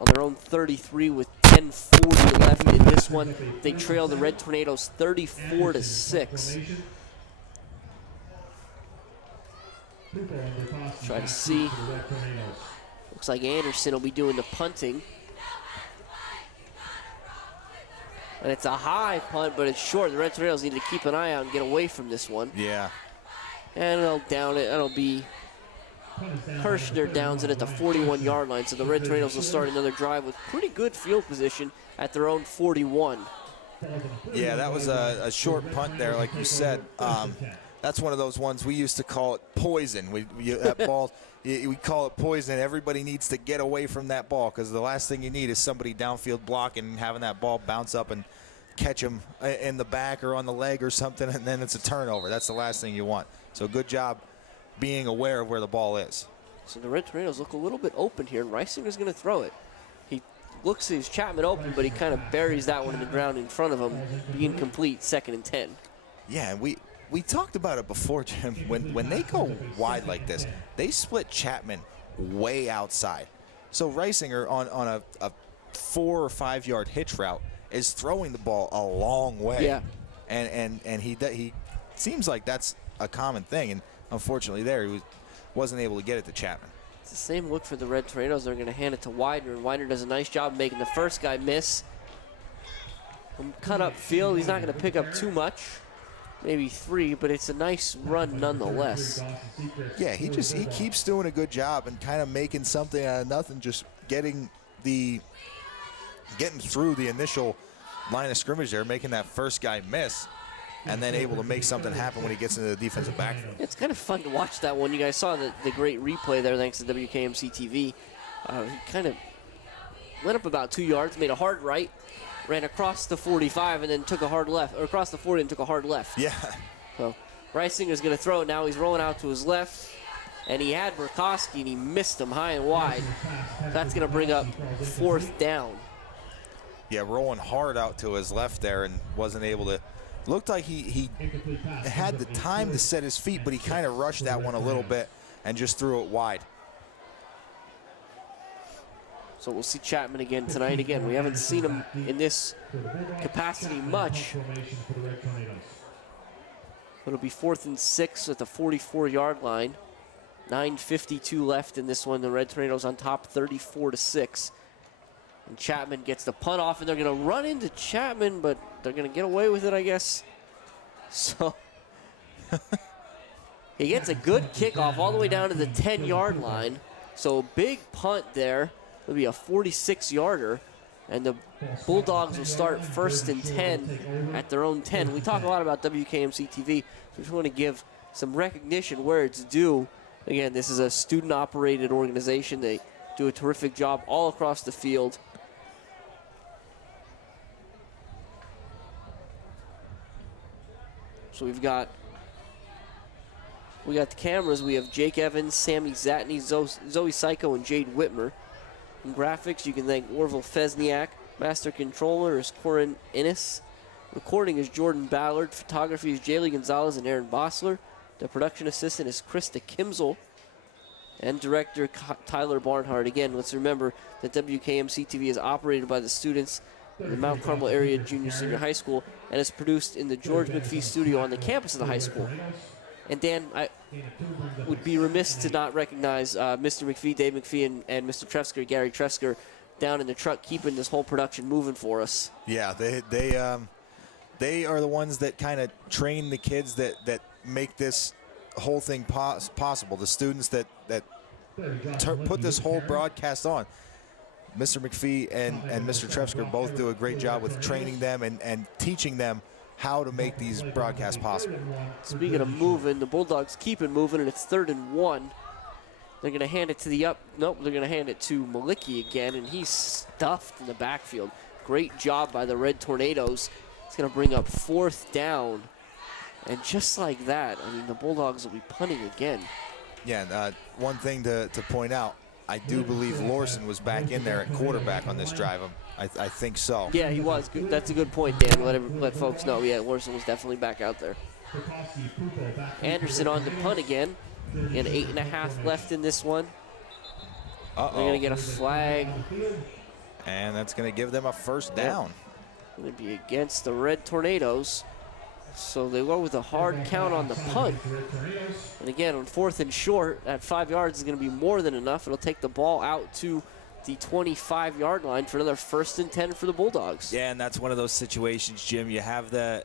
on their own 33 with 10:40 left in this one. They trail the Red Tornadoes 34-6. Try to see. Looks like Anderson will be doing the punting. And it's a high punt, but it's short. The Red Tornadoes need to keep an eye out and get away from this one. Yeah. And they'll down it. That'll be Kirshner downs it at the 41-yard line, so the Red Tornadoes will start another drive with pretty good field position at their own 41. Yeah, that was a short punt there, like you said. That's one of those ones we used to call it poison. That ball, we call it poison. Everybody needs to get away from that ball because the last thing you need is somebody downfield blocking and having that ball bounce up and catch him in the back or on the leg or something, and then it's a turnover. That's the last thing you want. So good job being aware of where the ball is. So the Red Tornadoes look a little bit open here. Reisinger's going to throw it. He looks at his Chapman open, but he kind of buries that one in the ground in front of him, being complete, 2nd and 10. Yeah, and we talked about it before, Jim. When they go wide like this, they split Chapman way outside. So Reisinger on a 4 or 5 yard hitch route is throwing the ball a long way. Yeah. And he seems like that's a common thing. And unfortunately there, he wasn't able to get it to Chapman. It's the same look for the Red Tornadoes. They're going to hand it to Widener, and Widener does a nice job making the first guy miss. From cut up field, he's not going to pick up too much. maybe 3, but it's a nice run nonetheless. Yeah, he keeps doing a good job and kind of making something out of nothing, just getting through the initial line of scrimmage there, making that first guy miss, and then able to make something happen when he gets into the defensive backfield. It's kind of fun to watch that one. You guys saw the great replay there thanks to WKMC TV. He kind of went up about 2 yards, made a hard right, ran across the 45, and then took a hard left, or across the 40 and took a hard left. Yeah. So Reisinger's going to throw it now. He's rolling out to his left, and he had Burkowski, and he missed him high and wide. That's going to bring up 4th down. Yeah, rolling hard out to his left there and wasn't able to. Looked like he had the time to set his feet, but he kind of rushed that one a little bit and just threw it wide. So we'll see Chapman again tonight. Again, we haven't seen him in this capacity much. It'll be 4th and 6 at the 44-yard line. 9:52 left in this one. The Red Tornadoes on top 34-6. And Chapman gets the punt off, and they're going to run into Chapman, but they're going to get away with it, I guess. So he gets a good kickoff all the way down to the 10-yard line. So big punt there. It'll be a 46-yarder, and the Bulldogs will start 1st and 10 at their own 10. We talk a lot about WKMC TV, so we just want to give some recognition where it's due. Again, this is a student-operated organization. They do a terrific job all across the field. So we got the cameras. We have Jake Evans, Sammy Zatney, Zoe Psycho, and Jade Whitmer. In graphics, you can thank Orville Fesniak. Master controller is Corin Innes. Recording is Jordan Ballard. Photography is Jaylee Gonzalez and Aaron Bossler. The production assistant is Krista Kimsel. And director Tyler Barnhart. Again, let's remember that WKMC TV is operated by the students in the Mount Carmel Area Junior Senior High School and is produced in the George McPhee studio on the campus of the high school. And Dan, I would be remiss to not recognize Mr. McPhee, Dave McPhee, and Mr. Trefsker, Gary Trefsker, down in the truck keeping this whole production moving for us. Yeah, they are the ones that kind of train the kids that make this whole thing possible. The students that put this whole broadcast on. Mr. McPhee and Mr. Trefsker both do a great job with training them and teaching them how to make these broadcasts possible. Speaking of moving, the Bulldogs keep it moving, and it's 3rd and 1. They're going to hand it to they're going to hand it to Malicki again, and he's stuffed in the backfield. Great job by the Red Tornadoes. It's going to bring up 4th down. And just like that, I mean, the Bulldogs will be punting again. Yeah, and one thing to point out, I do believe Lawson was back in there at quarterback on this drive. I think so. Yeah, he was. That's a good point, Dan. Let folks know. Yeah, Lawson was definitely back out there. Anderson on the punt again. And 8.5 left in this one. They're going to get a flag. And that's going to give them a 1st down. Going to be against the Red Tornadoes. So they go with a hard count on the punt. And again, on 4th and short, at 5 yards is going to be more than enough. It'll take the ball out to the 25-yard line for another 1st and 10 for the Bulldogs. Yeah, and that's one of those situations, Jim. You have the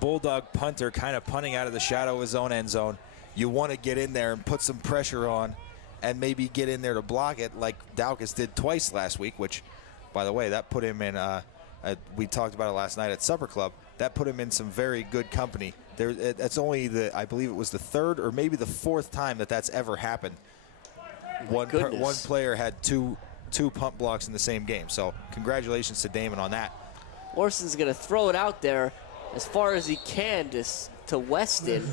Bulldog punter kind of punting out of the shadow of his own end zone. You want to get in there and put some pressure on and maybe get in there to block it like Daukus did twice last week, which, by the way, that put him in, we talked about it last night at Supper Club, that put him in some very good company. That's only I believe it was the 3rd or maybe the 4th time that's ever happened. One player had two punt blocks in the same game. So congratulations to Damon on that. Larson's going to throw it out there as far as he can to Weston.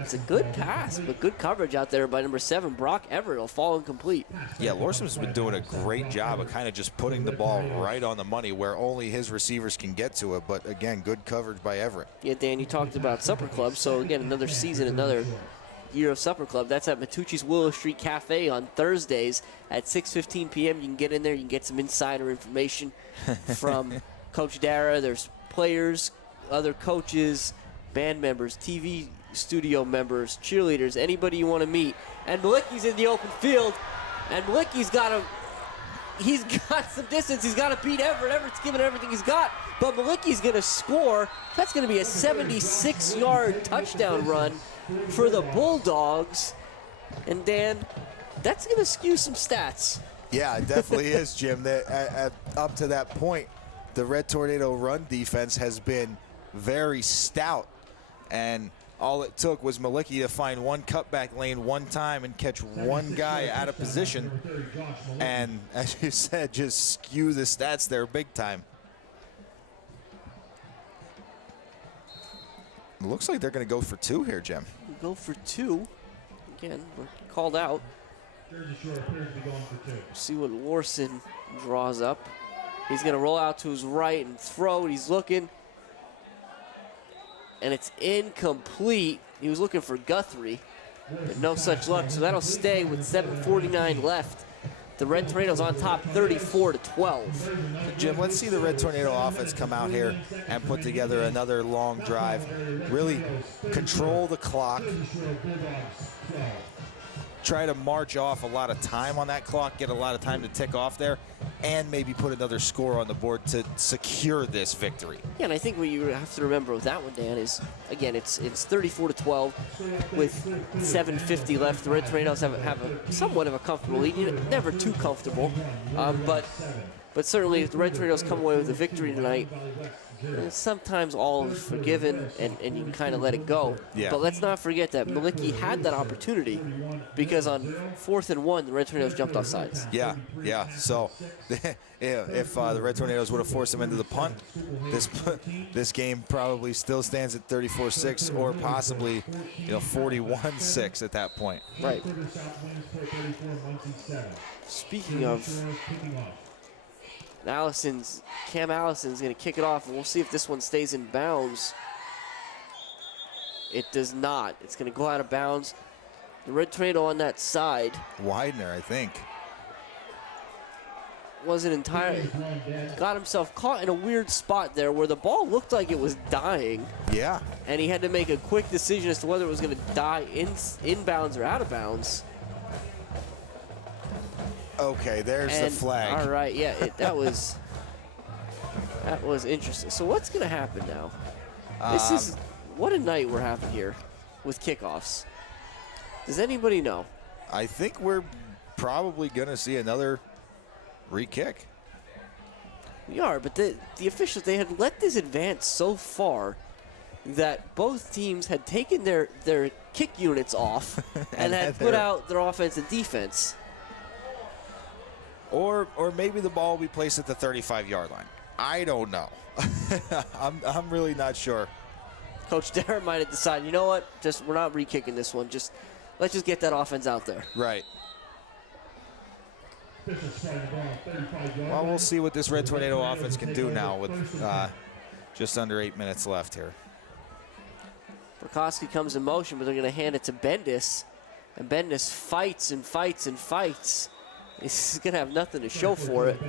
It's a good pass, but good coverage out there by number 7, Brock Everett. Will fall incomplete. Yeah, Larson's been doing a great job of kind of just putting the ball right on the money where only his receivers can get to it. But again, good coverage by Everett. Yeah, Dan, you talked about Supper Club. So again, another season, another year of Supper Club. That's at Matucci's Willow Street Cafe on Thursdays at 6:15 p.m. You can get in there. You can get some insider information from Coach Dara. There's players, other coaches, band members, TV studio members, cheerleaders, anybody you want to meet. And Malicki's in the open field, and Malicki's got he's got some distance. He's got to beat Everett. Everett's giving everything he's got, but Malicki's going to score. That's going to be a 76-yard touchdown run for the Bulldogs. And Dan, that's going to skew some stats. Yeah, it definitely is, Jim. Up to that point, the Red Tornado run defense has been very stout, and all it took was Malicki to find one cutback lane one time and catch one guy out of position, and as you said, just skew the stats there big time. It looks like they're going to go for 2 here, Jim. Go for 2. Again, we're called out. See what Lorson draws up. He's going to roll out to his right and throw, and he's looking. And it's incomplete. He was looking for Guthrie, but no such luck. So that'll stay with 7:49 left. The Red Tornadoes on top, 34-12. Jim, let's see the Red Tornado offense come out here and put together another long drive. Really control the clock. Try to march off a lot of time on that clock, get a lot of time to tick off there, and maybe put another score on the board to secure this victory. Yeah, and I think what you have to remember with that one, Dan, is, again, it's 34-12 with 7:50 left. The Red Tornadoes have a somewhat of a comfortable lead. Never too comfortable, but certainly if the Red Tornadoes come away with a victory tonight, sometimes all is forgiven and you can kind of let it go. Yeah. But let's not forget that Malicki had that opportunity because on 4th and 1, the Red Tornadoes jumped off sides. Yeah. So if the Red Tornadoes would have forced them into the punt, this game probably still stands at 34-6 or possibly 41-6 at that point. Right. Speaking of, Cam Allison's going to kick it off, and we'll see if this one stays in bounds. It does not. It's going to go out of bounds. The Red Tornado on that side. Widener, I think. Wasn't entirely. Got himself caught in a weird spot there where the ball looked like it was dying. Yeah. And he had to make a quick decision as to whether it was going to die in bounds or out of bounds. Okay, there's the flag. All right, yeah, that was interesting. So what's going to happen now? This is what a night we're having here with kickoffs. Does anybody know? I think we're probably going to see another re-kick. We are, but the officials, they had let this advance so far that both teams had taken their kick units off and had put out their offense and defense. Or maybe the ball will be placed at the 35-yard line. I don't know. I'm really not sure. Coach Darrett might have decided, you know what? We're not re-kicking this one. Let's just get that offense out there. Right. Well, we'll see what this Red Tornado offense can do now with just under 8 minutes left here. Burkowski comes in motion, but they're going to hand it to Bendis. And Bendis fights and fights and fights. He's going to have nothing to show for it.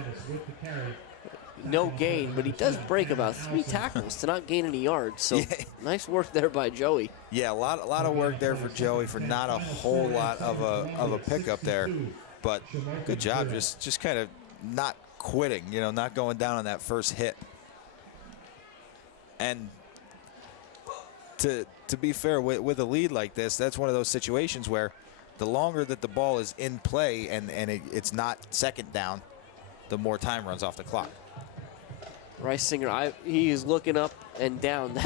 No gain, but he does break about 3 tackles to not gain any yards. So nice work there by Joey. Yeah, a lot of work there for Joey for not a whole lot of a pickup there. But good job, just kind of not quitting, not going down on that first hit. And to be fair, with a lead like this, that's one of those situations where the longer that the ball is in play and it's not second down, the more time runs off the clock. Reisinger, he is looking up and down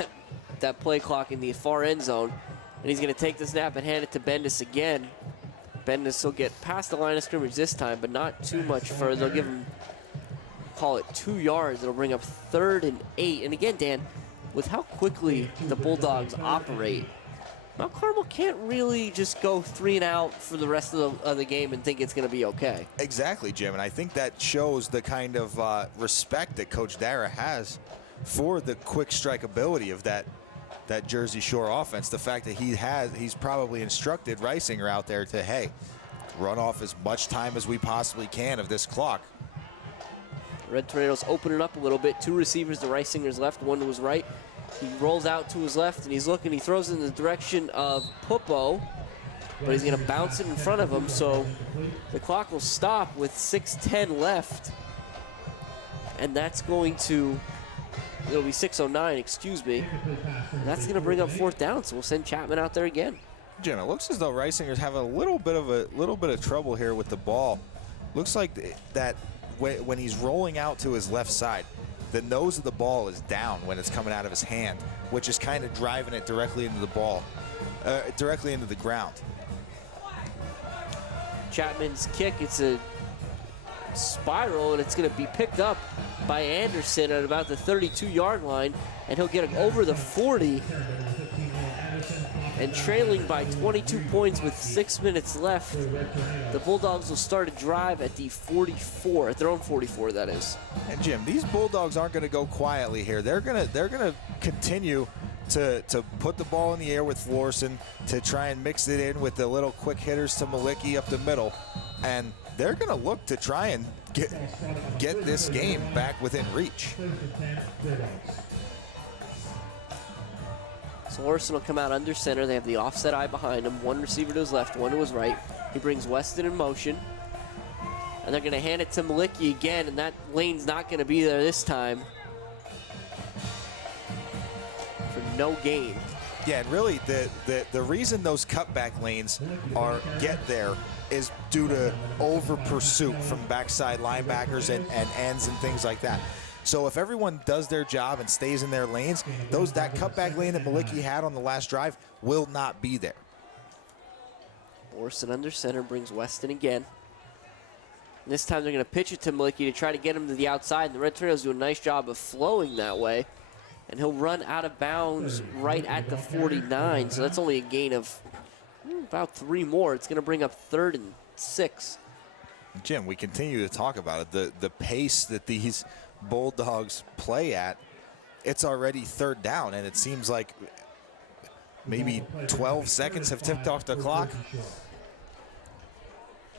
that play clock in the far end zone, and he's going to take the snap and hand it to Bendis again. Bendis will get past the line of scrimmage this time, but not too much further. They'll give him, call it 2 yards. It'll bring up 3rd and 8. And again, Dan, with how quickly the Bulldogs operate, Mount Carmel can't really just go 3 and out for the rest of the game and think it's going to be okay. Exactly, Jim, and I think that shows the kind of respect that Coach Dara has for the quick strike ability of that Jersey Shore offense. The fact that he's probably instructed Reisinger out there to, hey, run off as much time as we possibly can of this clock. Red Tornadoes open it up a little bit. 2 receivers to Reisinger's left, 1 to his right. He rolls out to his left, and he's looking. He throws in the direction of Pupo. but he's going to bounce it in front of him, so the clock will stop with 6:10 left. And that's going to, it'll be 6:09, excuse me. And that's going to bring up 4th down, so we'll send Chapman out there again. Jim, it looks as though Reisinger's having a little bit of trouble here with the ball. Looks like that when he's rolling out to his left side, the nose of the ball is down when it's coming out of his hand, which is kind of driving it directly into the ball, directly into the ground. Chapman's kick, it's a spiral, and it's going to be picked up by Anderson at about the 32-yard line, and he'll get over the 40. And trailing by 22 points with 6 minutes left, the Bulldogs will start a drive at the 44, at their own 44, that is. And Jim, these Bulldogs aren't going to go quietly here. They're gonna continue to put the ball in the air with Florson, to try and mix it in with the little quick hitters to Malicki up the middle, and they're going to look to try and get this game back within reach. So Orson will come out under center. They have the offset eye behind him. One receiver to his left, one to his right. He brings Weston in motion. And they're going to hand it to Malicki again, and that lane's not going to be there this time for no gain. Yeah, and really the reason those cutback lanes get there is due to over pursuit from backside linebackers and ends and things like that. So if everyone does their job and stays in their lanes, that cutback lane that Malicki had on the last drive will not be there. Orson under center brings Weston again. And this time they're going to pitch it to Malicki to try to get him to the outside. And the Red Tornadoes do a nice job of flowing that way. And he'll run out of bounds right at the 49. So that's only a gain of about 3 more. It's going to bring up 3rd and 6. Jim, we continue to talk about it. The pace that these Bulldogs play at, it's already 3rd down, and it seems like maybe 12 seconds have tipped off the clock.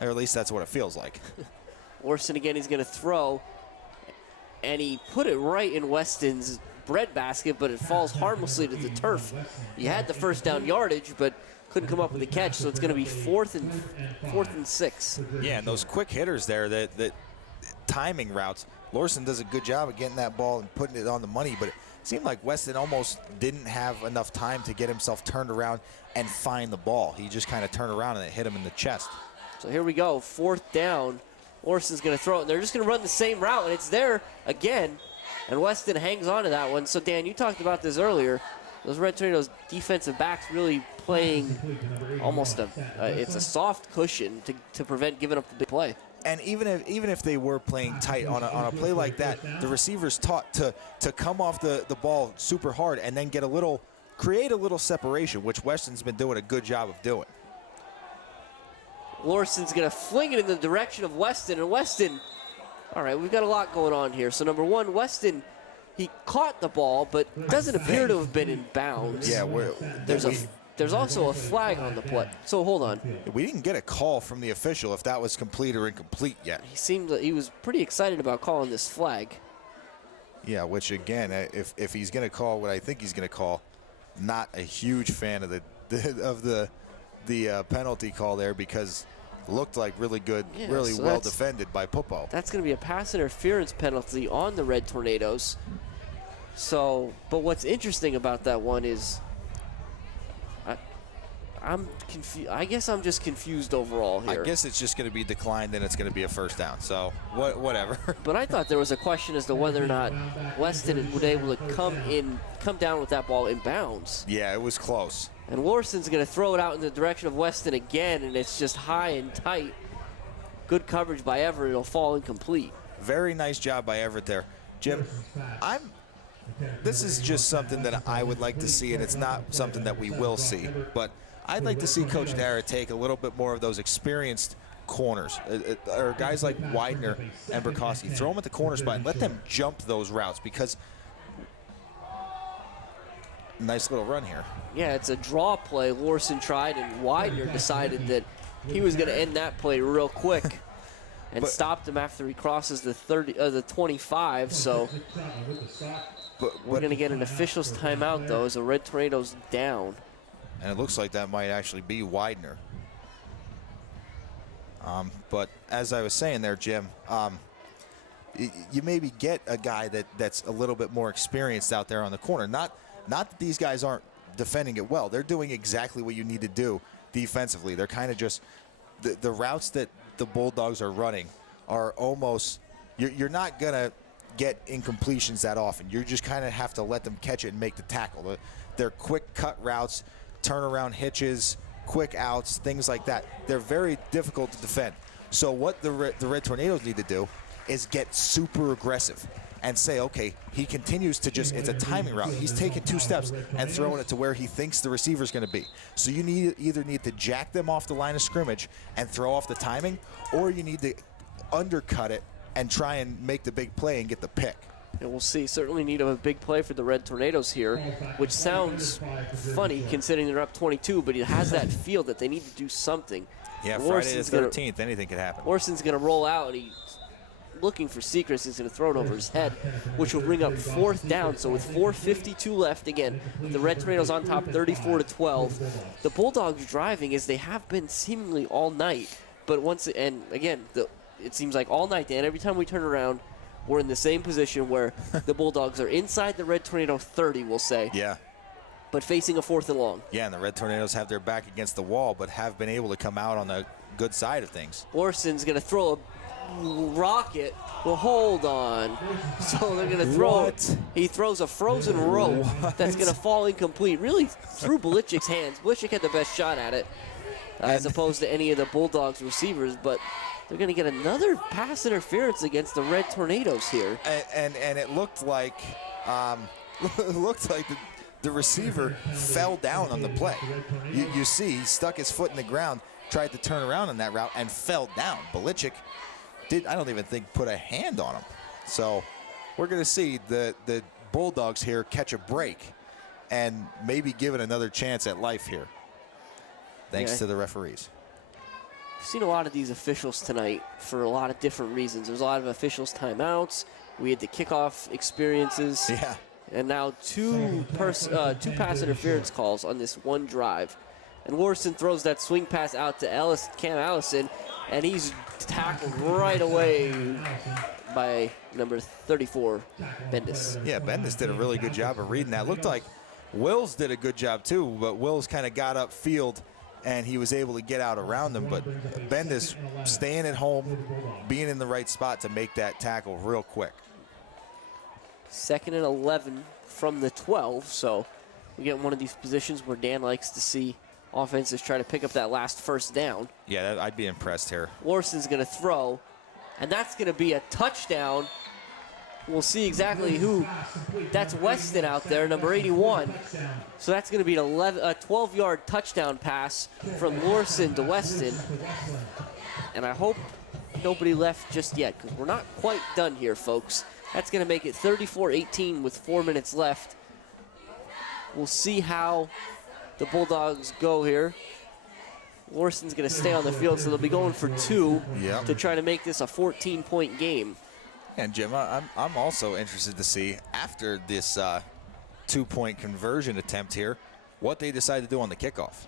Or at least that's what it feels like. Orson again, he's going to throw, and he put it right in Weston's breadbasket, but it falls harmlessly to the turf. He had the 1st down yardage, but couldn't come up with a catch, so it's going to be 4th and 6. Yeah, and those quick hitters there, that timing routes, Lorson does a good job of getting that ball and putting it on the money, but it seemed like Weston almost didn't have enough time to get himself turned around and find the ball. He just kind of turned around and it hit him in the chest. So here we go, 4th down. Orson's going to throw it, and they're just going to run the same route, and it's there again, and Weston hangs on to that one. So, Dan, you talked about this earlier. Those Red Tornadoes defensive backs really playing almost it's a soft cushion to prevent giving up the big play. And even if they were playing tight on a play like that, the receivers taught to come off the ball super hard and then create a little separation, which Weston's been doing a good job of doing. Lorson's going to fling it in the direction of Weston, and Weston, all right, we've got a lot going on here. So number one, Weston, he caught the ball, but doesn't appear to have been in bounds. Yeah, there's also a flag on the play. So hold on. We didn't get a call from the official if that was complete or incomplete yet. He seemed that he was pretty excited about calling this flag. Yeah, which again, if he's going to call what I think he's going to call, not a huge fan of the penalty call there, because it looked like really good, really well defended by Pupo. That's going to be a pass interference penalty on the Red Tornadoes. So, but what's interesting about that one is I'm confused. I guess I'm just confused overall here. I guess it's just going to be declined and it's going to be a 1st down. So whatever. But I thought there was a question as to whether or not Weston would be able to come down with that ball in bounds. Yeah, it was close. And Lorson's going to throw it out in the direction of Weston again, and it's just high and tight. Good coverage by Everett. It'll fall incomplete. Very nice job by Everett there. Jim, this is just something that I would like to see, and it's not something that we will see. But I'd like to see Coach Dara take a little bit more of those experienced corners, or guys like Widener and Burkowski. Throw them at the corner spot and let them jump those routes, because nice little run here. Yeah, it's a draw play. Lorson tried, and Widener decided that he was going to end that play real quick and stopped him after he crosses the 25. So we're going to get an official's timeout, though, as the Red Tornadoes down. And it looks like that might actually be Widener. But as I was saying there, Jim, you maybe get a guy that's a little bit more experienced out there on the corner. Not that these guys aren't defending it well. They're doing exactly what you need to do defensively. They're kind of just the routes that the Bulldogs are running are almost you're not gonna get incompletions that often. You just kind of have to let them catch it and make the tackle. They're quick cut routes, turnaround hitches, quick outs, things like that. They're very difficult to defend. So what the Red Tornadoes need to do is get super aggressive and say, okay, he continues to just, it's a timing route. He's taking 2 steps and throwing it to where he thinks the receiver's going to be. So you either need to jack them off the line of scrimmage and throw off the timing, or you need to undercut it and try and make the big play and get the pick. And we'll see. Certainly need a big play for the Red Tornadoes here, which sounds funny considering they're up 22, but it has that feel that they need to do something. Yeah, Friday the 13th, anything could happen. Orson's going to roll out, and he's looking for Secrets. He's going to throw it over his head, which will bring up 4th down. So with 4:52 left, again, the Red Tornadoes on top 34-12. The Bulldogs driving as they have been seemingly all night. But it seems like all night, Dan, every time we turn around, we're in the same position where the Bulldogs are inside the Red Tornado 30, we'll say. Yeah. But facing a 4th and long. Yeah, and the Red Tornadoes have their back against the wall, but have been able to come out on the good side of things. Orson's going to throw a rocket. Well, hold on. So they're going to throw it. He throws a frozen rope that's going to fall incomplete, really through Belichick's hands. Belichick had the best shot at it, as opposed to any of the Bulldogs receivers, but they're going to get another pass interference against the Red Tornadoes here. And it looked like the receiver fell down on the play. You see, he stuck his foot in the ground, tried to turn around on that route, and fell down. Belichick I don't even think, put a hand on him. So we're going to see the Bulldogs here catch a break and maybe give it another chance at life here, thanks to the referees. We've seen a lot of these officials tonight for a lot of different reasons. There's a lot of officials timeouts. We had the kickoff experiences. Yeah. And now two pass interference calls on this one drive. And Warson throws that swing pass out to Cam Allison, and he's tackled right away by number 34, Bendis. Yeah, Bendis did a really good job of reading that. Looked like Wills did a good job too, but Wills kind of got upfield and he was able to get out around them. But Bendis staying at home, being in the right spot to make that tackle real quick. 2nd and 11 from the 12, so we get one of these positions where Dan likes to see offenses try to pick up that last first down. Yeah, I'd be impressed here. Larson's going to throw, and that's going to be a touchdown. We'll see exactly who. That's Weston out there, number 81. So that's going to be a 12-yard touchdown pass from Larson to Weston. And I hope nobody left just yet, because we're not quite done here, folks. That's going to make it 34-18 with 4 minutes left. We'll see how the Bulldogs go here. Larson's going to stay on the field, so they'll be going for 2 to try to make this a 14-point game. And Jim, I'm also interested to see, after this 2-point conversion attempt here, what they decide to do on the kickoff.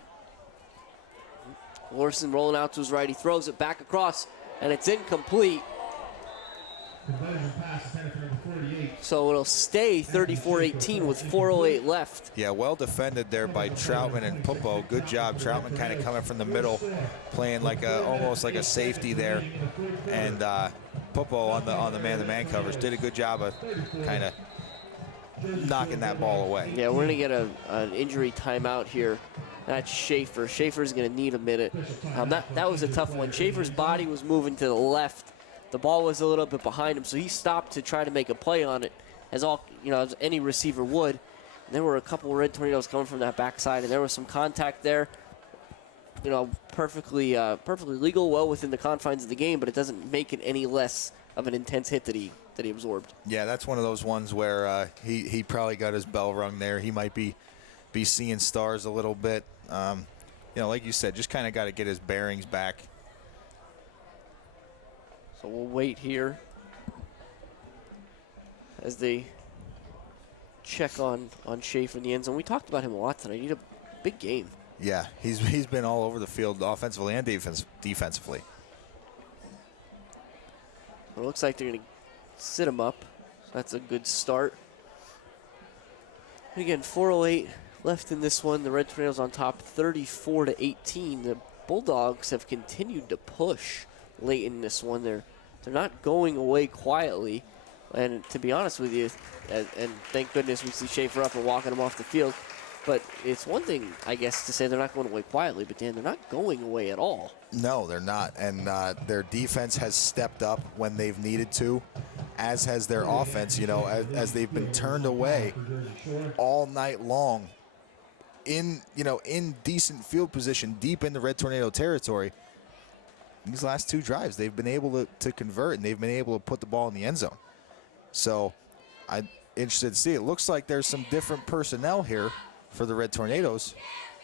Larson rolling out to his right. He throws it back across, and it's incomplete. So it'll stay 34-18 with 4:08 left. Yeah, well defended there by Troutman and Pupo. Good job. Troutman kind of coming from the middle, playing like almost like a safety there. And Pupo on the man-to-man coverage did a good job of kind of knocking that ball away. Yeah, we're going to get an injury timeout here. That's Schaefer. Schaefer's going to need a minute. That was a tough one. Schaefer's body was moving to the left. The ball was a little bit behind him, so he stopped to try to make a play on it, as any receiver would. And there were a couple of Red Tornadoes coming from that backside, and there was some contact there. Perfectly legal, well within the confines of the game, but it doesn't make it any less of an intense hit that he absorbed. Yeah, that's one of those ones where he probably got his bell rung there. He might be seeing stars a little bit. Like you said, just kind of got to get his bearings back. So we'll wait here as they check on Schaefer in the end zone. We talked about him a lot tonight. He had a big game. Yeah, he's been all over the field offensively and defensively. It looks like they're going to sit him up. So that's a good start. And again, 4:08 left in this one. The Red Tornadoes on top 34-18. The Bulldogs have continued to push late in this one. They're not going away quietly. And to be honest with you, and thank goodness we see Schaefer up and walking him off the field. But it's one thing, I guess, to say they're not going away quietly, but Dan, they're not going away at all. No, they're not. And their defense has stepped up when they've needed to, as has their offense, you know, as they've been turned away all night long in decent field position deep in the Red Tornado territory. These last two drives, they've been able to convert, and they've been able to put the ball in the end zone. So I'm interested to see. It looks like there's some different personnel here for the Red Tornadoes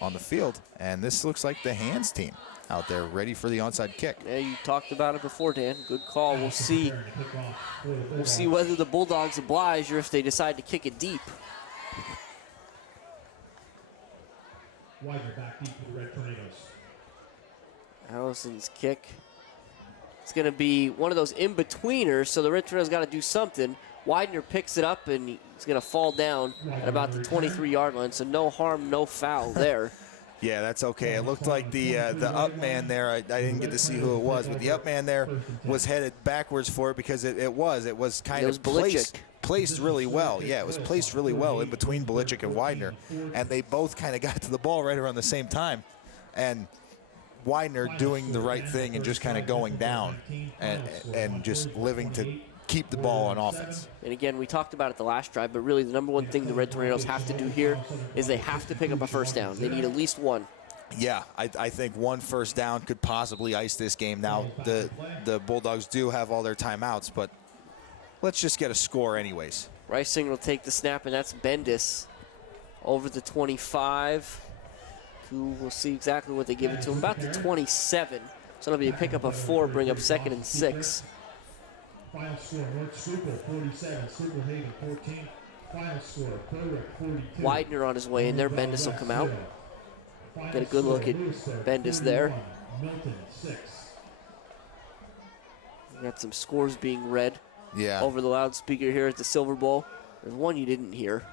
on the field, and this looks like the hands team out there ready for the onside kick. Yeah, you talked about it before, Dan. Good call. We'll see. We'll see whether the Bulldogs oblige or if they decide to kick it deep. Widener back deep for the Red Tornadoes. Allison's kick. It's going to be one of those in-betweeners, so the Red Tornadoes got to do something. Widener picks it up, and he's going to fall down at about the 23-yard line, so no harm, no foul there. Yeah, that's okay. It looked like the up man there, I didn't get to see who it was, but the up man there was headed backwards for it because it was kind of placed really well. Yeah, it was placed really well in between Belichick and Widener, and they both kind of got to the ball right around the same time. And Widener doing the right thing and just kind of going down and just living to keep the ball on offense. And again, we talked about it the last drive, but really the number one thing the Red Tornadoes have to do here is they have to pick up a first down. They need at least one. Yeah, I think one first down could possibly ice this game. Now, the Bulldogs do have all their timeouts, but let's just get a score anyways. Reisinger will take the snap, and that's Bendis over the 25. We'll see exactly what they give it to him. About the 27. So it'll be a pickup of 4, bring up 2nd and 6. Final score, North Schuylkill 47, Schuylkill Haven 14. Final score, Bowrick 42. Widener on his way in there. Bendis will come out. Get a good look at Bendis there. Milton 6. We got some scores being read over the loudspeaker here at the Silver Bowl. There's one you didn't hear.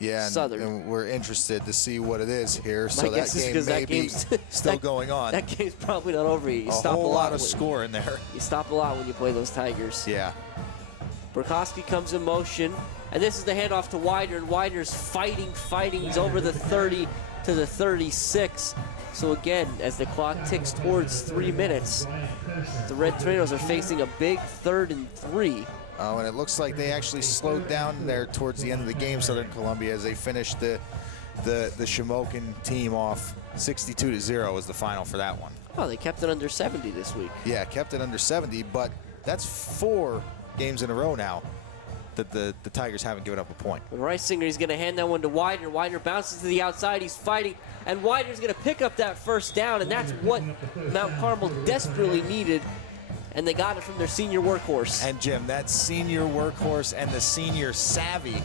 Yeah, and we're interested to see what it is here. So that game may be still going on. That game's probably not over yet. You stop a lot of score in there. You stop a lot when you play those Tigers. Yeah. Burkowski comes in motion, and this is the handoff to Widener, and Widener's fighting. He's over the 30 to the 36. So again, as the clock ticks towards 3 minutes, the Red Tornadoes are facing a big 3rd and 3. Oh, and it looks like they actually slowed down there towards the end of the game, Southern Columbia, as they finished the Shamokin team off 62-0 was the final for that one. Oh, they kept it under 70 this week. Yeah, kept it under 70, but that's 4 games in a row now that the Tigers haven't given up a point. And Reisinger, he's going to hand that one to Widener. Widener bounces to the outside. He's fighting, and Widener's going to pick up that first down, and that's what Mount Carmel desperately needed. And they got it from their senior workhorse. And Jim, that senior workhorse and the senior savvy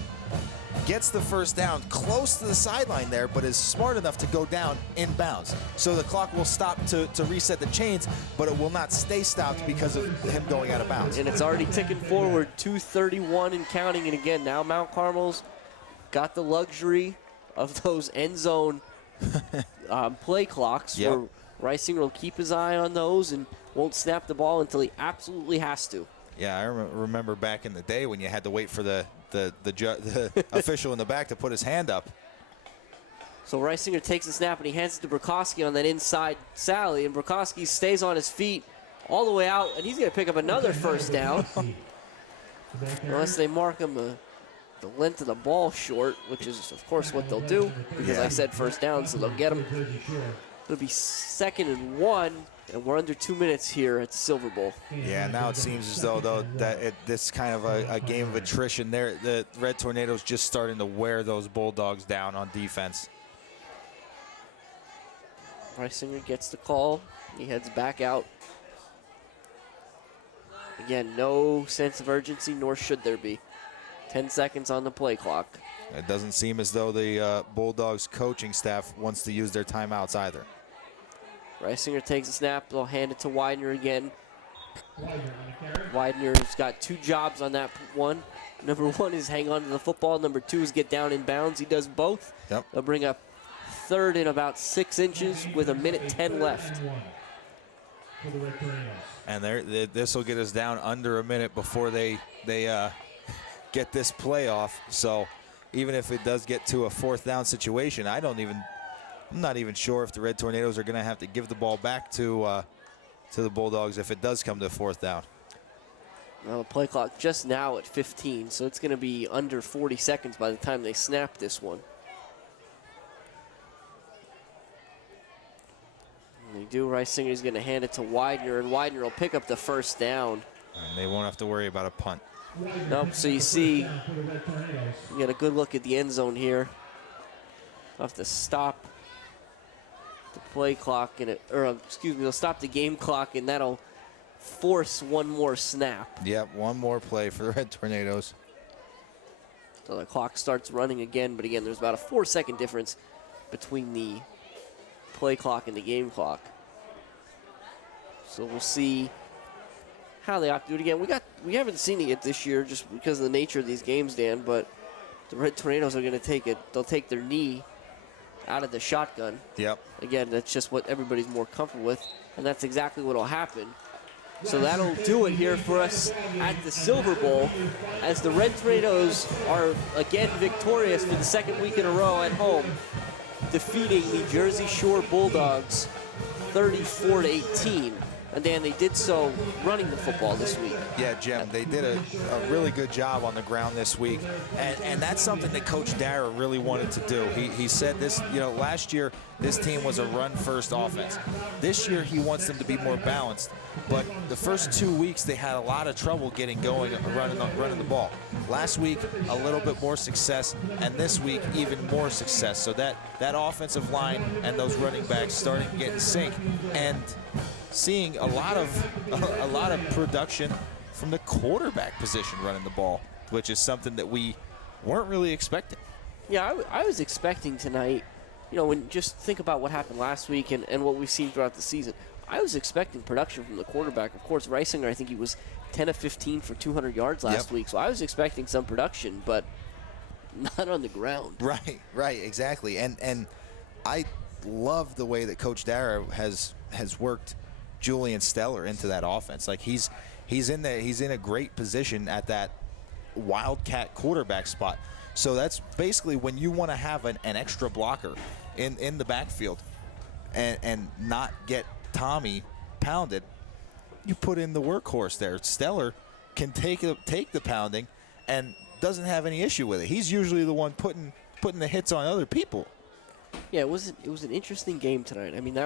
gets the first down close to the sideline there, but is smart enough to go down in bounds. So the clock will stop to reset the chains, but it will not stay stopped because of him going out of bounds. And it's already ticking forward, 2:31 and counting. And again, now Mount Carmel's got the luxury of those end zone play clocks where Reisinger will keep his eye on those and won't snap the ball until he absolutely has to. Yeah, I remember back in the day when you had to wait for the official in the back to put his hand up. So Reisinger takes the snap and he hands it to Burkowski on that inside sally, and Burkowski stays on his feet all the way out, and he's going to pick up another first down. Unless they mark him the length of the ball short, which is, of course, what they'll do, because I said first down, so they'll get him. It'll be 2nd and 1, and we're under 2 minutes here at the Silver Bowl. Yeah, now it seems as though that this kind of a game of attrition there. The Red Tornadoes just starting to wear those Bulldogs down on defense. Reisinger gets the call. He heads back out. Again, no sense of urgency, nor should there be. 10 seconds on the play clock. It doesn't seem as though the Bulldogs coaching staff wants to use their timeouts either. Reisinger takes a snap. They'll hand it to Widener again. Widener on the carry. Widener's got 2 jobs on that one. Number 1 is hang on to the football. Number 2 is get down in bounds. He does both. Yep. They'll bring up 3rd and about 6 inches with 1:10 left. For the Red Tornadoes. And this will get us down under a minute before they get this play off. So even if it does get to a 4th down situation, I'm not even sure if the Red Tornadoes are going to have to give the ball back to the Bulldogs if it does come to 4th down. Well, the play clock just now at 15, so it's going to be under 40 seconds by the time they snap this one. And they do. Reisinger's going to hand it to Widener, and Widener will pick up the 1st down. And they won't have to worry about a punt. Nope, so you see, you get a good look at the end zone here. They'll have to stop the play clock, they'll stop the game clock, and that'll force one more snap. Yep, one more play for the Red Tornadoes. So the clock starts running again, but again, there's about a 4-second difference between the play clock and the game clock. So we'll see how they opt to do it again. We haven't seen it yet this year just because of the nature of these games, Dan, but the Red Tornadoes are going to take it. They'll take their knee out of the shotgun. Yep. Again, that's just what everybody's more comfortable with, and that's exactly what will happen. So that'll do it here for us at the Silver Bowl as the Red Tornadoes are again victorious for the 2nd week in a row at home, defeating the Jersey Shore Bulldogs 34-18. And Dan, they did so running the football this week. Yeah, Jim, they did a really good job on the ground this week. And that's something that Coach Dara really wanted to do. He said this, last year this team was a run-first offense. This year he wants them to be more balanced. But the first 2 weeks they had a lot of trouble getting going, running the ball. Last week, a little bit more success, and this week, even more success. So that offensive line and those running backs starting to get in sync. And seeing a lot of production from the quarterback position running the ball, which is something that we weren't really expecting. Yeah, I was expecting tonight, when just think about what happened last week and what we've seen throughout the season. I was expecting production from the quarterback. Of course, Reisinger, I think he was 10 of 15 for 200 yards last week, so I was expecting some production, but not on the ground. Right, exactly. And I love the way that Coach Dara has worked Julian Stellar into that offense. Like he's in a great position at that wildcat quarterback spot. So that's basically when you want to have an extra blocker in the backfield and not get Tommy pounded, you put in the workhorse there. Stellar can take the pounding and doesn't have any issue with it. He's usually the one putting the hits on other people. Yeah, it was an interesting game tonight. I mean,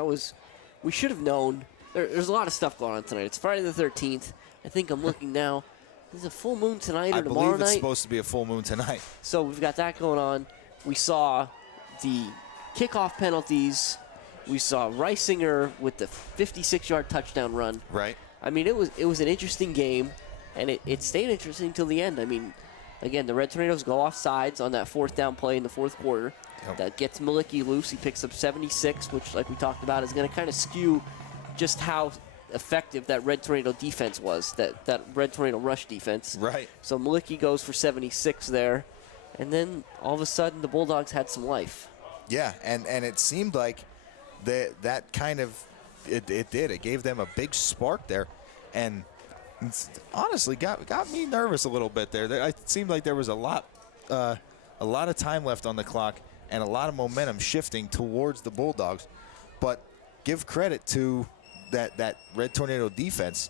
we should have known. There's a lot of stuff going on tonight. It's Friday the 13th. I think I'm looking now. Is it a full moon tonight or tomorrow night? I believe it's supposed to be a full moon tonight. So we've got that going on. We saw the kickoff penalties. We saw Reisinger with the 56-yard touchdown run. Right. I mean, it was an interesting game, and it stayed interesting till the end. I mean, again, the Red Tornadoes go off sides on that 4th down play in the 4th quarter. Yep. That gets Malicki loose. He picks up 76, which, like we talked about, is going to kind of skew just how effective that Red Tornado defense was, that Red Tornado rush defense. Right. So Malicki goes for 76 there, and then all of a sudden the Bulldogs had some life. Yeah, and it seemed like that kind of it did. It gave them a big spark there, and honestly got me nervous a little bit there. It seemed like there was a lot of time left on the clock and a lot of momentum shifting towards the Bulldogs. But give credit to that Red Tornado defense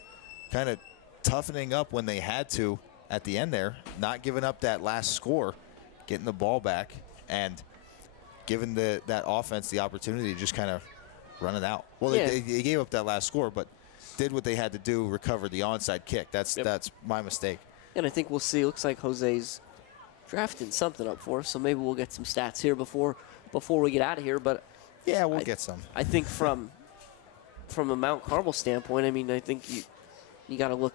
kind of toughening up when they had to at the end there, not giving up that last score, getting the ball back, and giving that offense the opportunity to just kind of run it out. Well, yeah. they gave up that last score, but did what they had to do, recover the onside kick. That's my mistake. And I think we'll see. Looks like Jose's drafting something up for us, so maybe we'll get some stats here before we get out of here. But yeah, we'll get some. I think from a Mount Carmel standpoint, I mean, I think you got to look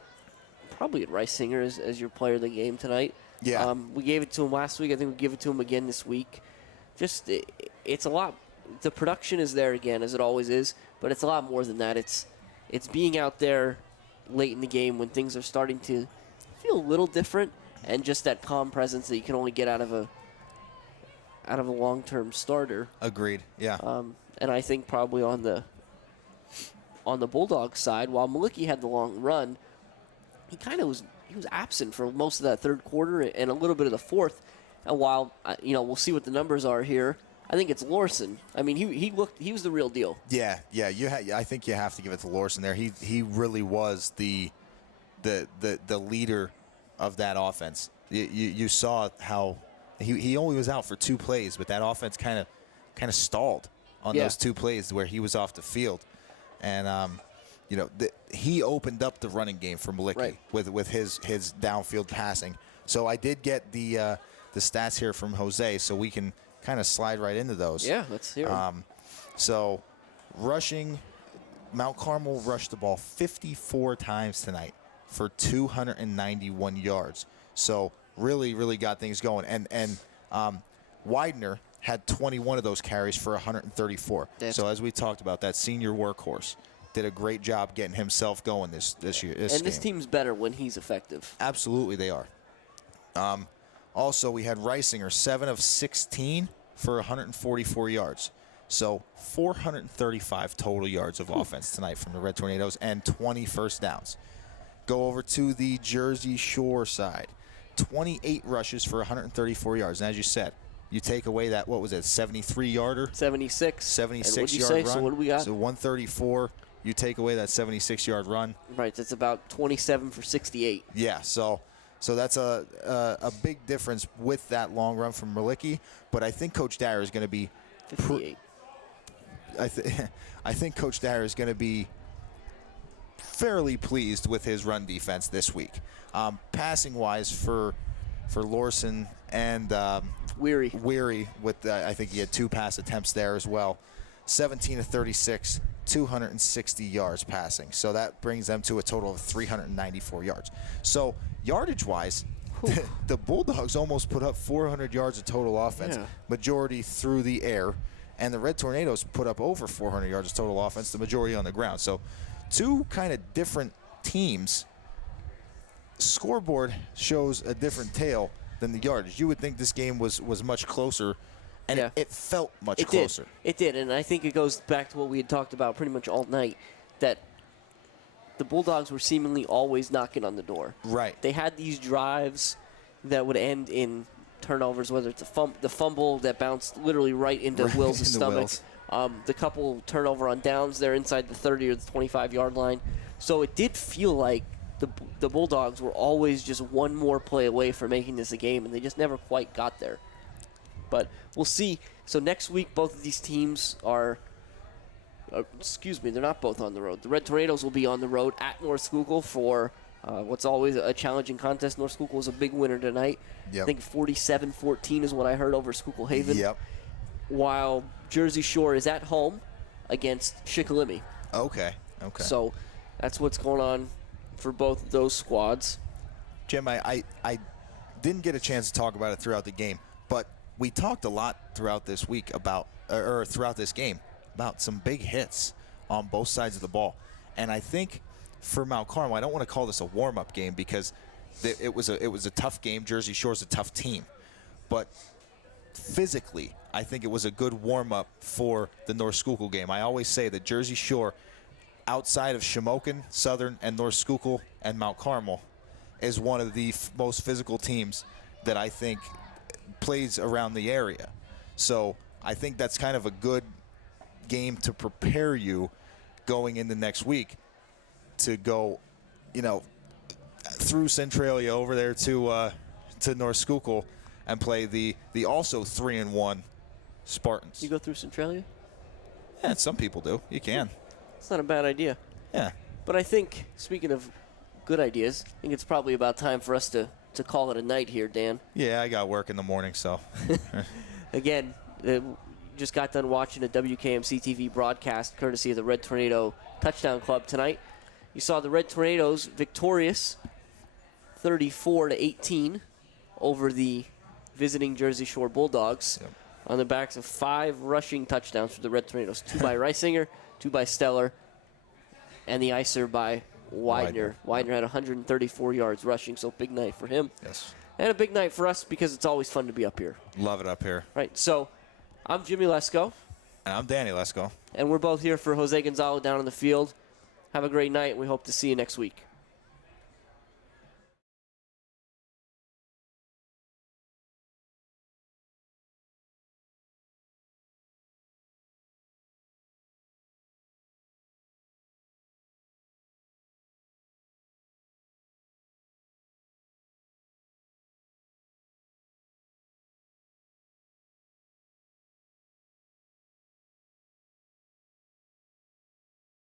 probably at Reisinger as your player of the game tonight. Yeah. We gave it to him last week. I think we give it to him again this week. Just it's a lot. The production is there again, as it always is, but it's a lot more than that. It's being out there late in the game when things are starting to feel a little different, and just that calm presence that you can only get out of a long-term starter. Agreed. Yeah. And I think probably on the Bulldogs side, while Malicki had the long run, he was absent for most of that third quarter and a little bit of the fourth. And while we'll see what the numbers are here, I think it's Lawson. I mean, he was the real deal. Yeah. I think you have to give it to Lawson there. He really was the leader of that offense. You saw how he only was out for 2 plays, but that offense kind of stalled on those 2 plays where he was off the field, and he opened up the running game for Malicki with his downfield passing. So I did get the stats here from Jose, so we can kind of slide right into those. Yeah, let's hear them. So rushing, Mount Carmel rushed the ball 54 times tonight for 291 yards. So really, really got things going. And Widener had 21 of those carries for 134. So as we talked about, that senior workhorse did a great job getting himself going this year. This team's better when he's effective. Absolutely, they are. Also, we had Reisinger, 7 of 16 for 144 yards. So 435 total yards of offense tonight from the Red Tornadoes and 20 first downs. Go over to the Jersey Shore side. 28 rushes for 134 yards. And as you said, you take away that, 73-yarder? 76. 76-yard run. So what do we got? So 134. You take away that 76-yard run. Right, that's about 27 for 68. Yeah, so that's a big difference with that long run from Malicki. But I think Coach Dyer is going to be 58. I think Coach Dyer is going to be fairly pleased with his run defense this week. Passing-wise for Lawson and Weary with I think he had 2 pass attempts there as well. 17 of 36, 260 yards passing. So that brings them to a total of 394 yards. So yardage-wise, the Bulldogs almost put up 400 yards of total offense, majority through the air, and the Red Tornadoes put up over 400 yards of total offense, the majority on the ground. So 2 kind of different teams. Scoreboard shows a different tale than the yardage. You would think this game was much closer, and it felt much closer. It did, and I think it goes back to what we had talked about pretty much all night, that the Bulldogs were seemingly always knocking on the door. Right. They had these drives that would end in turnovers, whether it's the fumble that bounced literally right into Will's stomach, the couple turnover on downs there inside the 30 or the 25-yard line. So it did feel like the Bulldogs were always just one more play away from making this a game, and they just never quite got there. But we'll see. So next week, both of these teams are they're not both on the road. The Red Tornadoes will be on the road at North Schuylkill for what's always a challenging contest. North Schuylkill was a big winner tonight. Yep. I think 47-14 is what I heard over Schuylkill Haven. Yep. While Jersey Shore is at home against Shikellamy. Okay. So that's what's going on for both of those squads. Jim, I didn't get a chance to talk about it throughout the game, but we talked a lot throughout this week throughout this game about some big hits on both sides of the ball. And I think for Mount Carmel, I don't want to call this a warm-up game because it was a tough game. Jersey Shore's a tough team. But physically, I think it was a good warm-up for the North Schuylkill game. I always say that Jersey Shore, outside of Shamokin, Southern, and North Schuylkill, and Mount Carmel, is one of the most physical teams that I think plays around the area. So I think that's kind of a good game to prepare you going into next week to go, through Centralia over there to North Schuylkill and play the also 3-1 Spartans. You go through Centralia? Yeah, some people do. You can. It's not a bad idea. Yeah. But I think, speaking of good ideas, I think it's probably about time for us to call it a night here, Dan. Yeah, I got work in the morning, so. Again, just got done watching a WKMC TV broadcast courtesy of the Red Tornado Touchdown Club tonight. You saw the Red Tornadoes victorious 34-18 over the visiting Jersey Shore Bulldogs on the backs of 5 rushing touchdowns for the Red Tornadoes. 2 by Reisinger, 2 by Stellar, and the Icer by Widener. Widener had 134 yards rushing, so big night for him. Yes. And a big night for us because it's always fun to be up here. Love it up here. Right, so I'm Jimmy Lesko. And I'm Danny Lesko. And we're both here for Jose Gonzalo down on the field. Have a great night. We hope to see you next week.